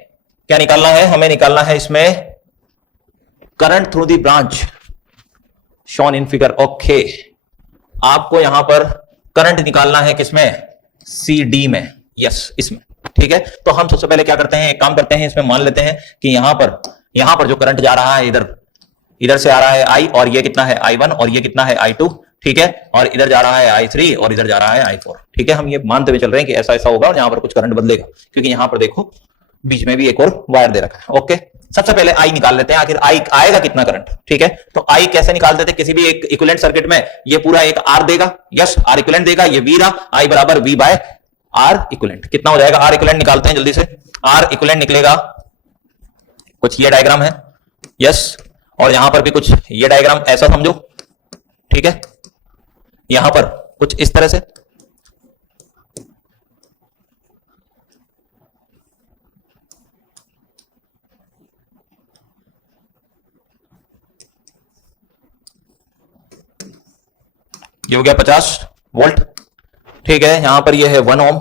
क्या निकालना है, हमें निकालना है इसमें current through the branch shown in figure. Okay, आपको यहां पर करंट निकालना है किसमें, सी डी में, यस इसमें, ठीक है। तो हम सबसे पहले क्या करते हैं, एक काम करते हैं, इसमें मान लेते हैं कि यहां पर जो करंट जा रहा है इधर से आ रहा है आई, और ये कितना है I1 और ये कितना है I2, ठीक है, और इधर जा रहा है I3 और इधर जा रहा है I4, ठीक है। हम ये मानते हुए चल रहे हैं कि ऐसा ऐसा होगा और यहां पर कुछ करंट बदलेगा, क्योंकि यहां पर देखो बीच में भी एक और वायर दे रखा है। ओके, सबसे पहले I निकाल लेते हैं, आखिर I आएगा कितना करंट, ठीक है। तो I कैसे निकाल देते, किसी भी एक इक्विवेलेंट सर्किट में ये पूरा एक R देगा, यस R इक्विवेलेंट देगा, ये V रहा, I बराबर V बाय R इक्विवेलेंट। कितना हो जाएगा, R इक्विवेलेंट निकालते हैं जल्दी से। R इक्विवेलेंट निकलेगा, कुछ ये डायग्राम है, यस, और यहां पर भी कुछ ये डायग्राम ऐसा समझो, ठीक है, यहां पर कुछ इस तरह से। ये हो गया 50 वोल्ट, ठीक है। यहां पर ये है 1 ओम,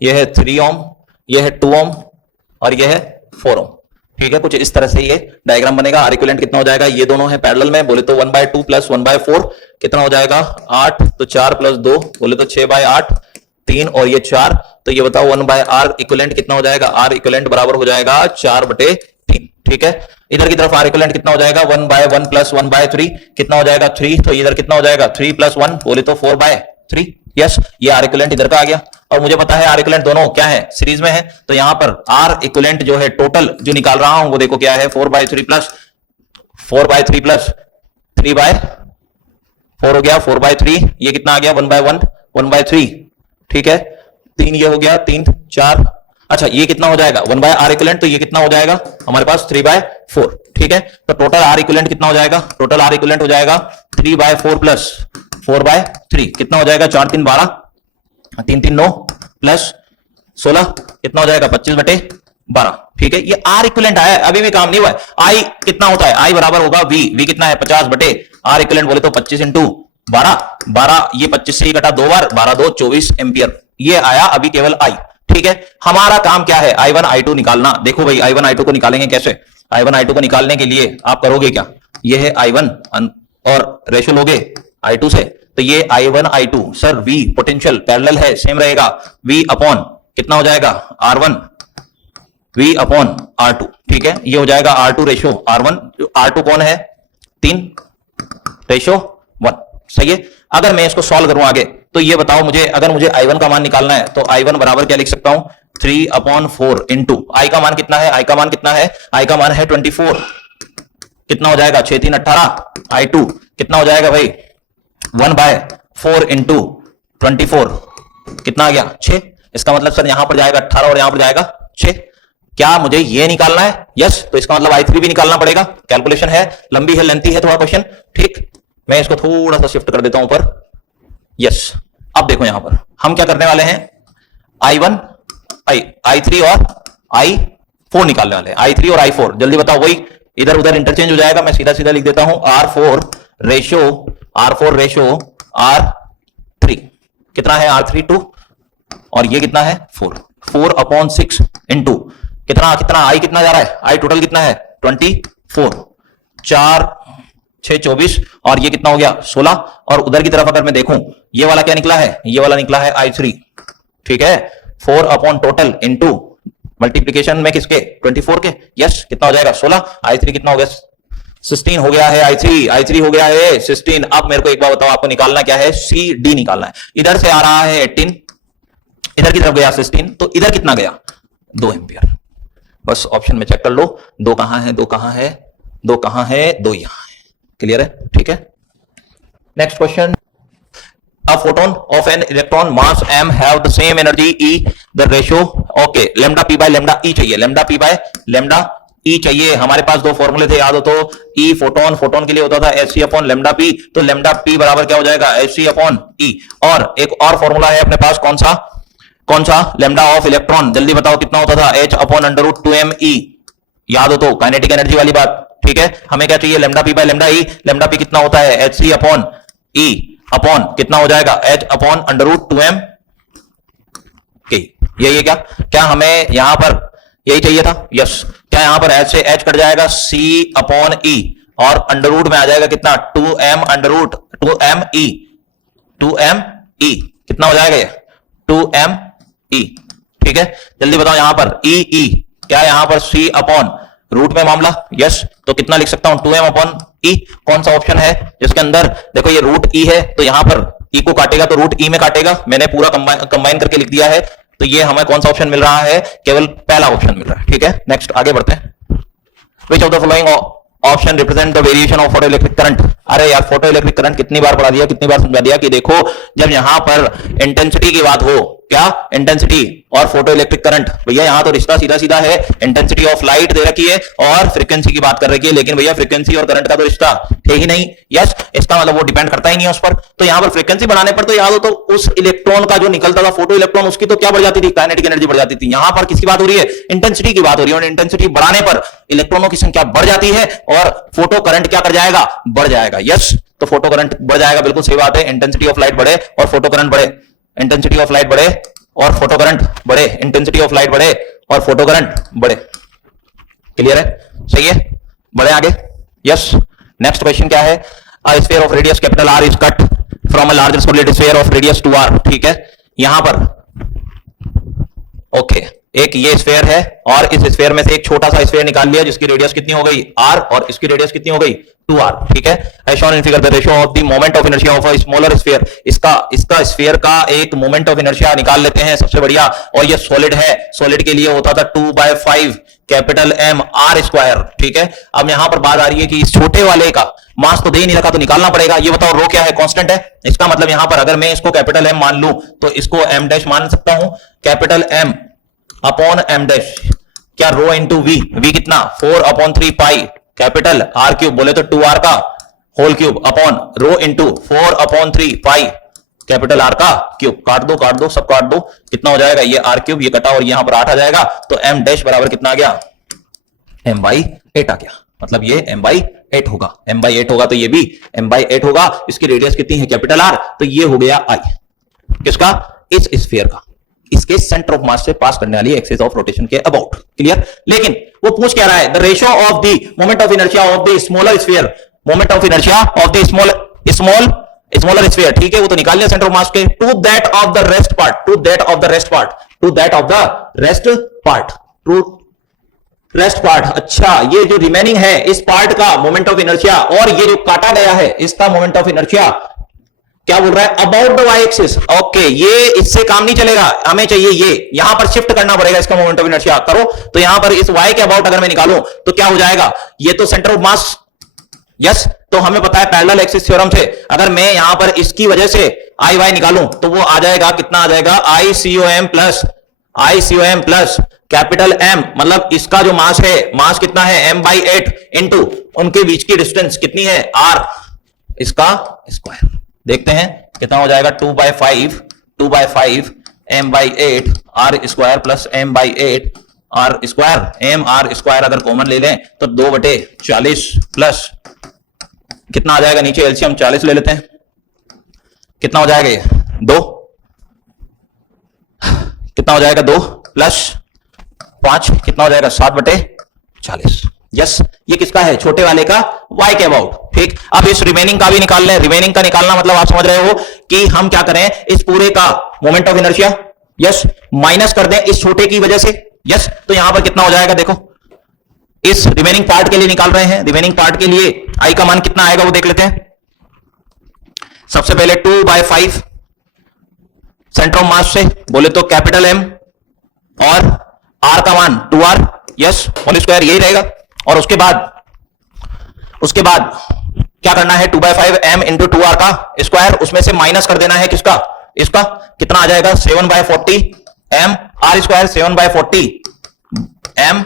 ये है 3 ओम, ये है 2 ओम और ये है 4 ओम, ठीक है। कुछ इस तरह से ये डायग्राम बनेगा। आर इक्विवेलेंट कितना हो जाएगा, ये दोनों है पैरेलल में, बोले तो 1/2 प्लस 1/4 कितना हो जाएगा 8, तो 4 प्लस 2 बोले तो 6/8, 3 और ये 4, तो ये बताओ 1/R इक्विवेलेंट कितना हो जाएगा, आर इक्विवेलेंट बराबर हो जाएगा 4/3, ठीक है। इधर की तरफ आर इक्विवेलेंट कितना हो जाएगा 1/1 प्लस 1/3 कितना हो जाएगा 3, तो इधर कितना हो जाएगा 3 प्लस 1 बोले तो 4/3, यस, ये आर इक्विवेलेंट इधर का आ गया। और मुझे पता है आर इक्विवेलेंट दोनों क्या है, सीरीज में है, तो यहां पर आर इक्विवेलेंट जो है टोटल जो निकाल रहा हूं वो देखो क्या है 4/3 प्लस 3/4 हो गया 4/3, ये कितना आ गया 1/1 1/3, ठीक है। 3 ये हो गया 3 4, अच्छा ये कितना हो जाएगा 1/R इक्विवेलेंट, तो ये कितना हो जाएगा हमारे पास 3/4, ठीक है। तो टोटल आर इक्विवेलेंट कितना हो जाएगा, टोटल आर इक्विवेलेंट हो जाएगा 3/4 प्लस 4/3 कितना हो जाएगा 4 3 12, 3 3 9 प्लस 16 कितना हो जाएगा 25/12, ठीक है। ये आर इक्विवेलेंट आया, अभी भी काम नहीं हुआ है। आई कितना होता है, आई बराबर होगा वी कितना है 50/R इक्विवेलेंट बोले तो 25 × 12, ये 25 से ही कटा 2 बार, 12 2 24 एम्पियर, ये आया अभी केवल आई, ठीक है। हमारा काम क्या है I1 I2 निकालना। देखो भाई I1 I2 को निकालेंगे कैसे, I1 I2 को निकालने के लिए आप करोगे क्या, ये है I1 और रेशो लोगे I2 से, तो ये I1 I2 sir V potential parallel है, सेम रहेगा, V अपॉन कितना हो जाएगा R1 V अपॉन R2, ठीक है। ये हो जाएगा R2 रेशो R1, R2 कौन है 3 रेशो 1, सही है। अगर मैं इसको सॉल्व करूं आगे, तो ये बताओ मुझे, अगर मुझे I1 का मान निकालना है तो I1 बराबर क्या लिख सकता हूं 3/4 इंटू I का मान कितना है, I का मान कितना है, I का मान है 24, कितना हो जाएगा 6 3 18, I2 कितना हो जाएगा भाई 1/4 इंटू 24 कितना आ गया 6, इसका मतलब सर यहां पर जाएगा 18 और यहां पर जाएगा 6। क्या मुझे ये निकालना है, यस, तो इसका मतलब I3 भी निकालना पड़ेगा। कैलकुलेशन है, लंबी है, लेंथी है थोड़ा क्वेश्चन, ठीक। मैं इसको थोड़ा सा शिफ्ट कर देता हूं ऊपर, यस। अब देखो यहां पर हम क्या करने वाले हैं, I1 I3 और I4 निकालने वाले हैं, I3 और I4, जल्दी बताओ, वही इधर उधर इंटरचेंज हो जाएगा, मैं सीधा सीधा लिख देता हूं R4 रेशो R3, कितना है R3 2 और ये कितना है 4/6 इंटू कितना I कितना जा रहा है, I टोटल कितना है 24, 4 6 24 और ये कितना हो गया 16, और उधर की तरफ अगर मैं देखूं ये वाला क्या निकला है, ये वाला निकला है I3, ठीक है। 4 टोटल इंटू मल्टीप्लीकेशन में किसके 24 के, यस, कितना हो जाएगा 16, I3 कितना हो गया 16 हो गया है, I3 हो गया है 16। अब मेरे को एक बार बताओ, आपको निकालना क्या है, CD निकालना है। इधर से आ रहा है 18, इधर की तरफ गया 16, तो इधर कितना गया 2 एम्पियर। बस ऑप्शन में चेक कर लो, 2 कहां है 2 कहां है 2 कहां है 2 यहां है, क्लियर है, ठीक है। Next question, a photon of an electron mass m have the same energy E, the ratio, okay, lambda p by lambda E चाहिए, lambda p by lambda E चाहिए। हमारे पास 2 फॉर्मूले थे, याद हो तो, E फोटोन के लिए होता था Hc अपॉन लैम्डा p, तो लैम्डा p बराबर क्या हो जाएगा Hc अपॉन E। और एक और फॉर्मूला है अपने पास, कौन सा लैम्डा ऑफ इलेक्ट्रॉन, जल्दी बताओ कितना होता था, H अपॉन √2m E, याद हो तो, काइनेटिक एनर्जी वाली बात, ठीक है। हमें क्या चाहिए lambda p by lambda E, lambda p कितना होता है Hc अपॉन ई अपॉन कितना हो जाएगा H upon under root 2m के। ये क्या हमें यहां पर यही चाहिए था? यस। क्या यहां पर एच से एच कट जाएगा, c अपॉन ई और अंडर रूट में आ जाएगा कितना 2m under root 2m e कितना हो जाएगा ये 2m e। ठीक है, जल्दी बताओ यहां पर e क्या यहां पर c अपॉन रूट में मामला? यस। तो कितना लिख सकता हूं 2m अपॉन e। कौन सा ऑप्शन है जिसके अंदर देखो ये रूट e है, तो यहां पर e को काटेगा तो रूट e में काटेगा, मैंने पूरा कंबाइन करके लिख दिया है। तो ये हमें कौन सा ऑप्शन मिल रहा है? केवल पहला ऑप्शन मिल रहा है। ठीक है, नेक्स्ट आगे बढ़ते हैं। विच of the following option represent the variation of photo electric current? अरे यार फोटो इलेक्ट्रिक करंट कितनी बार पढ़ा दिया, कितनी बार समझा दिया कि देखो जब यहां पर इंटेंसिटी की बात हो, क्या इंटेंसिटी और फोटो इलेक्ट्रिक करंट, भैया यहां तो रिश्ता सीधा सीधा है, इंटेंसिटी ऑफ लाइट दे रखी है और फ्रीक्वेंसी की बात कर रखी है, लेकिन भैया फ्रीक्वेंसी और करंट का तो रिश्ता है ही नहीं। यस, इसका मतलब वो डिपेंड करता ही नहीं है उस पर। तो यहां पर फ्रीक्वेंसी बढ़ाने पर तो याद हो तो उस इलेक्ट्रॉन का जो निकलता था फोटो इलेक्ट्रॉन, उसकी तो क्या बढ़ जाती थी, काइनेटिक एनर्जी बढ़ जाती थी। यहां पर किसकी बात हो रही है? इंटेंसिटी की बात हो रही है, और इंटेंसिटी बढ़ाने पर इलेक्ट्रॉनों की संख्या बढ़ जाती है और फोटो करंट क्या कर जाएगा? बढ़ जाएगा। यस, तो फोटो करंट बढ़ जाएगा, बिल्कुल सही बात है। इंटेंसिटी ऑफ लाइट बढ़े और फोटो करंट बढ़े, इंटेंसिटी ऑफ लाइट बढ़े और फोटो करंट बढ़े, इंटेंसिटी ऑफ लाइट बढ़े और फोटो करंट बढ़े। क्लियर है? सही है, बढ़े आगे। यस, नेक्स्ट क्वेश्चन क्या है? A sphere of radius capital R is cut from a larger solid sphere of radius 2r। ठीक है, यहां पर ओके एक ये स्फीयर है और इस स्फीयर में से एक छोटा सा स्फीयर निकाल लिया जिसकी रेडियस कितनी हो गई r और इसकी रेडियस कितनी हो गई 2r। ठीक है, as shown in figure the ratio of the moment of inertia of a smaller sphere. इसका स्फीयर का एक मोमेंट ऑफ इनर्शिया निकाल लेते हैं, सबसे बढ़िया। और ये सॉलिड है, सॉलिड के लिए होता था 2/5 कैपिटल M r स्क्वायर। ठीक है, अब यहां पर बात आ रही है कि इस छोटे वाले का मास तो दे ही नहीं रखा, तो निकालना पड़ेगा। ये बताओ रो क्या है? कांस्टेंट है। इसका मतलब यहां पर अगर मैं इसको कैपिटल M मान लूं तो इसको m डैश मान सकता हूं, capital M upon m dash, क्या रो इंटू v कितना 4/3 पाई कैपिटल R क्यूब, बोले तो 2r का whole cube upon rho into 4/3 pi capital R का क्यूब। काट दो सब काट दो, कितना हो जाएगा? ये R क्यूब, ये कटा और यहां पर 8 आ जाएगा, तो m डैश बराबर कितना आ गया? m/8 आ गया। मतलब ये m/8 होगा, m/8 होगा तो ये भी m/8 होगा। इसकी रेडियस कितनी है? कैपिटल R, तो ये हो गया I किसका? इस स्फीयर का, इसके सेंटर ऑफ मास से पास करने वाली एक्सिस ऑफ रोटेशन के अबाउट। क्लियर? लेकिन वो पूछ क्या रहा है? The ratio of the moment of inertia of the smaller sphere, moment of inertia of the smaller sphere. ठीक है, वो तो निकाल लिया सेंटर ऑफ मास के, to that of the rest part, अच्छा ये जो रिमेनिंग है इस पार्ट का मोमेंट ऑफ इनर्शिया, और ये जो काटा गया है इसका मोमेंट ऑफ इनर्शिया क्या बोल रहा है? About the Y axis. Okay, ये इससे काम नहीं चलेगा, हमें चाहिए ये, यहां पर शिफ्ट करना पड़ेगा इसका मोमेंट ऑफ इनर्शिया। करो तो यहां पर इस वाई के अबाउट अगर मैं निकालूं तो क्या हो जाएगा? ये तो सेंटर ऑफ मास। यस, तो हमें पता है पैरेलल एक्सिस थ्योरम से अगर मैं यहां पर इसकी वजह से आई वाई निकालूं तो वो आ जाएगा, कितना आ जाएगा? ICOM प्लस कैपिटल M, मतलब इसका जो मास है, मास कितना है? m/8 इंटू उनके बीच की डिस्टेंस कितनी है? r, इसका स्क्वायर। देखते हैं कितना हो जाएगा? 2/5 m/8 r square plus m/8 r square. m r square अगर कॉमन ले लें तो 2/40 प्लस कितना आ जाएगा? नीचे एलसीएम 40 ले लेते हैं, कितना हो जाएगा? ये 2, कितना हो जाएगा? 2 प्लस 5 कितना हो जाएगा? 7/40। यस, ये किसका है? छोटे वाले का, y के अबाउट। ठीक, अब इस रिमेनिंग का भी निकाल लें। रिमेनिंग का निकालना मतलब आप समझ रहे हो कि हम क्या करें, इस पूरे का moment of inertia yes minus कर दें इस छोटे की वजह से। यस, तो यहां पर कितना हो जाएगा? देखो इस रिमेनिंग पार्ट के लिए निकाल रहे हैं, रिमेनिंग पार्ट के लिए i का मान कितना आएगा वो देख लेते हैं। सबसे पहले 2/5 सेंटर ऑफ मास से बोले तो कैपिटल M और r का मान 2r यस होल स्क्वायर, यही रहेगा। और उसके बाद क्या करना है? 2/5 m इंटू 2r का स्क्वायर, उसमें से माइनस कर देना है किसका? इसका। कितना आ जाएगा? 7/40 m r square, 7/40 m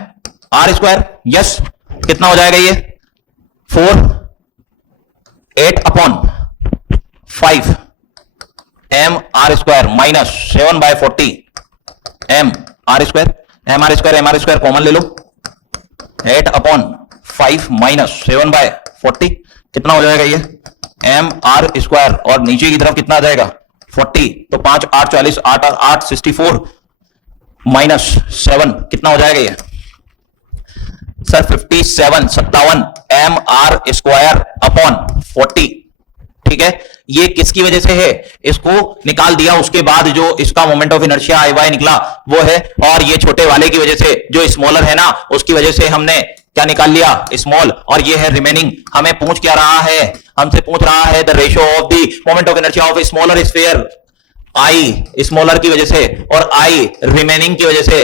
r square. Yes, कितना हो जाएगा ये? 8/5 m r square minus 7/40 m r square. m r square common ले लो, 8/5 माइनस 7/40 कितना हो जाएगा? ये एम आर स्क्वायर, और नीचे की तरफ कितना आ जाएगा 40, तो 5 8 40, 8 और 8 64 माइनस 7 कितना हो जाएगा ये sir 57 M R square upon 40। ठीक है, ये किसकी वजह से है, इसको निकाल दिया, उसके बाद जो इसका moment of inertia I Y निकला वो है, और ये छोटे वाले की वजह से जो स्मॉलर है ना उसकी वजह से हमने क्या निकाल लिया स्मॉल, और ये है रिमेनिंग। हमें पूछ क्या रहा है, हमसे पूछ रहा है the ratio of the moment of inertia of smaller sphere, I smaller की वजह से और आई रिमेनिंग की वजह से।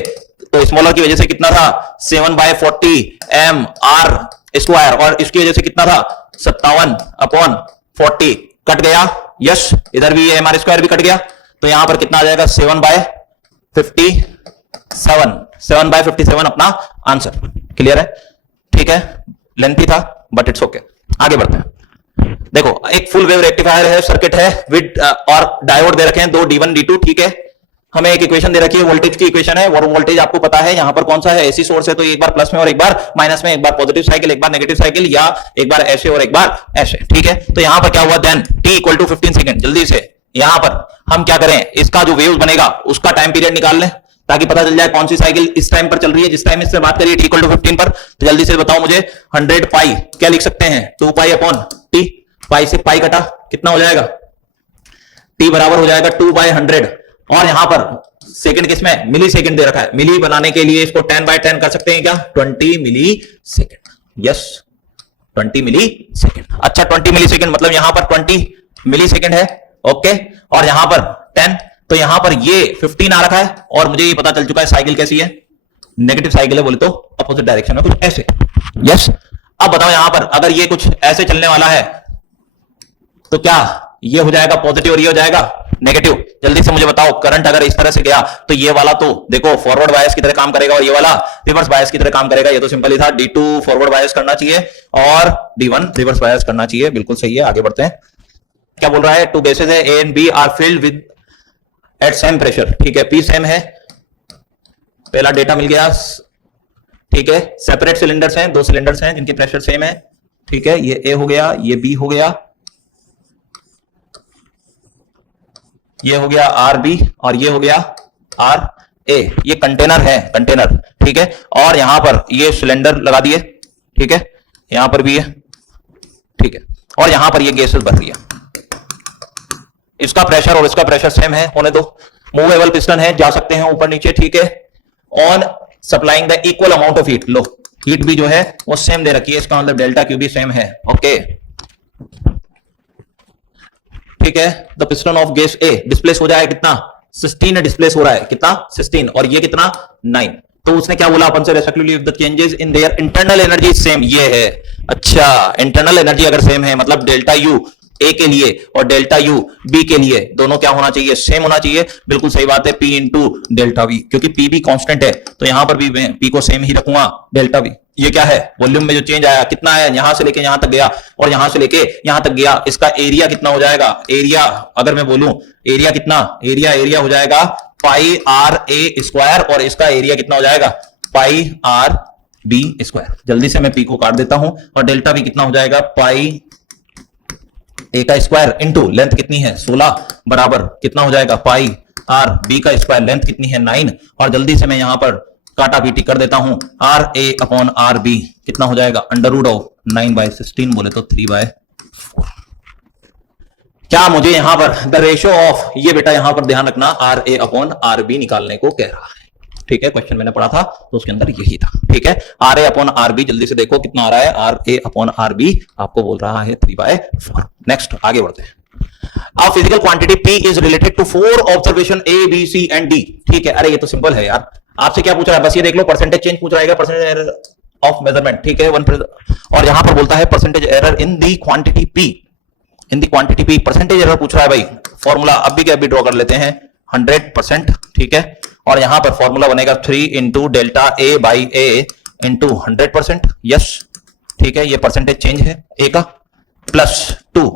तो स्मॉलर की वजह से कितना था 7/40 एम आर स्क्वायर, और इसकी वजह से कितना था 57/40 कट गया, यस इधर भी एम आर स्क्वायर भी कट गया, तो यहां पर कितना आ जाएगा 7/57 अपना आंसर। क्लियर है, ठीक है, लेंथी था बट इट्स ओके। आगे बढ़ते हैं, देखो एक फुल वेव रेक्टिफायर है, सर्किट है विद और डायोड दे रखे हैं 2 D1 D2। ठीक है, हमें एक इक्वेशन दे रखी है, वोल्टेज की इक्वेशन है, और वोल्टेज आपको पता है यहां पर कौन सा है, एसी सोर्स है, तो एक बार प्लस में और एक बार माइनस में, एक बार पॉजिटिव साइकिल एक बार नेगेटिव साइकिल, या एक बार ऐसे और एक बार ऐसे। ठीक है, तो यहां पर क्या हुआ then t equal to 15 second. जल्दी से यहां पर हम क्या करें, इसका जो वेव्स बनेगा उसका टाइम पीरियड निकाल लें ताकि पता चल जाए कौन सी साइकिल इस टाइम पर चल रही है जिस टाइम इससे बात करिए t इक्वल टू 15 पर। तो जल्दी से बताओ मुझे 100 पाई क्या लिख सकते हैं 2 पाई अपॉन t, पाई से पाई कटा कितना हो जाएगा t बराबर हो जाएगा 2/100, और यहां पर सेकंड किसमें मिली सेकंड दे रखा है, मिली बनाने के लिए इसको 10/10 कर सकते हैं क्या 20 मिली सेकंड, यस 20 मिली सेकंड। अच्छा 20 मिली सेकंड मतलब यहां पर 20 मिली सेकंड है, ओके, और यहां पर 10, तो यहां पर ये 15 आ रखा है, और मुझे ये पता चल चुका है साइकिल कैसी है, नेगेटिव साइकिल है, बोले तो अपोजिट डायरेक्शन में कुछ ऐसे, यस। अब बताओ यहां पर अगर ये कुछ ऐसे चलने वाला है तो क्या ये हो जाएगा पॉजिटिव और ये हो जाएगा नेगेटिव। जल्दी से मुझे बताओ करंट अगर इस तरह से गया तो ये वाला तो देखो फॉरवर्ड बायस की तरह काम करेगा और ये वाला रिवर्स बायस की तरह काम करेगा। ये तो सिंपल ही था, D2 फॉरवर्ड बायस करना चाहिए और D1 रिवर्स बायस करना चाहिए, बिल्कुल सही है। आगे बढ़ते हैं, क्या बोल रहा है, 2 गैसेज है A and B are filled with at same pressure. ठीक है, P सेम है, पहला डेटा मिल गया, ठीक है। सेपरेट सिलेंडर्स हैं, 2 सिलेंडर्स हैं जिनकी प्रेशर सेम है, ठीक है। ये A हो गया, ये B हो गया, ये हो गया RB और ये हो गया RA। ये कंटेनर है, कंटेनर, ठीक है। और यहां पर ये सिलेंडर लगा दिए, ठीक है, यहां पर भी है, ठीक है, और यहां पर ये गैसेस भर रही है। इसका प्रेशर और इसका प्रेशर सेम है, होने दो। मूवेबल पिस्टन है, जा सकते हैं ऊपर नीचे, ठीक है। On supplying the equal amount of heat, low heat भी जो है वो सेम दे रखी है, इसका मतलब डेल्टा क्यू भी सेम है, ओके, ठीक है। The piston of gas A displace हो जाए कितना 16 डिस्प्लेस हो रहा है, कितना 16, और ये कितना 9। तो उसने क्या बोला अपन से, respectively if the changes in their internal energy same, ये है। अच्छा, इंटरनल एनर्जी अगर सेम है मतलब डेल्टा यू ए के लिए और डेल्टा यू बी के लिए दोनों क्या होना चाहिए, सेम होना चाहिए, बिल्कुल सही बात है। पी इंटू डेल्टा वी, क्योंकि पी भी कांस्टेंट है तो यहां पर भी मैं पी को सेम ही रखूंगा, डेल्टा वी। ये क्या है, वॉल्यूम में जो चेंज आया कितना है, यहां से लेके यहां तक गया और यहां से लेके यहां तक गया, इसका एरिया कितना हो जाएगा, एरिया अगर मैं बोलूं एरिया कितना, एरिया हो जाएगा पाई आर ए स्क्वायर, और इसका एरिया कितना हो जाएगा पाई आर बी स्क्वायर। जल्दी से मैं पी को काट देता हूं, और डेल्टा वी कितना हो जाएगा पाई ए का स्क्वायर इंटू लेंथ कितनी है 16 बराबर कितना हो जाएगा पाई आर बी का स्क्वायर, लेंथ कितनी है 9, और जल्दी से मैं यहां पर काटा पीटी कर देता हूं, R A upon R B कितना हो जाएगा अंडर रूट ऑफ 9/16 बोले तो 3/4। क्या मुझे यहां पर द रेशियो ऑफ, ये बेटा यहां पर ध्यान रखना, R A upon R B निकालने को कह रहा है, ठीक है। क्वेश्चन मैंने पढ़ा था तो उसके अंदर यही था, ठीक है। R A upon R B, जल्दी से देखो कितना आ रहा है, R A upon R B आपको बोल रहा है 3/4। नेक्स्ट आगे बढ़ते हैं। A physical quantity P is related to 4 observation A, B, C and D। ठीक है, अरे ये तो सिंपल है यार, आपसे क्या पूछ रहा है, बस ये देख लो, परसेंटेज चेंज पूछ रहा है, परसेंटेज एरर ऑफ मेजरमेंट, ठीक है, 1%, और यहां पर बोलता है percentage error in the quantity P, in the quantity P percentage error पूछ रहा है भाई। फॉर्मूला अभी के अभी ड्रॉ कर लेते हैं, 100%, ठीक है, और यहां पर फॉर्मूला बनेगा 3 into delta A by A into 100%, yes, ठीक है, ये परसेंटेज चेंज है ए का, plus 2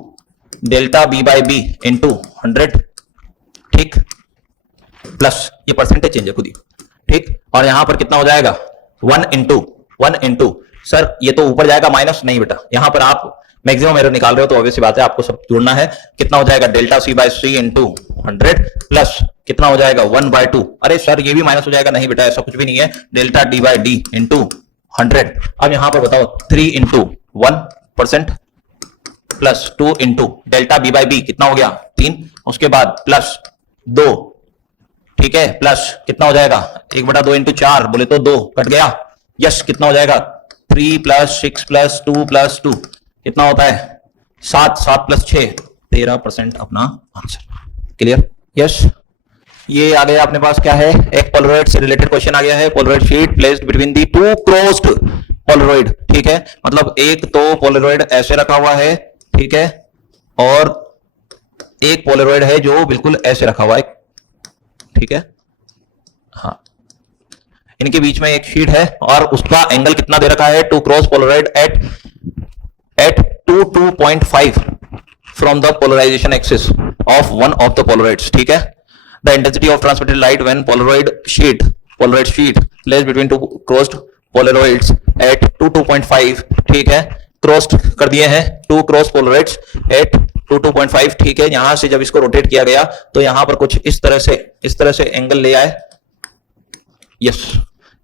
delta B by B into 100, ठीक, प्लस ये परसेंटेज चेंज है खुद ही, ठीक, और यहां पर कितना हो जाएगा 1 इंटू सर ये तो ऊपर जाएगा माइनस, नहीं बेटा, यहां पर आप मैक्सिमम एरर निकाल रहे हो तो ऑब्वियस बात है आपको सब जोड़ना है। कितना हो जाएगा डेल्टा सी बाय सी इंटू 100 प्लस कितना हो जाएगा 1/2। अरे सर ये भी माइनस हो जाएगा, नहीं बेटा ऐसा कुछ भी नहीं है, delta D by D into 100। अब यहां पर बताओ 3 into 1% plus 2 into delta B by B कितना हो गया 3, उसके बाद प्लस 2, ठीक है, प्लस कितना हो जाएगा 1/2 इंटू 4 बोले तो 2 कट गया। यस कितना हो जाएगा 3 प्लस 6 प्लस 2 प्लस 2 कितना होता है 7, 7 प्लस 6 13% अपना आंसर। क्लियर? यस ये आ गया अपने पास क्या है, एक पोलराइड से रिलेटेड क्वेश्चन आ गया है। Polaroid sheet placed between the two closed polaroid, ठीक है, मतलब एक तो पोलराइड ऐसे रखा हुआ है, ठीक है, और एक पोलराइड है जो बिल्कुल ऐसे रखा हुआ है, ठीक है, हाँ, इनके बीच में एक शीट है और उसका एंगल कितना दे रखा है, two cross polaroid at 2.5 from the polarisation axis of one of the polaroids, ठीक है। The intensity of transmitted light when polaroid sheet placed between two crossed polaroids at 2.5, ठीक है, क्रॉस्ड कर दिए हैं टू क्रॉस पोलराइड्स एट 2.5, ठीक है। यहां से जब इसको रोटेट किया गया तो यहां पर कुछ इस तरह से एंगल ले आए। यस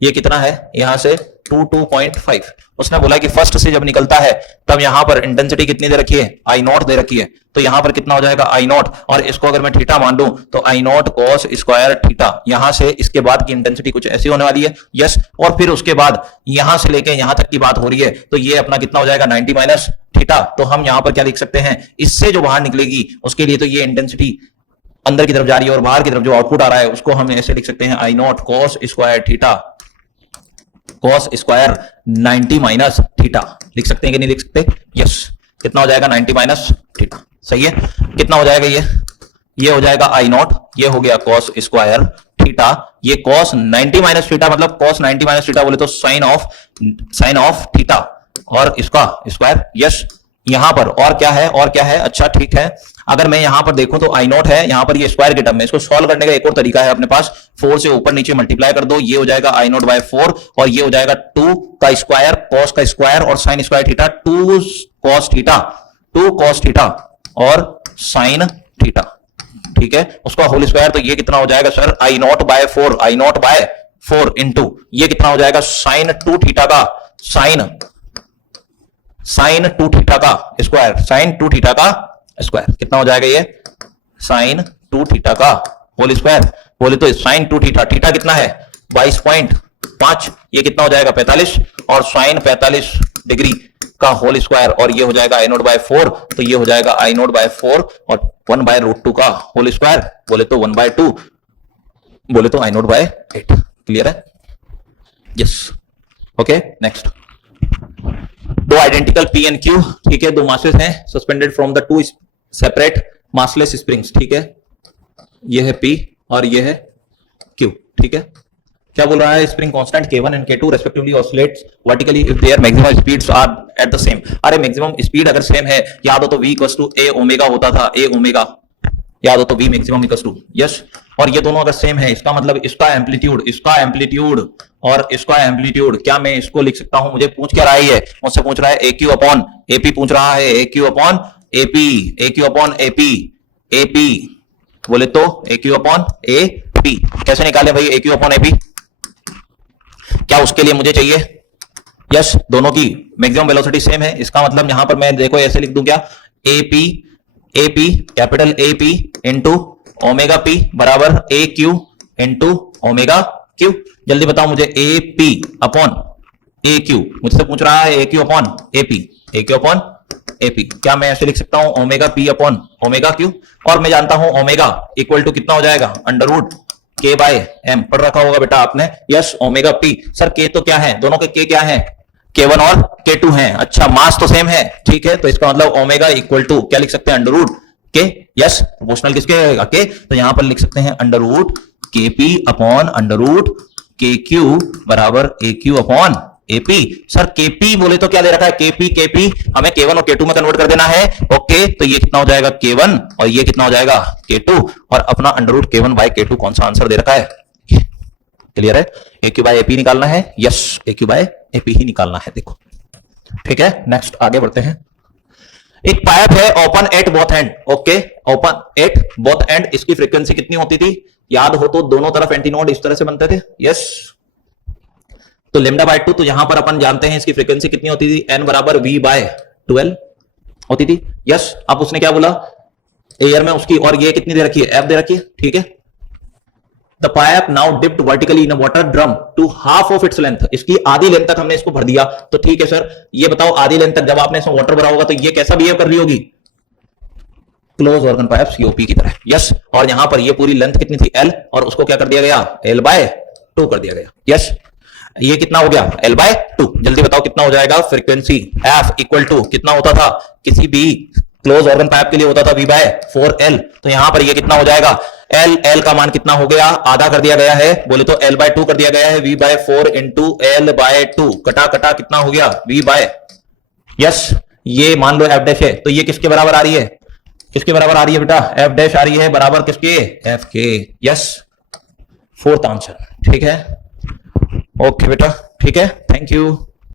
ये कितना है यहां से 2.5। उसने बोला कि फर्स्ट से जब निकलता है तब यहां पर इंटेंसिटी कितनी दे रखी है, आई नॉट दे रखी है, तो यहां पर कितना हो जाएगा आई नॉट, और इसको अगर मैं थीटा मान लूं तो आई नॉट कॉस स्क्वायर थीटा। यहां से इसके बाद की इंटेंसिटी कुछ ऐसी होने वाली है। यस और फिर उसके बाद यहां से लेके यहां तक की बात हो रही है तो ये अपना कितना हो जाएगा 90 माइनस थीटा। तो हम यहां पर क्या लिख सकते हैं, इससे जो बाहर निकलेगी उसके लिए तो ये इंटेंसिटी अंदर की तरफ जा रही है और बाहर की तरफ जो आउटपुट आ रहा है उसको हम ऐसे लिख सकते हैं I naught cos square theta cos square 90 minus theta. लिख सकते हैं कि नहीं लिख सकते? यस कितना हो जाएगा 90 माइनस थीटा, सही है। कितना हो जाएगा ये हो जाएगा आई नॉट, ये हो गया कॉस स्क्वायर थीटा, ये कॉस 90 माइनस थीटा, मतलब कॉस 90 माइनस थीटा बोले तो साइन ऑफ थीटा और इसका स्क्वायर। यस यहां पर और क्या है, अच्छा ठीक है, अगर मैं यहां पर देखूं तो आई नॉट है, यहां पर ये स्क्वायर के टर्म में, इसको सॉल्व करने का एक और तरीका है अपने पास, 4 से ऊपर नीचे मल्टीप्लाई कर दो, ये हो जाएगा आई नॉट बाय 4 और ये हो जाएगा 2 का स्क्वायर कॉस का स्क्वायर और sine square theta, 2 cos theta और साइन थीटा, ठीक है, उसका होल स्क्वायर। तो ये कितना हो जाएगा sir I naught by 4 into ये कितना हो जाएगा साइन 2 थीटा का साइन 2 थीटा का स्क्वायर कितना हो जाएगा ये साइन 2 थीटा का होल स्क्वायर बोले तो साइन 2 थीटा, थीटा कितना है 22.5, ये कितना हो जाएगा 45 और साइन 45 डिग्री का होल स्क्वायर और ये हो जाएगा आई नॉट बाय 4, तो ये हो जाएगा आई नॉट बाय 4 और 1/√2 का होल स्क्वायर बोले तो 1/2 बोले तो आई नॉट बाय 8। क्लियर है? Yes okay next. दो आइडेंटिकल पी एंड क्यू, ठीक है, दो मासेस हैं suspended from the two separate massless springs, ठीक है, ये है पी और ये है क्यू, ठीक है। क्या बोल रहा है, spring constant K1 and K2 respectively oscillates vertically if their maximum speeds are at the same. अरे मैक्सिमम स्पीड अगर सेम है, याद हो तो V = A ओमेगा होता था, A ओमेगा, याद हो तो V मैक्सिमम = यस, और ये दोनों अगर सेम है इसका मतलब इसका एम्पलीट्यूड और इसका एम्पलीट्यूड, क्या मैं इसको लिख सकता हूं, मुझे पूछ क्या रहा है, मुझसे पूछ रहा है AQ अपॉन AP पूछ रहा है, AQ अपॉन AP बोले तो AQ अपॉन AP कैसे निकाले भाई, AQ अपॉन AP क्या उसके लिए मुझे चाहिए, यस दोनों की मैक्सिमम वेलोसिटी सेम है, इसका मतलब यहां पर मैं देखो ऐसे लिख दूं क्या, AP capital AP into omega P बराबर AQ इंटू ओमेगा Q। जल्दी बताओ मुझे AP अपॉन AQ, मुझसे पूछ रहा है AQ upon AQ upon AP, क्या मैं ऐसे लिख सकता हूं omega P upon omega Q, और मैं जानता हूं ओमेगा इक्वल टू कितना हो जाएगा √K/m, पढ़ रखा होगा बेटा आपने। Yes omega P, sir K तो क्या है, दोनों के K क्या है, K1 और K2 हैं, अच्छा मास तो सेम है, ठीक है, तो इसका मतलब ओमेगा इक्वल टू क्या लिख सकते हैं √K, यस प्रोपोर्शनल किसके रहेगा K, तो यहां पर लिख सकते हैं √KP अपॉन √KQ बराबर AQ upon AP। Sir KP बोले तो क्या दे रखा है, KP हमें K1 और K2 में कन्वर्ट कर देना है, ओके, तो ये कितना हो जाएगा K1 और ये कितना हो जाएगा K2, और अपना √K1/K2 कौन सा आंसर दे रखा है, क्लियर है, AQ/AP निकालना है, यस AQ/AP ही निकालना है, देखो ठीक है। नेक्स्ट आगे बढ़ते हैं। एक पाइप है open at both and, okay, open at both and, इसकी फ्रीक्वेंसी कितनी होती थी? याद हो तो दोनों तरफ एंटीनोड इस तरह से बनते थे, यस। तो लेमडा बाय 2, तो यहां पर अपन जानते हैं इसकी फ्रीक्वेंसी कितनी होती थी? n बराबर v बाय 12 होती थी, यस। अब उसने क्या बोला? एयर में उसकी, और ये कितनी दे रखी है? f दे रखी है, ठीक है। The pipe now dipped vertically in a water drum to half of its length, इसकी आधी लेंथ तक हमने इसको भर दिया। तो ठीक है सर, ये बताओ आधी लेंथ तक जब आपने इसमें वाटर भरा होगा तो ये कैसा बिहेव कर रही होगी? क्लोज ऑर्गन पाइप सीओपी की तरह, यस। और यहां पर ये पूरी लेंथ कितनी थी? L, और उसको क्या कर दिया गया? L बाय 2 कर दिया गया, यस। ये कितना हो गया? L by 2। जल्दी बताओ कितना हो जाएगा? फ्रीक्वेंसी F इक्वल टू कितना होता था किसी भी क्लोज ऑर्गन पाइप के लिए? होता था V बाय 4L। तो यहां पर ये कितना हो जाएगा? L का मान कितना हो गया? आधा कर दिया गया है, बोले तो L बाय 2 कर दिया गया है। V by 4 into L by 2 कटा कटा कितना हो गया? V by, yes. ये मान लो F डैश है, तो ये किसके बराबर आ रही है? किसके बराबर आ रही है बेटा? F डैश आ रही है बराबर किसके? F के, यस। फोर्थ आंसर, ठीक है, ओके बेटा, ठीक है, थैंक यू।